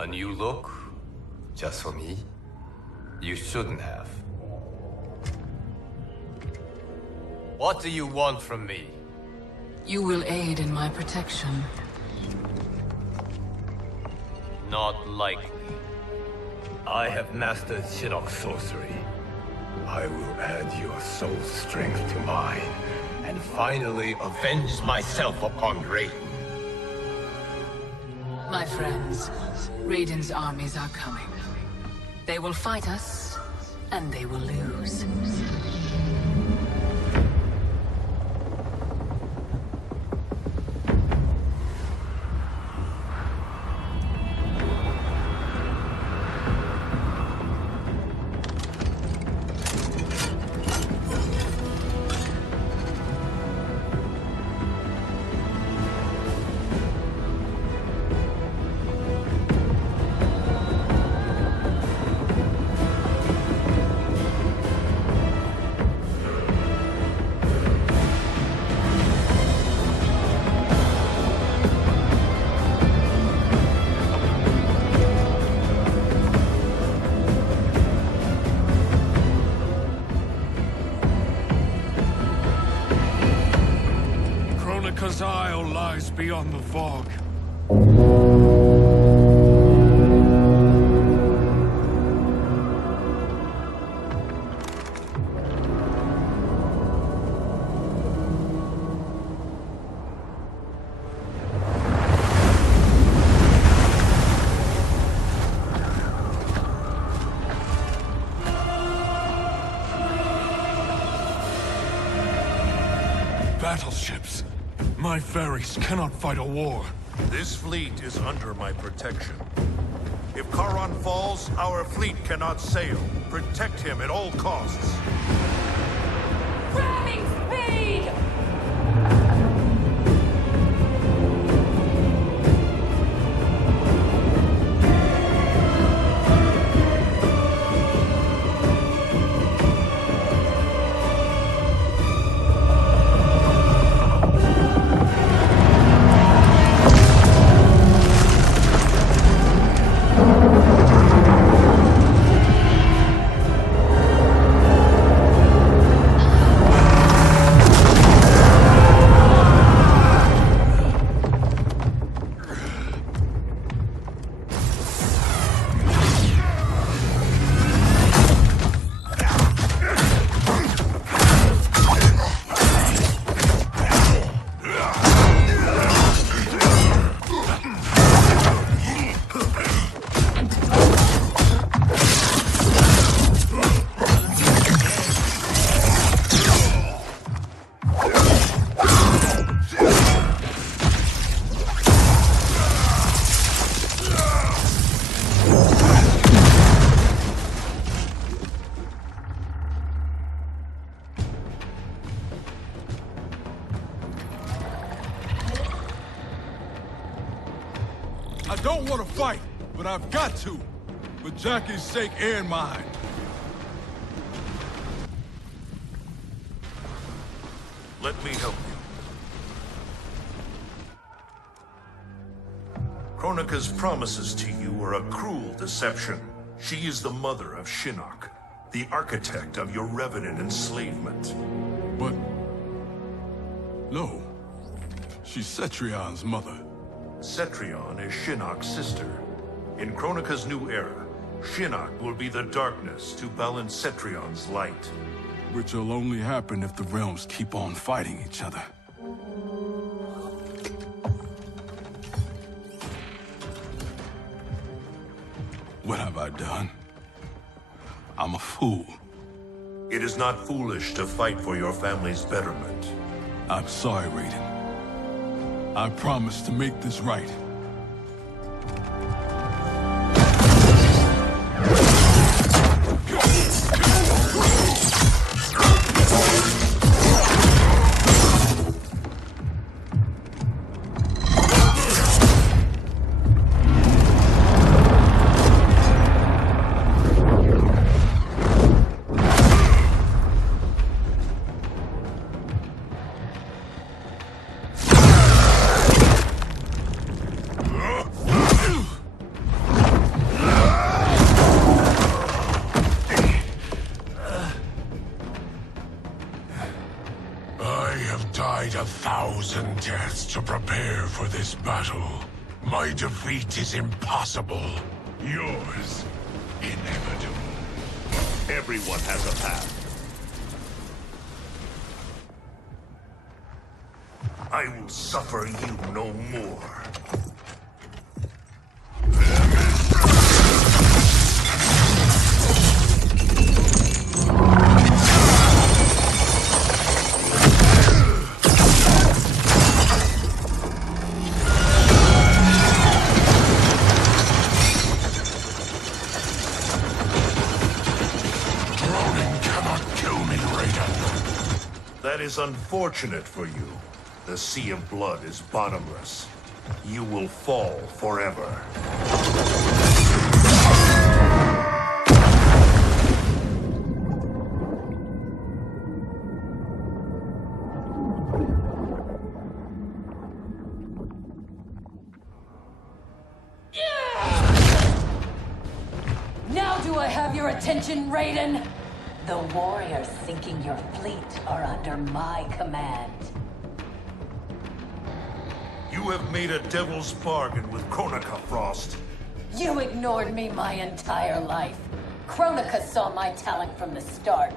A new look? Just for me? You shouldn't have. What do you want from me? You will aid in my protection. Not likely. I have mastered Shinnok's sorcery. I will add your soul strength to mine, and finally avenge myself upon Raiden. My friends, Raiden's armies are coming. They will fight us, and they will lose. Kronika's Isle lies beyond the fog. Battleships. My ferries cannot fight a war. This fleet is under my protection. If Charon falls, our fleet cannot sail. Protect him at all costs. Ramming speed! don't want to fight, but I've got to. For Jackie's sake and mine. Let me help you. Kronika's promises to you are a cruel deception. She is the mother of Shinnok, the architect of your revenant enslavement. But... no. She's Cetrion's mother. Cetrion is Shinnok's sister. In Kronika's new era, Shinnok will be the darkness to balance Cetrion's light. Which will only happen if the realms keep on fighting each other. What have I done? I'm a fool. It is not foolish to fight for your family's betterment. I'm sorry, Raiden. I promise to make this right. To prepare for this battle. My defeat is impossible. Yours, inevitable. Everyone has a path. I will suffer you no more. That is unfortunate for you. The sea of blood is bottomless. You will fall forever. Now do I have your attention, Raiden? The warriors sinking your fleet are under my command. You have made a devil's bargain with Kronika, Frost. You ignored me my entire life. Kronika saw my talent from the start.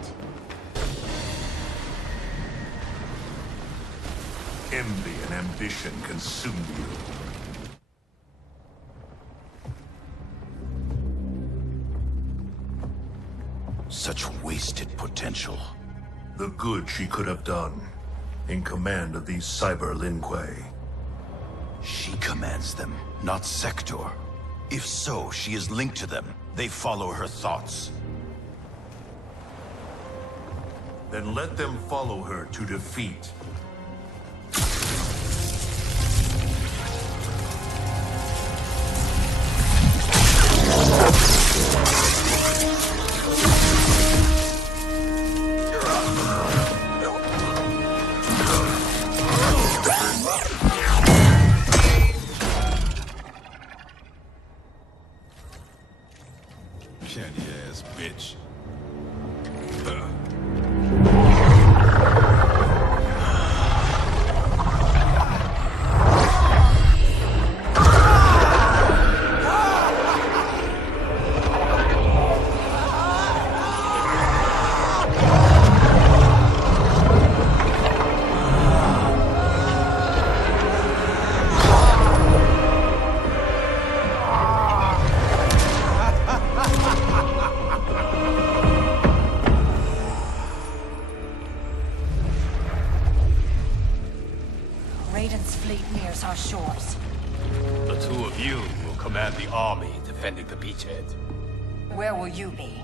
Envy and ambition consume you. Such wasted potential. The good she could have done, in command of these Cyber Linque. She commands them, not Sector. If so, she is linked to them. They follow her thoughts. Then let them follow her to defeat. Candy-ass bitch. Raiden's fleet nears our shores. The two of you will command the army defending the beachhead. Where will you be?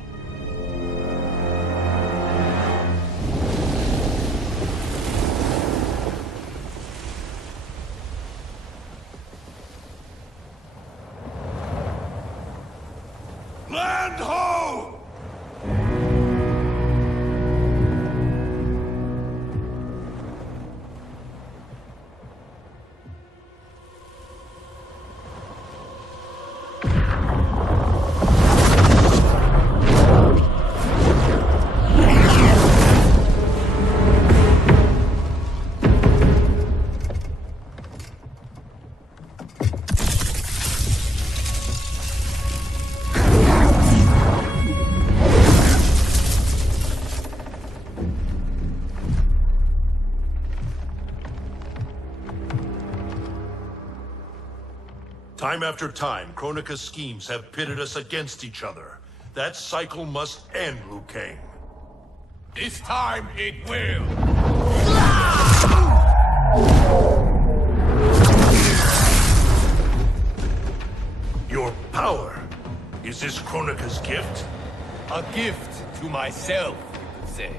Time after time, Kronika's schemes have pitted us against each other. That cycle must end, Liu Kang. This time it will! Your power. Is this Kronika's gift? A gift to myself, you could say.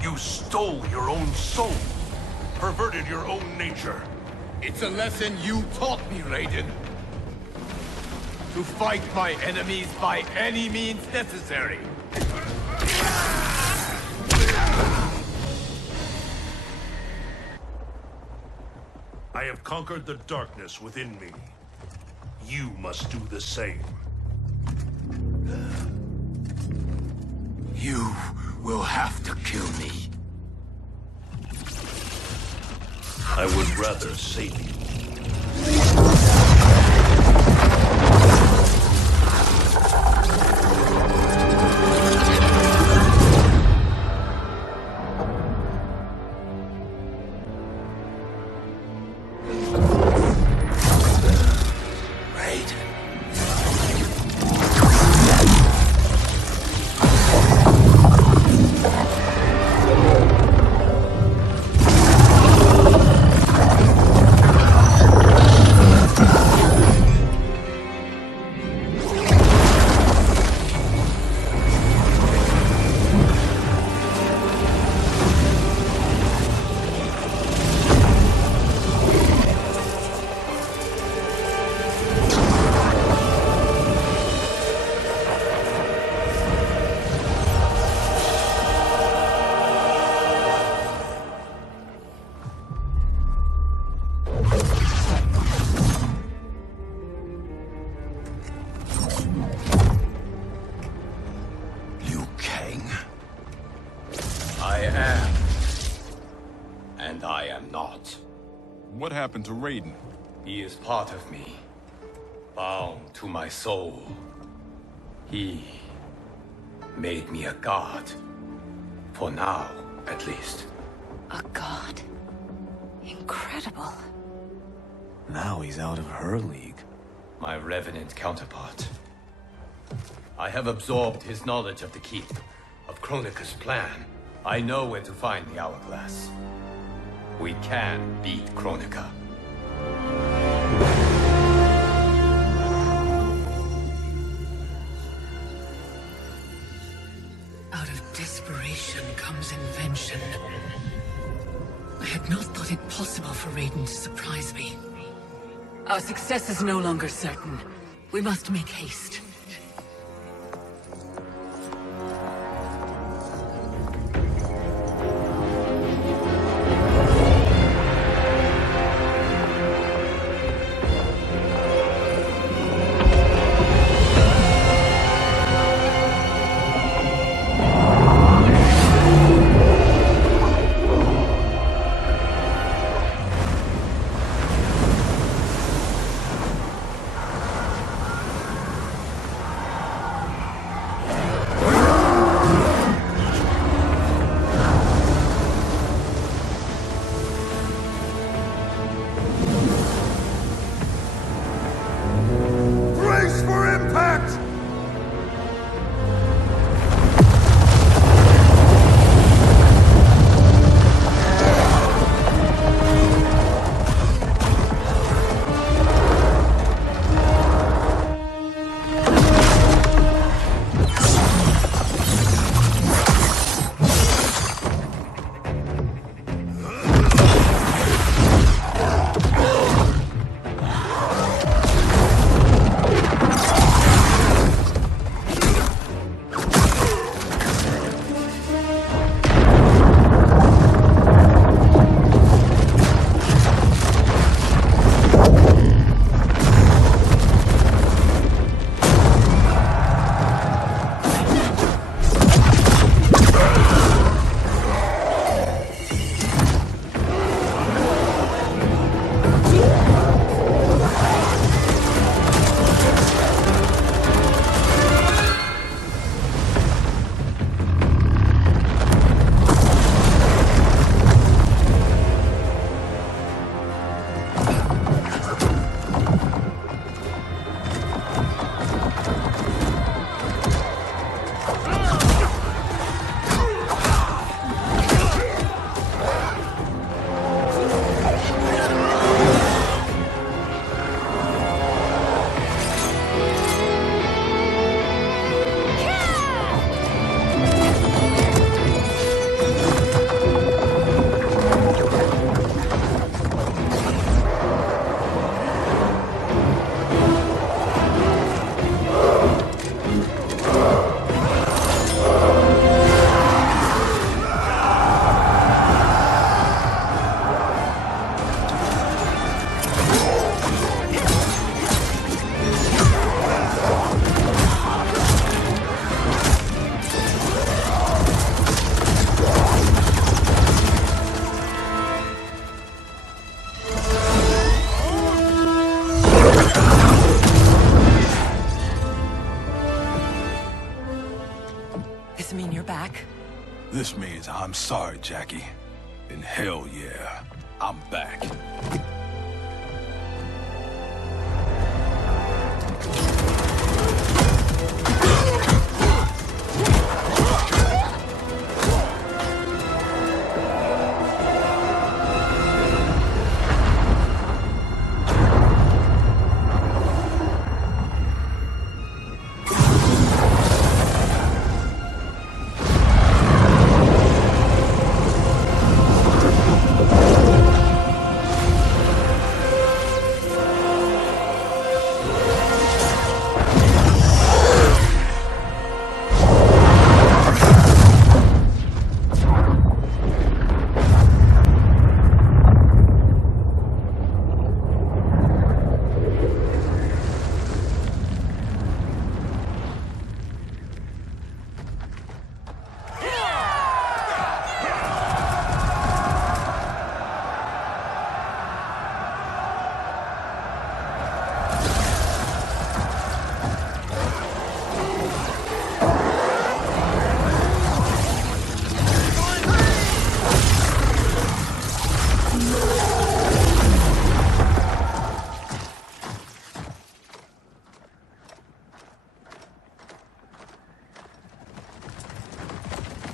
You stole your own soul. Perverted your own nature. It's a lesson you taught me, Raiden. To fight my enemies by any means necessary. I have conquered the darkness within me. You must do the same. You will have to kill me. I would rather save you. What happened to Raiden? He is part of me, bound to my soul. He made me a god. For now, at least. A god? Incredible. Now he's out of her league. My revenant counterpart. I have absorbed his knowledge of the Keep, of Kronika's plan. I know where to find the Hourglass. We can beat Kronika. Out of desperation comes invention. I had not thought it possible for Raiden to surprise me. Our success is no longer certain. We must make haste. This mean you're back? This means I'm sorry, Jackie. And hell yeah, I'm back.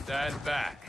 Stand back.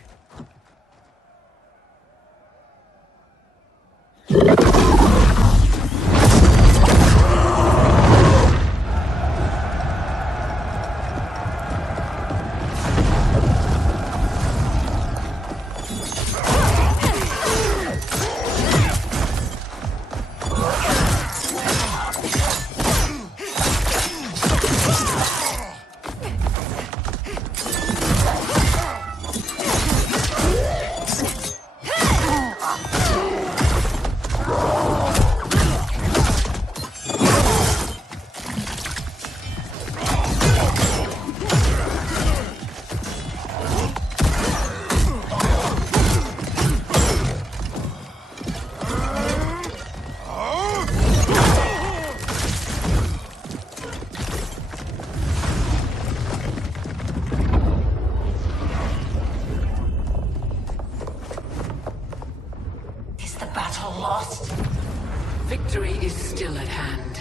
Victory is still at hand.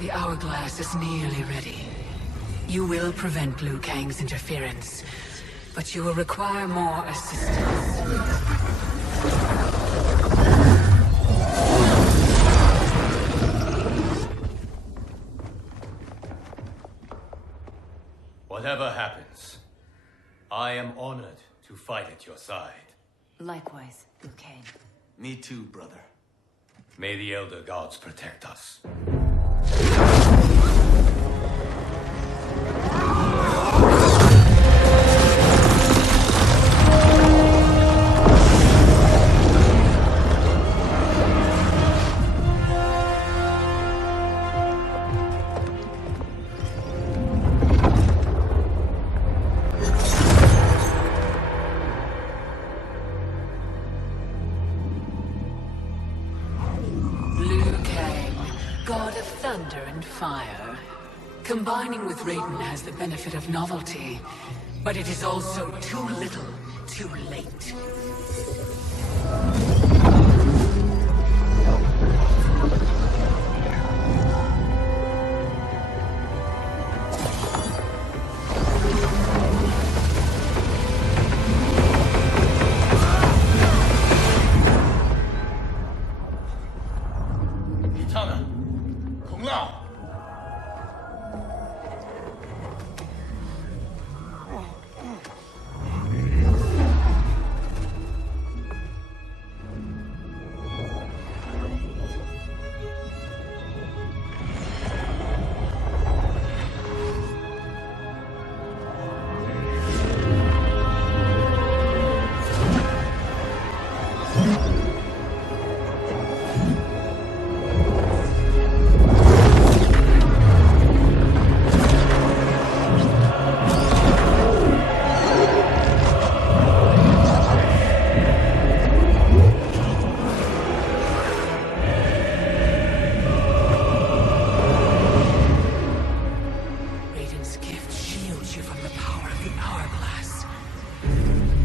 The hourglass is nearly ready. You will prevent Liu Kang's interference, but you will require more assistance. Whatever happens, I am honored to fight at your side. Likewise, Liu Kang. Me too, brother. May the Elder Gods protect us. God of thunder and fire. Combining with Raiden has the benefit of novelty, but it is also too little, too late.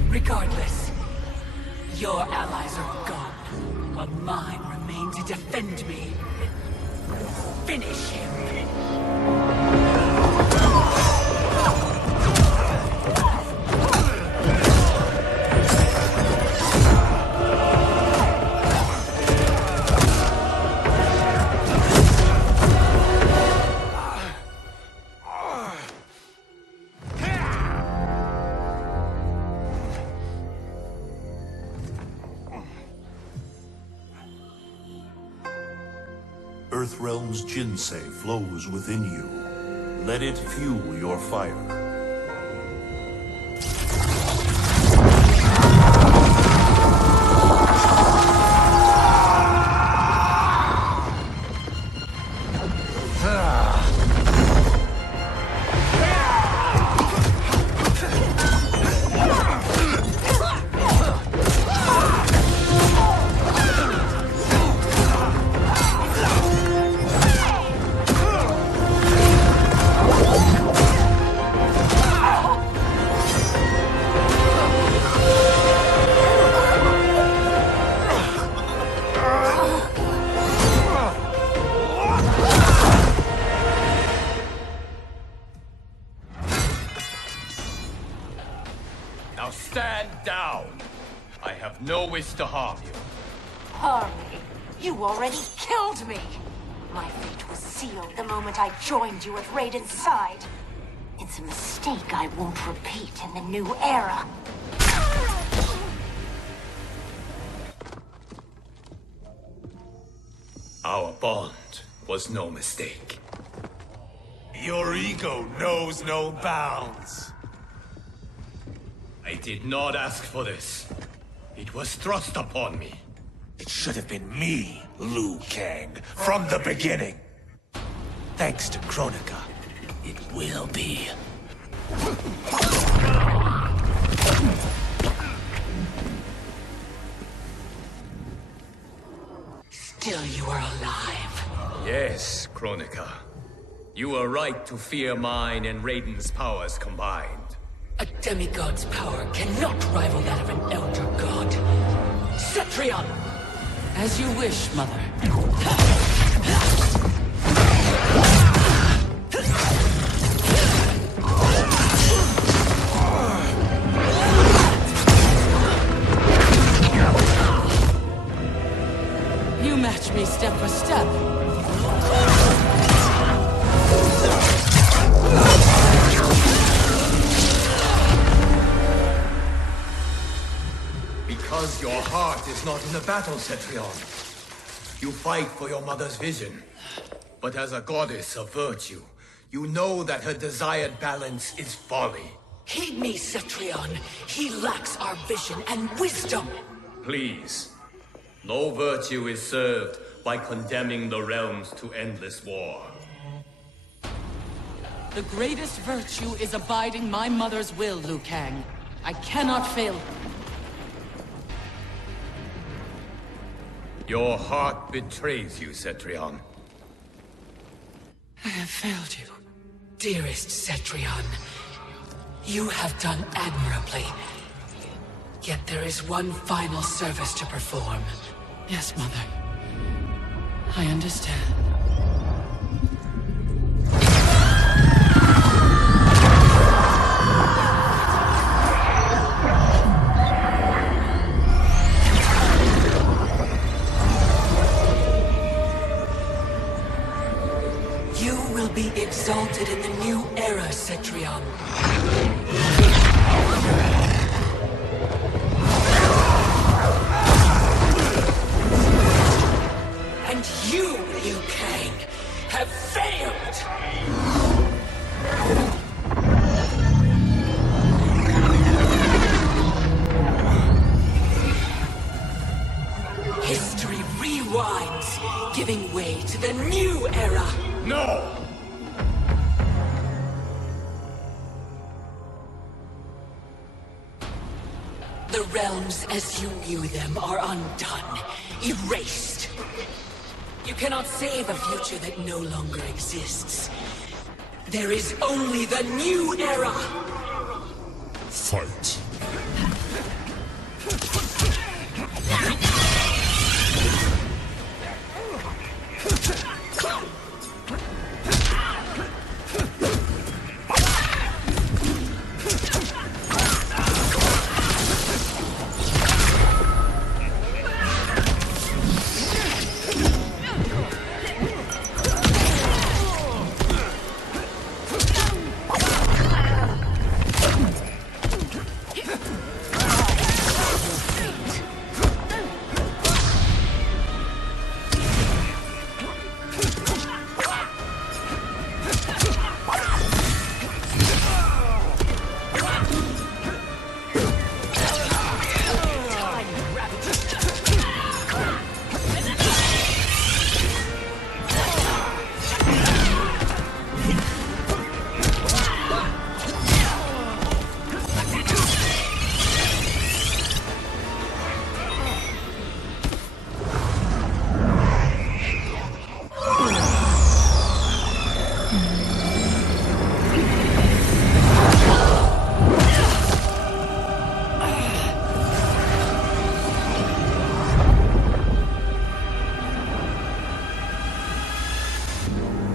Regardless, your allies are gone, while mine remain to defend me. Finish him! Earthrealm's Jinsei flows within you. Let it fuel your fire. Now stand down. I have no wish to harm you. Harm me? You already killed me! My fate was sealed the moment I joined you at Raiden's side. It's a mistake I won't repeat in the new era. Our bond was no mistake. Your ego knows no bounds. I did not ask for this. It was thrust upon me. It should have been me, Liu Kang, from the beginning. Thanks to Kronika, it will be. Still you are alive. Yes, Kronika. You were right to fear mine and Raiden's powers combined. A demigod's power cannot rival that of an elder god. Cetrion! As you wish, Mother. You match me step for step. Because your heart is not in the battle, Cetrion. You fight for your mother's vision. But as a goddess of virtue, you know that her desired balance is folly. Heed me, Cetrion. He lacks our vision and wisdom. Please. No virtue is served by condemning the realms to endless war. The greatest virtue is abiding my mother's will, Liu Kang. I cannot fail. Your heart betrays you, Cetrion. I have failed you. Dearest Cetrion, you have done admirably. Yet there is one final service to perform. Yes, Mother. I understand. You will be exalted in the new era, Cetrion. And you, Liu Kang, have failed! History rewinds, giving way to the new era! No! The realms as you knew them are undone, erased. You cannot save a future that no longer exists. There is only the new era! Fight.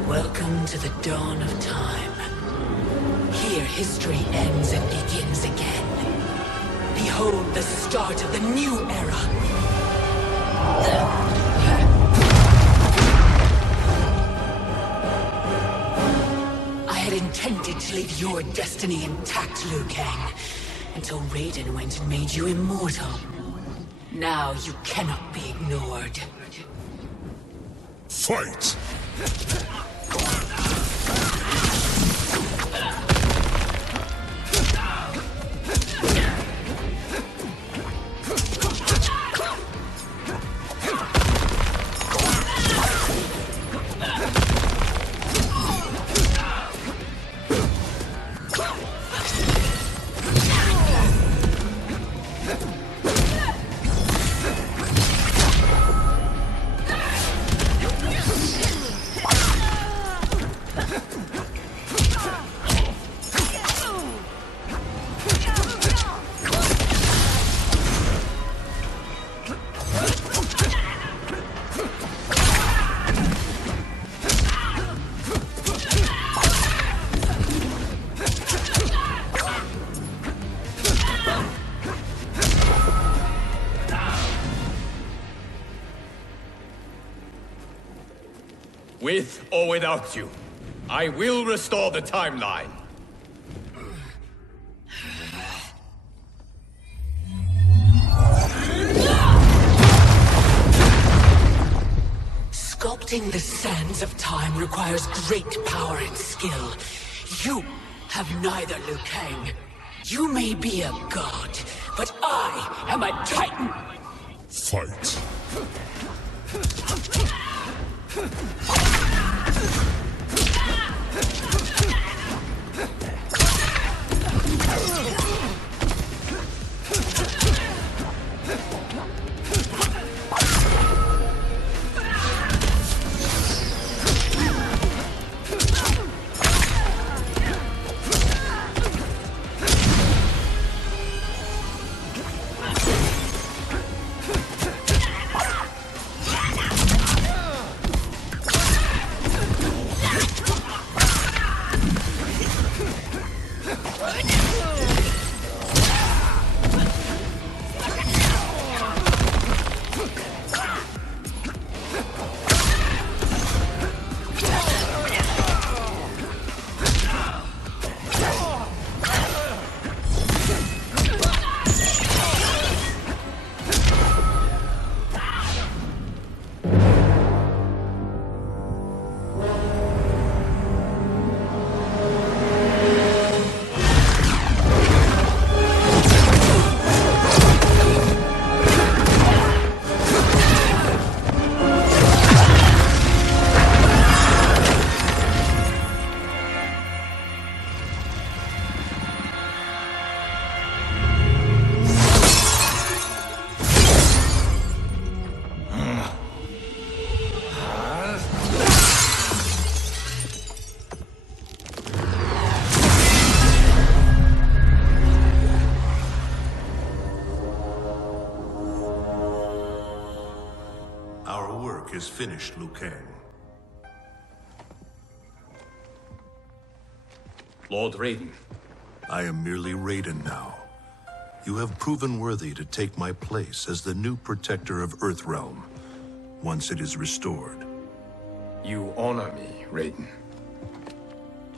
Welcome to the dawn of time. Here history ends and begins again. Behold the start of the new era. I had intended to leave your destiny intact, Liu Kang, until Raiden went and made you immortal. Now you cannot be ignored. Fight! With or without you, I will restore the timeline. Sculpting the sands of time requires great power and skill. You have neither, Liu Kang. You may be a god, but I am a titan! Fight! work is finished, Liu Kang. Lord Raiden. I am merely Raiden now. You have proven worthy to take my place as the new protector of Earthrealm, once it is restored. You honor me, Raiden.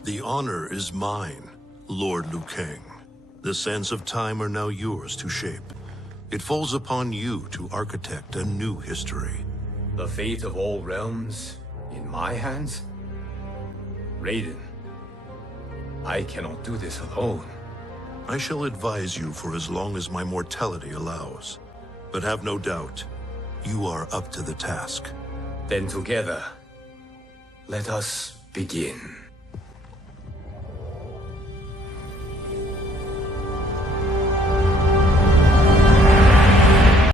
The honor is mine, Lord Liu Kang. The sands of time are now yours to shape. It falls upon you to architect a new history. The fate of all realms in my hands? Raiden, I cannot do this alone. I shall advise you for as long as my mortality allows. But have no doubt, you are up to the task. Then together, let us begin.